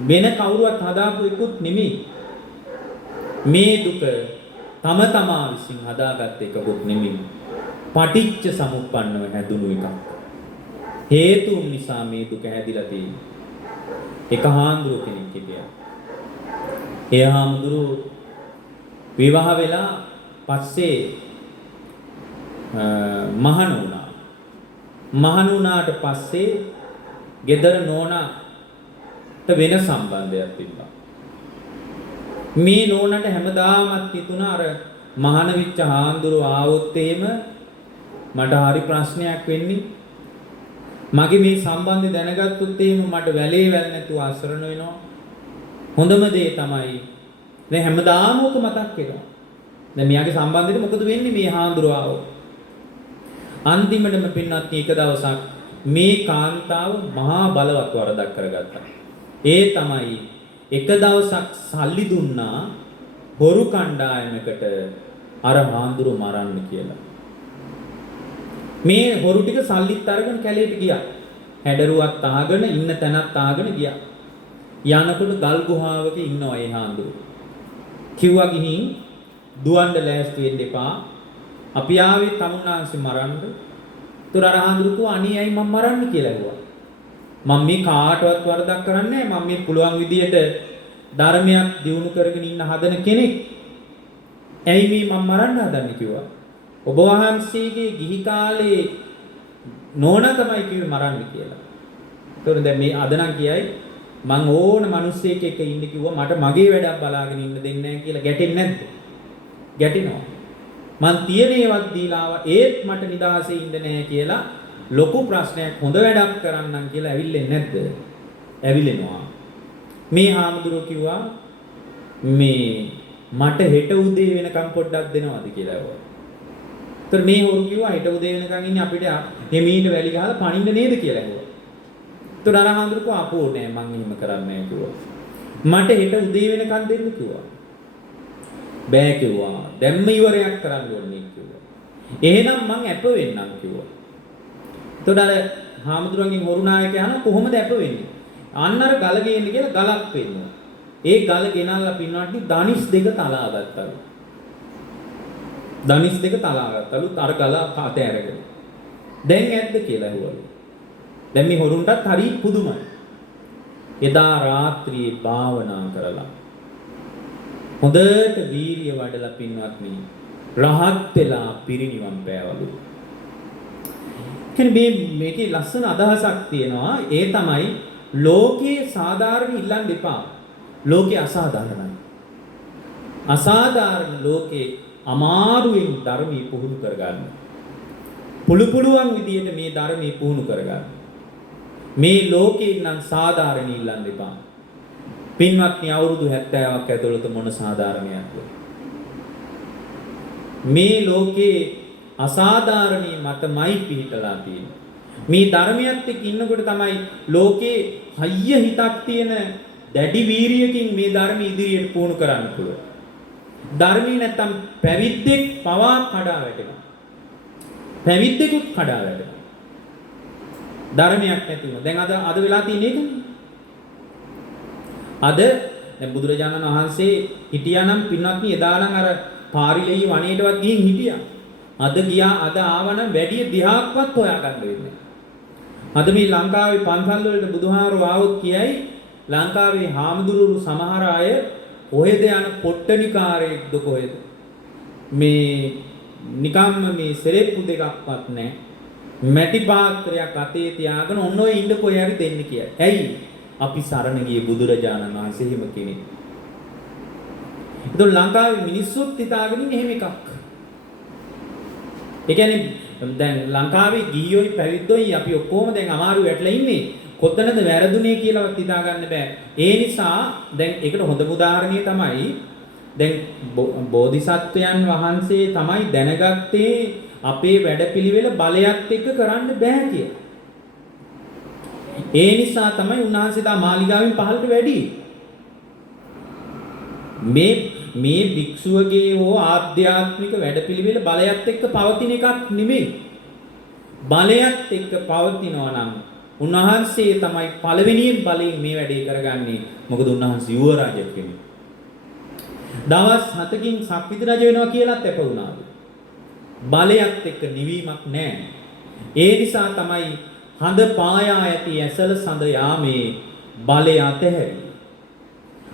වෙන කවුරුවත් හදාපු එකකුත් නෙමෙයි. මේ දුක තම තමා විසින් හදාගත් එකකුත් නෙමෙයි. පටිච්ච සමුප්පන්නව හැදුණු එකක්. හේතුන් නිසා මේ දුක හැදිලා තියෙන්නේ. එක හාමුදුරුව කෙනෙක් හිටියා. ඒ හාමුදුරුව විවාහ වෙලා පස්සේ මහණ වුණා. මහණ වුණාට පස්සේ ගෙදර නෝනාට වෙන සම්බන්ධයක් තිබ්බා. මේ නෝනාට හැමදාමත් හිතුණා අර මහණ විච්ච හාමුදුරුව ආවොත් එහෙම මට හරි ප්‍රශ්නයක් වෙන්නේ. මගේ මේ සම්බන්ධය දැනගත්තොත් එහෙම මට වැලේ වැල් නැතුව අසරණ වෙනවා. හොඳම දේ තමයි දැන් හැමදාම ඔක මතක් වෙනවා. දැන් මෙයාගේ සම්බන්ධෙට මොකද වෙන්නේ මේ හාමුදුරුව ආවොත්? අන්තිමටම පින්නත් එක දවසක් මේ කාන්තාව මහා බලවත් වරදක් කරගත්තා. ඒ තමයි එක දවසක් සල්ලි දුන්නා හොරු කණ්ඩායමකට අර හාමුදුරුව මරන්න කියලා. මේ හොරු ටික සල්ලිත් අරගෙන කැලේට ගියා. හැඩරුවක් අහගෙන ඉන්න තැනක් අහගෙන ගියා. යනකොට ගල් ගුහාවක ඉන්නවා ඒ හාමුදුරුව. කිව්වා ගිහින් දුවන්න ලෑස්ති වෙන්න එපා. අපි ආවේ තමුන්නාන්සේ මරන්න. ඒතර අර හාමුදුරුවෝ අනේ ඇයි මම මරන්න කියලා ඇහුවා. මම මේ කාටවත් වරදක් කරන්නේ නැහැ. මම මේ පුළුවන් විදියට ධර්මයක් දියුණු කරගෙන ඉන්න හදන කෙනෙක්. ඇයි මේ මම මරන්න හදන්නේ කිව්වා. ඔබ වහන්සේගේ ගිහි කාලේ නෝනා තමයි කිව්වේ මරන්න කියලා. ඒතකොට දැන් මේ අද නම් කියයි මං ඕන මිනිස්සෙක් එක්ක ඉන්න කිව්වා මට මගේ වැඩක් බලාගෙන ඉන්න දෙන්නේ නැහැ කියලා ගැටෙන්නේ නැද්ද? ගැටෙනවා. මං තියෙන ඒවත් දීලා ආවා ඒත් මට නිදහසේ ඉන්න නැහැ කියලා ලොකු ප්‍රශ්නයක් හොඳ වැඩක් කරන්නම් කියලා ඇවිල්ලෙන්නේ නැද්ද? ඇවිලෙනවා. මේ හාමුදුරුවෝ කිව්වා මේ මට හෙට උදේ වෙනකම් පොඩ්ඩක් දෙනවද කියලා ඇහුවා. ඒතර මේ හොරු කිව්වා හෙට උදේ වෙනකන් ඉන්නේ අපිට හිමීට වැලි ගහලා පණින්න නේද කියලා ඇහුවා. ඒතර අර හාමුදුරුවෝ අපෝ නෑ මං එහෙම කරන්නේ නෑ කිව්වා. මට හෙට උදේ වෙනකන් දෙන්න කිව්වා. බෑ කිව්වා. දැම්ම ඉවරයක් කරන්න ඕනේ කිව්වා. එහෙනම් මං ඇප වෙන්නම් කිව්වා. ඒතර අර හාමුදුරුවන්ගෙන් හොරු නායකයා අහන කොහොමද ඇප වෙන්නේ? අන්න අර ගල ගේන්න කියලා ගලක් පෙන්නුවා. ඒ ගල ගෙනල්ලා පින්නවටි දනිස් දෙක තලා ගත්තලු. දනිස් දෙක තලා ගත්තලු අර ගල අතේ අරගෙන. දැන් ඇද්ද කියලා ඇහුවලු. දැන් මේ හොරුන්ටත් හරි පුදුමයි. එදා රාත්‍රියේ භාවනා කරලා හොඳට වීරිය වඩලා පින්වත්නි රහත් වෙලා පිරිනිවන් පෑවලු. කියන්නේ මේකේ ලස්සන අදහසක් තියෙනවා. ඒ තමයි ලෝකයේ සාධාරණ ඉල්ලන්න එපා. ලෝකේ අසාධාරණයි. අසාධාරණ ලෝකේ අමාරුවෙන් ධර්මී පුහුණු කරගන්න. පුළුවන් විදියට මේ ධර්මී පුහුණු කරගන්න. මේ ලෝකේ නම් සාධාරණ ඉල්ලන්න එපා. පින්වත්නි අවුරුදු 70ක් ඇතුළත මොන සාධාරණයක්ද? මේ ලෝකේ අසාධාරණී මතමයි පිහිටලා තියෙන්නේ. මේ ධර්මයත් එක්ක ඉන්නකොට තමයි ලෝකේ හයිය හිතක් තියෙන දැඩි වීරියකින් මේ ධර්ම ඉදිරියට පුහුණු කරන්න පුළුවන්. ධර්මී නැත්තම් පැවිද්දෙක් පවා කඩා වැටෙනවා. පැවිද්දෙකුත් කඩා වැටෙනවා. ධර්මයක් නැති වුණා. දැන් අද වෙලා තියෙන එකනේ. අද දැන් බුදුරජාණන් වහන්සේ හිටියානම් පින්වත්නි එදා නම් අර පාරිලෙයි වනයේටවත් ගිහින් හිටියා. අද ආවනම් වැඩි දිහාක්වත් හොයාගන්න වෙන්නේ. අද මේ ලංකාවේ පන්සල් වලට බුදුහාරෝ ආවොත් කියයි ලංකාවේ හාමුදුරුවෝ සමහර අය කොහෙද යන පොට්ටනිකාරයෙක්ද කොහෙද මේ නිකම්ම මේ සෙරෙප්පු දෙකක්වත් නැහැ. මැටි පාත්‍රයක් අතේ තියාගෙන ඔන්න ඔය ඉන්න කොහේ හරි දෙන්න කියයි. ඇයි? අපි සරණ ගියේ බුදුරජාණන් වහන්සේ හිම කෙනෙක්. ඒතකොට ලංකාවේ මිනිස්සුත් හිතාගෙන ඉන්නේ එහෙම එකක්. ඒ කියන්නේ දැන් ලංකාවේ ගිහියෝයි පැවිද්දෝයි අපි ඔක්කොම දැන් අමාරු වැටලා ඉන්නේ. කොතනද වැරදුනේ කියලාවත් හිතා ගන්න බෑ. ඒ නිසා දැන් ඒකට හොඳම උදාහරණය තමයි දැන් බෝධිසත්වයන් වහන්සේ තමයි දැනගත්තේ අපේ වැඩපිළිවෙල බලයත් එක්ක කරන්න බෑ කියලා. ඒ නිසා තමයි උන්වහන්සේ දා මාලිගාවෙන් පහළට වැඩි. මේ භික්ෂුවගේ හෝ ආධ්‍යාත්මික වැඩපිළිවෙල බලයත් එක්ක පවතින එකක් නෙමෙයි. බලයත් එක්ක පවතිනවා නම් උන්වහන්සේ තමයි පළවෙනියෙන් බලයෙන් මේ වැඩේ කරගන්නේ. මොකද උන්වහන්සේ යුව රජ කෙනෙක්. දවස් 7කින් සක්විති රජ වෙනවා කියලාත් අප වුණාද? බලයත් එක්ක නිවීමක් නැහැ. ඒ නිසා තමයි හඳ පායා ඇති ඇසල සඳ යාමේ බලය අතහැරි.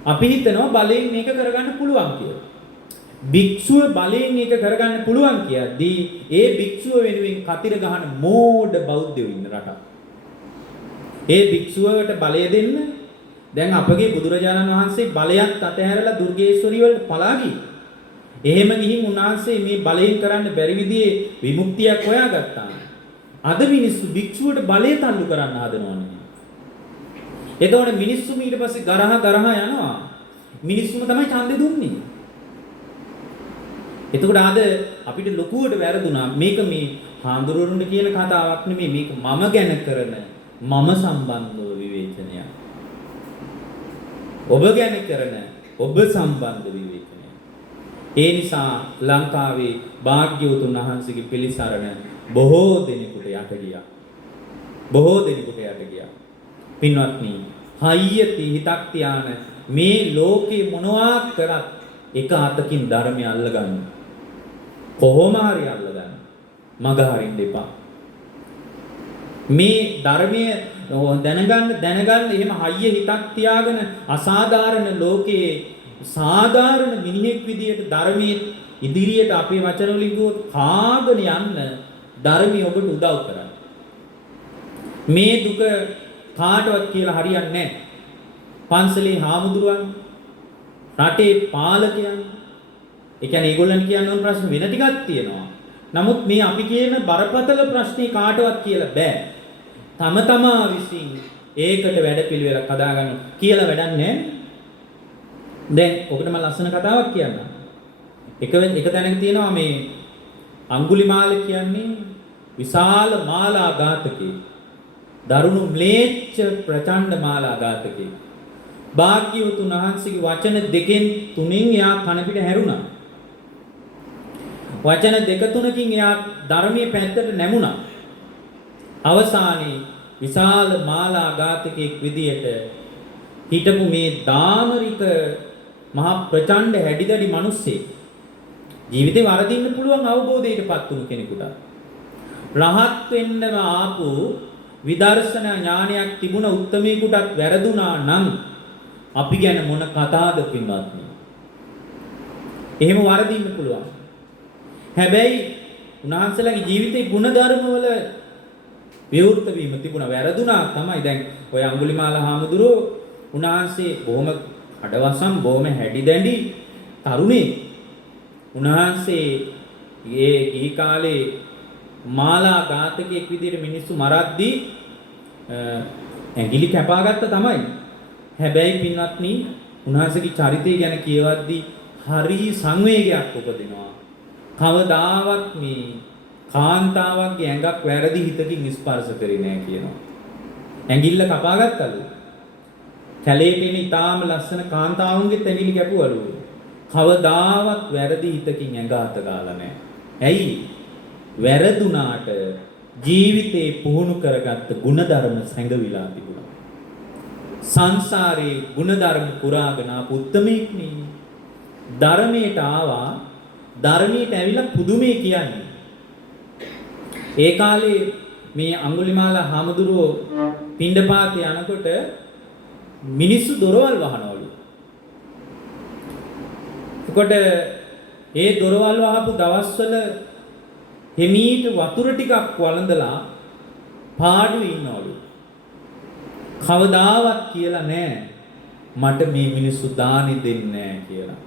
අපි හිතනවා බලයෙන් මේක කරගන්න පුළුවන් කියලා. භික්ෂුව බලයෙන් මේක කරගන්න පුළුවන් කියද්දී ඒ භික්ෂුව වෙනුවෙන් කතිර ගහන මෝඩ බෞද්ධයෝ ඉන්න රටක්. ඒ භික්ෂුවට බලය දෙන්න දැන් අපගේ බුදුරජාණන් වහන්සේ බලයත් අතහැරලා දුර්ගේශ්වරී වලට පලා ගිහින්. එහෙම ගිහින් උන්වහන්සේ මේ බලයෙන් කරන්න බැරි විදිහේ විමුක්තියක් හොයාගත්තා. අද මිනිස්සු භික්ෂුවට බලය තල්ලු කරන්න හදනවනේ. එතකොට මිනිස්සුම ඊට පස්සේ ගරහා යනවා. මිනිස්සුම තමයි ඡන්දෙ දුන්නේ. එතකොට අද අපිට ලොකුවට වැරදුනා. මේක මේ හාමුදුරුවන්ට කියන කතාවක් නෙමෙයි. මේක මම ගැන කරන මම සම්බන්ධව විවේචනයක්. ඔබ ගැන කරන ඔබ සම්බන්ධ විවේචනයක්. ඒ නිසා ලංකාවේ භාග්‍යවතුන් වහන්සේගේ පිළිසරණ බොහෝ දෙනෙකුට යට ගියා. බොහෝ දෙනෙකුට යට ගියා. පින්වත්නි, හයියති හිතක් තියාන මේ ලෝකේ මොනවා කරත් එක අතකින් ධර්මය අල්ලගන්න. කොහොම හරි අල්ලගන්න. මග හරින්න එපා. මේ ධර්මය දැනගන්න එහෙම හයිය හිතක් තියාගෙන අසාධාරණ ලෝකයේ සාධාරණ මිනිහෙක් විදියට ධර්මයේ ඉදිරියට අපේ වචන වලින් ගියොත් කාගෙන යන්න ධර්මය ඔබට උදව් කරයි. මේ දුක කාටවත් කියලා හරියන්නේ නැහැ. පන්සලේ හාමුදුරුවන්, රටේ පාලකයන්, ඒ කියන්නේ ඒගොල්ලන් කියන්න ඕන ප්‍රශ්න වෙන ටිකක් තියෙනවා. නමුත් මේ අපි කියන බරපතල ප්‍රශ්නේ කාටවත් කියලා බෑ. තම තමා විසින් ඒකට වැඩපිළිවෙලක් හදාගන්න කියලා වැඩක් නැහැ. දැන් ඔකට මම ලස්සන කතාවක් කියන්නම්. එක තැනක තියෙනවා මේ අඟුලිමාල කියන්නේ විශාල මාලා ඝාතකයෙක්. දරුණු ම්ලේච්ඡ ප්‍රචණ්ඩ මාලා ඝාතකයෙක්. භාග්‍යවතුන් වහන්සේගේ වචන දෙකෙන් තුනෙන් එයා කන පිට හැරුණා. වචන දෙක තුනකින් එයා ධර්මයේ පැත්තට නැමුණා. අවසානයේ විශාල මාලා ඝාතකයෙක් විදියට හිටපු මේ දාමරික මහා ප්‍රචණ්ඩ හැඩිදඩි මිනිස්සේ ජීවිතේ වරදින්න පුළුවන් අවබෝධයටපත් වුණු කෙනෙකුට රහත් වෙන්නම ආපු විදර්ශනා ඥානයක් තිබුණ උත්තමයෙකුටත් වැරදුනා නම් අපි ගැන මොන කතාවද පින්වත්නි? එහෙම වරදින්න පුළුවන්. හැබැයි උන්වහන්සේලාගේ ජීවිතේ ගුණධර්ම වල විවෘත වීම තිබුණා. වැරදුනා තමයි. දැන් ඔය අඟුලිමාල හාමුදුරුවෝ උන්වහන්සේ බොහොම අඩවසම් බොහොම හැඩිදැඩි තරුණේ. උන්වහන්සේ ඒ ගිහි කාලේ මාලා ඝාතකයෙක් විදිහට මිනිස්සු මරද්දී ඇඟිලි කැපාගත්ත තමයි. හැබැයි පින්වත්නි, උන්වහන්සේගේ චරිතය ගැන කියවද්දී හරි සංවේගයක් උපදිනවා. කවදාවත් මේ කාන්තාවක්ගේ ඇඟක් වැරදි හිතකින් ස්පර්ශ කරේ නැහැ කියනවා. ඇඟිල්ල කපාගත්තලු. කැලේට එන ඊටාම ලස්සන කාන්තාවුන්ගේ ඇඟිලි කැපුවලු. කවදාවත් වැරදි හිතකින් ඇඟ අත ගාලා නැහැ. ඇයි? වැරදුනාට ජීවිතේ පුහුණු කරගත්ත ಗುಣධර්ම සැඟවිලා තිබුණා. සංසාරේ ಗುಣධර්ම පුරාගෙන ආපු උත්මයෙක් නේ. ධර්මයට ආවා. ධර්මයට ඇවිල්ලා පුදුමේ කියන්නේ. ඒ කාලේ මේ අඟුලිමාල හාමුදුරුවෝ පිණ්ඩපාතේ යනකොට මිනිස්සු දොරවල් වහනවලු. එතකොට ඒ දොරවල් වහපු දවස්වල හිමීට වතුර ටිකක් වළඳලා පාඩුවේ ඉන්නවලු. කවදාවත් කියලා නැහැ මට මේ මිනිස්සු දානි දෙන්නේ නැහැ කියලා.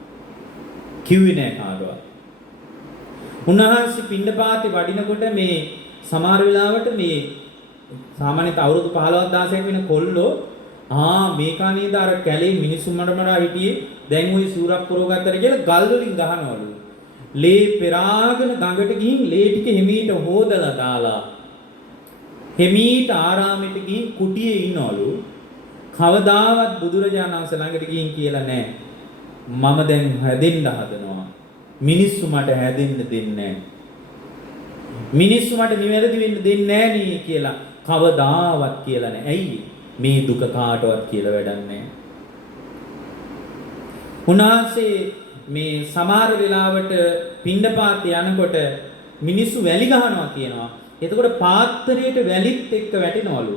කිව්වේ නැහැ කාටවත්. උන්වහන්සේ පින්නපාතේ වඩිනකොට මේ සමහර වෙලාවට මේ සාමාන්‍යයෙන් අවුරුදු 15ක් 16ක් වෙන කොල්ලෝ මේ කණේද අර කැලේ මිනිස්සු මඩමඩා හිටියේ දැන් ওই සූරක් පුරව ගත්තට කියලා ගල් වලින් ගහනවලු. ලේ පෙරාගෙන ගඟට ගිහින් ලේ ටික හිමීට හොදලා දාලා හිමීට ආරාමෙට ගිහින් කුටියේ ඉන්නවලු. කවදාවත් බුදුරජාණන් වහන්සේ ළඟට ගිහින් කියලා නැහැ. මම දැන් හැදෙන්න හදනවා. මිනිස්සු මට හැදෙන්න දෙන්නේ නැහැ. මිනිස්සු මට නිවැරදි වෙන්න දෙන්නේ නැහැ නේ කියලා කවදාවත් කියලා නැහැ. ඇයි? මේ දුක කාටවත් කියලා වැඩක් නැහැ. උන්වහන්සේ මේ සමහර වෙලාවට පිණ්ඩපාත යනකොට මිනිස්සු වැලි ගහනවා කියනවා. එතකොට පාත්‍රයට වැලිත් එක්ක වැටෙනවලු.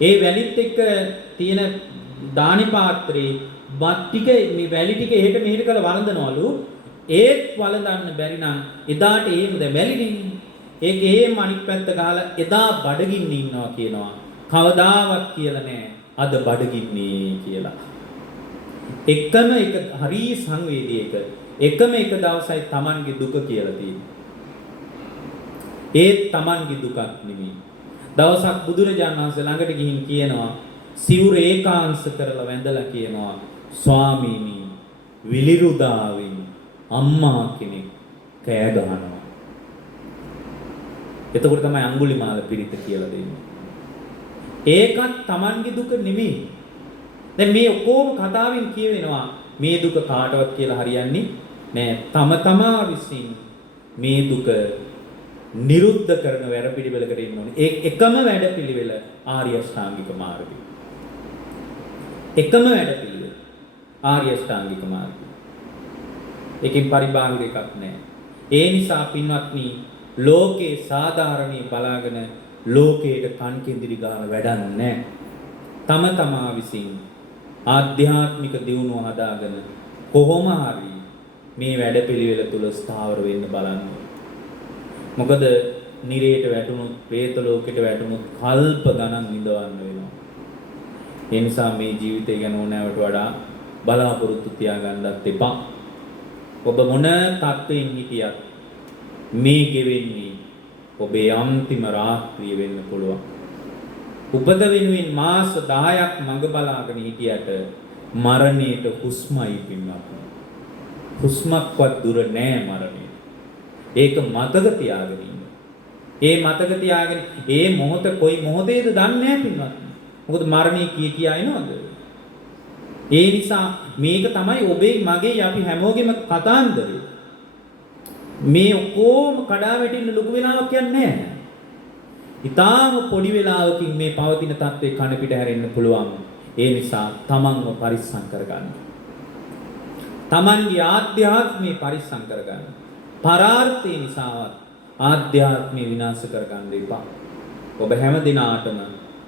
ඒ වැලිත් එක්ක තියෙන දානි පාත්‍රේ බත් ටික මේ වැලි ටික එහෙට මෙහෙට කරලා වළඳනවලු. ඒත් වළඳන්න බැරි නම් එදාට එහෙම දැන් වැලිනේ. ඒක එහෙම අනිත් පැත්ත ගහලා එදා බඩගින්න ඉන්නවා කියනවා. කවදාවත් කියලා නෑ අද බඩගින්නේ කියලා. එකම එක හරි සංවේදී එකම එක දවසයි Tamanගේ දුක කියලා තියෙන්නේ. ඒත් Tamanගේ දුකක් නෙමෙයි. දවසක් බුදුරජාණන් වහන්සේ ළඟට ගිහින් කියනවා සිවුර ඒකාංශ කරලා වැඳලා කියනවා ස්වාමීනි විලිරුදාවෙන් අම්මා කෙනෙක් කෑ ගහනවා. එතකොට තමයි අඟුලිමාල පිරිත කියලා දෙන්නේ. ඒකත් Tamanගේ දුක නෙමෙයි. දැන් මේ ඔක්කොම කතාවෙන් කියවෙනවා මේ දුක කාටවත් කියලා හරියන්නේ නෑ. තම තමා විසින් මේ දුක නිරුද්ධ කරන වැඩපිළිවෙලකට ඉන්න ඕනේ. ඒ එකම වැඩපිළිවෙල ආර්ය අෂ්ටාංගික මාර්ගය. එකම වැඩපිළිවෙල ආර්ය අෂ්ටාංගික මාර්ගය. ඒකෙන් පරිබාහිර එකක් නෑ. ඒ නිසා පින්වත්නි ලෝකේ සාධාරණී බලාගෙන ලෝකයට කන් කිඳිරි ගන්න වැඩක් නෑ. තම තමා විසින් ආධ්‍යාත්මික දියුණුව හදාගෙන කොහොම හරි මේ වැඩපිළිවෙල තුල ස්ථාවර වෙන්න බලන්න. මොකද නිරේට වැටුණොත්, പ്രേත ලෝකෙට වැටුණොත් කල්ප ගණන් විඳවන්න වෙනවා. ඒ නිසා මේ ජීවිතය ගැන ඕනෑවට වඩා බලාපොරොත්තු තියාගන්නත් එපා. ඔබ මොන තත්ත්වයෙන් හිටියත් මේ ගෙවෙන්නේ ඔබේ අන්තිම රාත්‍රිය වෙන්න පුළුවන්. උපත වෙනුවෙන් මාස 10ක් මඟ බලාගෙන හිටියට මරණයට හුස්මයි පින්වත්. හුස්මක්වත් දුර නෑ මරණය. ඒක මතක තියාගෙන ඉන්න. ඒ මතක තියාගෙන ඒ මොහොත කොයි මොහොතේද දන්නේ නෑ පින්වත්. මොකද මරණය කියා එනවද? ඒ නිසා මේක තමයි ඔබේ මගේ අපි හැමෝගෙම කතාන්දරය. මේ ඔක්කොම කඩා වැටෙන්න ලොකු වෙලාවක් යන්නේ නෑ. ඊටාම පොඩි වෙලාවකින් මේ පවතින තත්ත්වේ කන පිට හැරෙන්න පුළුවන්. ඒ නිසා තමන්ව පරිස්සම් කරගන්න. තමන්ගේ ආධ්‍යාත්මය පරිස්සම් කරගන්න. පරාර්ථය නිසාවත් ආධ්‍යාත්මය විනාශ කරගන්න එපා. ඔබ හැම දිනාටම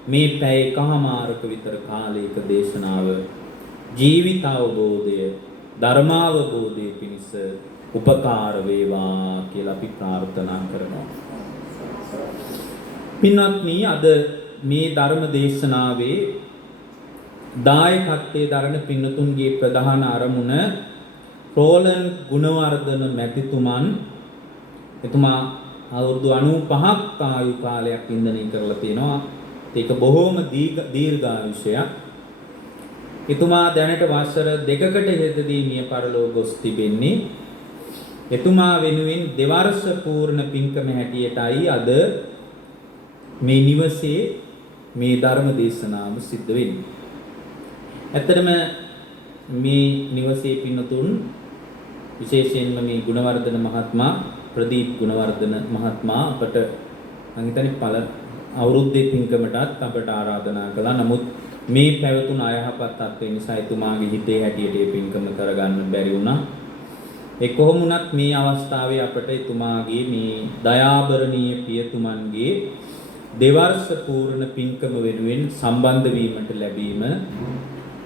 මේ පැය එකමාරක විතර කාලයක දේශනාව ජීවිත අවබෝධය, ධර්මාවබෝධය පිණිස උපකාර වේවා කියලා අපි ප්‍රාර්ථනා කරනවා. පින්වත්නි අද මේ ධර්ම දේශනාවේ දායකත්වයේ දරන පින්නතුන්ගේ ප්‍රධාන අරමුණ රෝලන් ගුණවර්ධන මැතිතුමන් එතුමා අවුරුදු 95ක් ආයු කාලයක් ඉන්දනය කරලා තියෙනවා. ඒක බොහොම දීර්ඝායුෂයක්. එතුමා දැනට වසර 2කට ඉහතදී මිය පරලෝ ගොස් තිබෙන්නේ. එතුමා වෙනුවෙන් දෙවර්ෂ පූර්ණ පින්කම හැටියටයි අද මේ නිවසේ මේ ධර්ම දේශනාව සිද්ධ වෙන්නේ. ඇත්තටම මේ නිවසේ පින්නතුන් විශේෂයෙන්ම මේ ගුණවර්ධන මහත්මයා, ප්‍රදීප් ගුණවර්ධන මහත්මයා අපට මම හිතන්නේ අවුරුද්දේ පින්කමටත් අපට ආරාධනා කළා. නමුත් මේ පැවතුන අයහපත් තත්ත්වය නිසා එතුමාගේ හිතේ හැටියට මේ පින්කම කරගන්න බැරි වුණා. ඒ කොහොම වුණත් මේ අවස්ථාවේ අපට එතුමාගේ මේ දයාබරණීය පියතුමන්ගේ දෙවර්ෂ පූර්ණ පින්කම වෙනුවෙන් සම්බන්ධ වීමට ලැබීම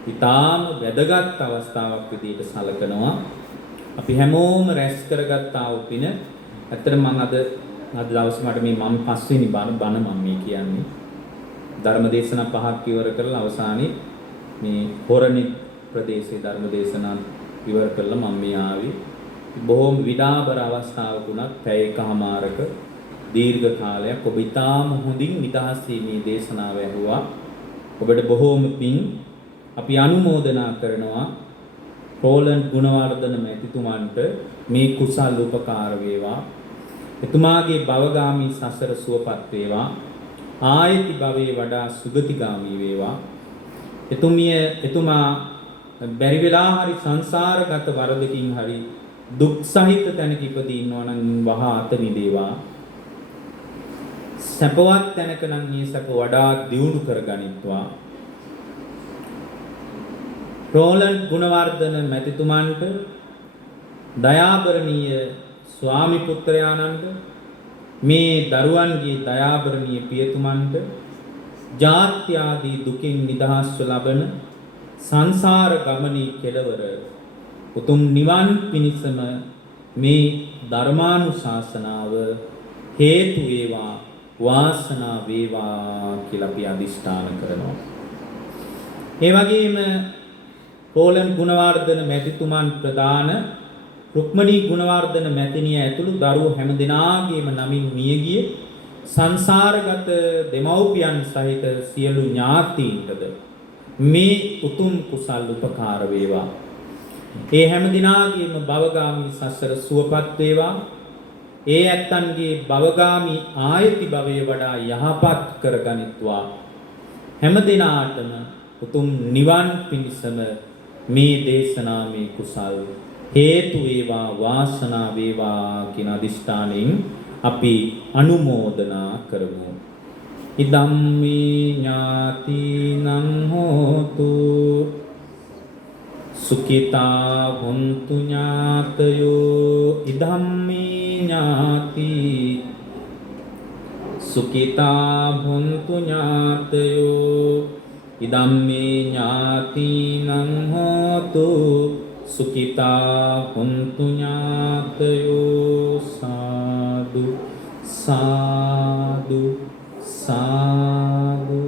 ඉතාම වැදගත් අවස්ථාවක් විදිහට සැලකනවා. අපි හැමෝම රැස් කරගත් ආ වූ පින ඇත්තටම මම අද දවසේ මට මේ මම පස්වෙනි බණ මම මේ කියන්නේ ධර්ම දේශනා පහක් ඉවර කරලා අවසානයේ මේ හොරණි ප්‍රදේශයේ ධර්ම දේශනා ඉවර කරලා මම මේ ආවේ. බොහොම විඩාබර අවස්ථාවක උනත් පැය එකමාරක දීර්ඝ කාලයක් ඔබ ඉතාම හොඳින් නිදහස් වීමේ දේශනාව ඇහුවා. ඔබට බොහෝම පිං අපි අනුමෝදනා කරනවා රෝලන්ඩ් ගුණවර්ධන මැතිතුමන්ට මේ කුසල් උපකාර වේවා. එතුමාගේ භවගාමී සසර සුවපත් වේවා. ආයති භවයේ වඩා සුගතිගාමී වේවා. එතුමා බැරි වෙලා හරි සංසාරගත වරදකින් හරි දුක් සහිත තැනක ඉපදී ඉන්නවා නම් වහා අත මිදේවා. සැපවත් තැනක නම් මේ සැප වඩා දියුණු කරගනිත්වා. රෝලන්ඩ් ගුණවර්ධන මැතිතුමන්ට දයාබරණීය ස්වාමි පුත්‍රයාණන්ට මේ දරුවන්ගේ දයාබරණීය පියතුමන්ට ජාත්‍ය ආදී දුකින් නිදහස්ව ලබන සංසාර ගමනේ කෙලවර උතුම් නිවන් පිණිසම මේ ධර්මානුශාසනාව හේතු වේවා වාසනාව වේවා කියලා අපි අදිෂ්ඨාන කරනවා. ඒ වගේම රෝලන්ඩ් ගුණවර්ධන මැතිතුමන් ප්‍රදාන රුක්මනී ගුණවර්ධන මැතිණිය ඇතුළු දරුවෝ හැමදෙනාගේම නමින් මියගිය සංසාරගත දෙමව්පියන් සහිත සියලු ඥාතීන්ටද මේ උතුම් කුසල් උපකාර වේවා. ඒ හැමදෙනාගේම භවගාමී සසර සුවපත් වේවා. ඒ ඇත්තන්ගේ භවගාමී ආයති භවයේ වඩා යහපත් කරගනිත්වා. හැමදෙනාටම උතුම් නිවන් පිණිසම මේ දේශනාමේ කුසල් හේතු වේවා වාසනාව වේවා කියන අදිෂ්ඨානයෙන් අපි අනුමෝදනා කරමු. ඉදම්මේ ඥාතිනං හෝතු සුඛිතා හොන්තු ඥාතයෝ. ඉදම්මේ ඥාති සුඛිතා හොන්තු ඥාතයෝ. ඉදම්මේ ඥාතිනං හෝතු සුඛිතා හොන්තු ඥාතයෝ. සාදු සාදු සාදු.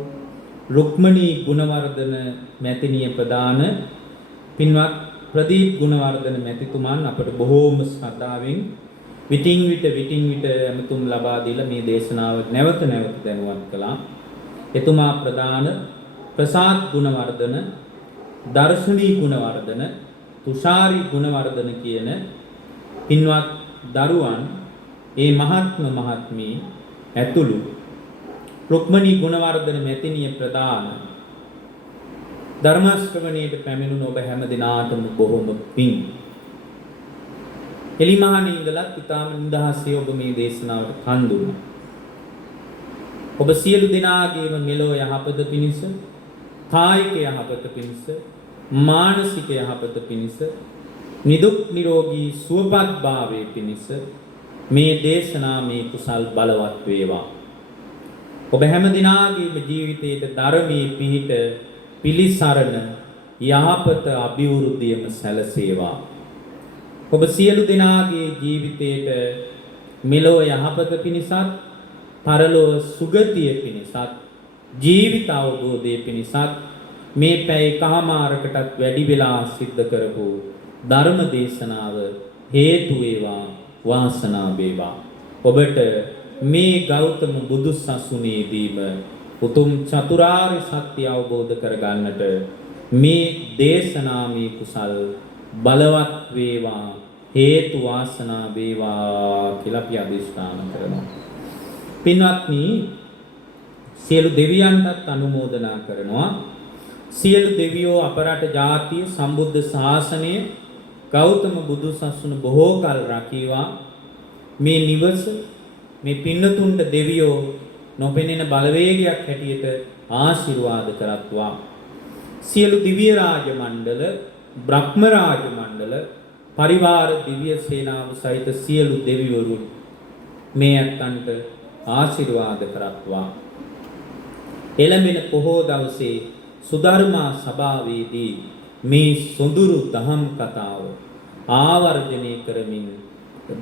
රුක්මනී ගුණවර්ධන මැතිණිය ප්‍රදාන පින්වත් ප්‍රදීප් ගුණවර්ධන මැතිතුමන් අපට බොහෝම ශ්‍රද්ධාවෙන් විටින් විට ඇමතුම් ලබා දීලා මේ දේශනාව නැවත දැනුවත් කළා. එතුමා ප්‍රදාන ප්‍රසාද් ගුණවර්ධන, දර්ශනී ගුණවර්ධන, තුෂාරි ගුණවර්ධන කියන පින්වත් දරුවන් ඒ මහත්මී ඇතුළු රුක්මනී ගුණවර්ධන මැතිණිය ප්‍රදාන ධර්ම ශ්‍රවණයට පැමිණුණු ඔබ හැම දිනාටම බොහොම පිං. එලිමහනේ ඉඳලත් ඉතාම නිදහසේ ඔබ මේ දේශනාවට කන් දුන්නා. ඔබ සියලු දෙනාගේම මෙලෝ යහපත පිණිස, කායික යහපත පිණිස, මානසික යහපත පිණිස, නිදුක් නිරෝගී සුවපත් භාවයේ පිණිස මේ දේශනා මේ කුසල් බලවත් වේවා. ඔබ හැම දිනාගේම ජීවිතයේ ධර්මයේ පිහිට පිලිසරණ යහපත අභිවෘද්ධියම සැලසේවා. ඔබ සියලු දෙනාගේ ජීවිතයට මෙලොව යහපත පිණිසත් පරලොව සුගතිය පිණිසත් ජීවිත අවබෝධය පිණිසත් මේ පැය කහමාරකටත් වැඩි වෙලා සිද්ධ කරපු ධර්ම දේශනාව හේතු වේවා වාසනාව වේවා. ඔබට මේ ගෞතම බුදු සසුනේදීම උතුම් චතුරාර්ය සත්‍ය අවබෝධ කරගන්නට මේ දේශනාමේ කුසල් බලවත් වේවා හේතු වාසනා වේවා කියලා අපි අදිස්ථාන කරනවා. පින්වත්නි, සියලු දෙවියන්ටත් අනුමෝදනා කරනවා. සියලු දෙවියෝ අපරට ජාතිය සම්බුද්ධ ශාසනය ගෞතම බුදු සසුන බොහෝ කල් රැකීවා. මේ නිවස මේ පින්නතුන්ට දෙවියෝ නොපෙනෙන බලවේගයක් හැටියට ආශිර්වාද කරත්වා. සියලු දිව්‍ය රාජ මණ්ඩල, බ්‍රහ්ම රාජ මණ්ඩල, පරිවාර දිව්‍ය සේනාව සහිත සියලු දෙවිවරු මේ අත්න්ට ආශිර්වාද කරත්වා. එළඹෙන පොහෝ දවසේ සුධර්මා සභාවේදී මේ සොඳුරු දහම් කතාව ආවර්ජනය කරමින්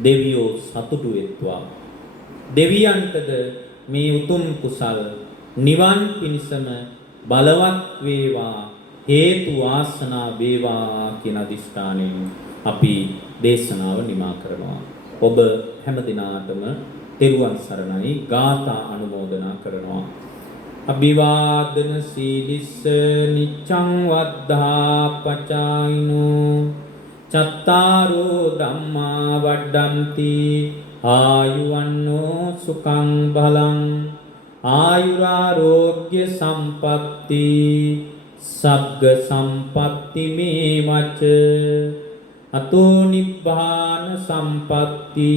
දෙවියෝ සතුටු වෙත්වා. දෙවියන්ටද මේ උතුම් කුසල් නිවන් පිණිසම බලවත් වේවා හේතු වාසනා වේවා කියන අදිස්ථානයෙන් අපි දේශනාව නිමා කරනවා. ඔබ හැම දිනාටම තෙරුවන් සරණයි ගාථා අනුමෝදනා කරනවා. අභිවාදන සීලිස්ස නිච්ඡං වද්ධා පචායිනෝ චත්තාරෝ ධම්මා වඩ්ඩಂತಿ ආයුවන්නෝ සුඛං බලං ආයුරාෝග්‍ය සම්පatti සග්ග සම්පatti මේ වච අතෝ නිබ්බාන සම්පatti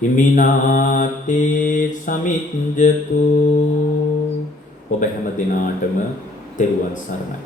හිමිනාතේ සමිඤ්ජතු. ඔබ හැම දිනාටම තෙරුවන් සරණයි.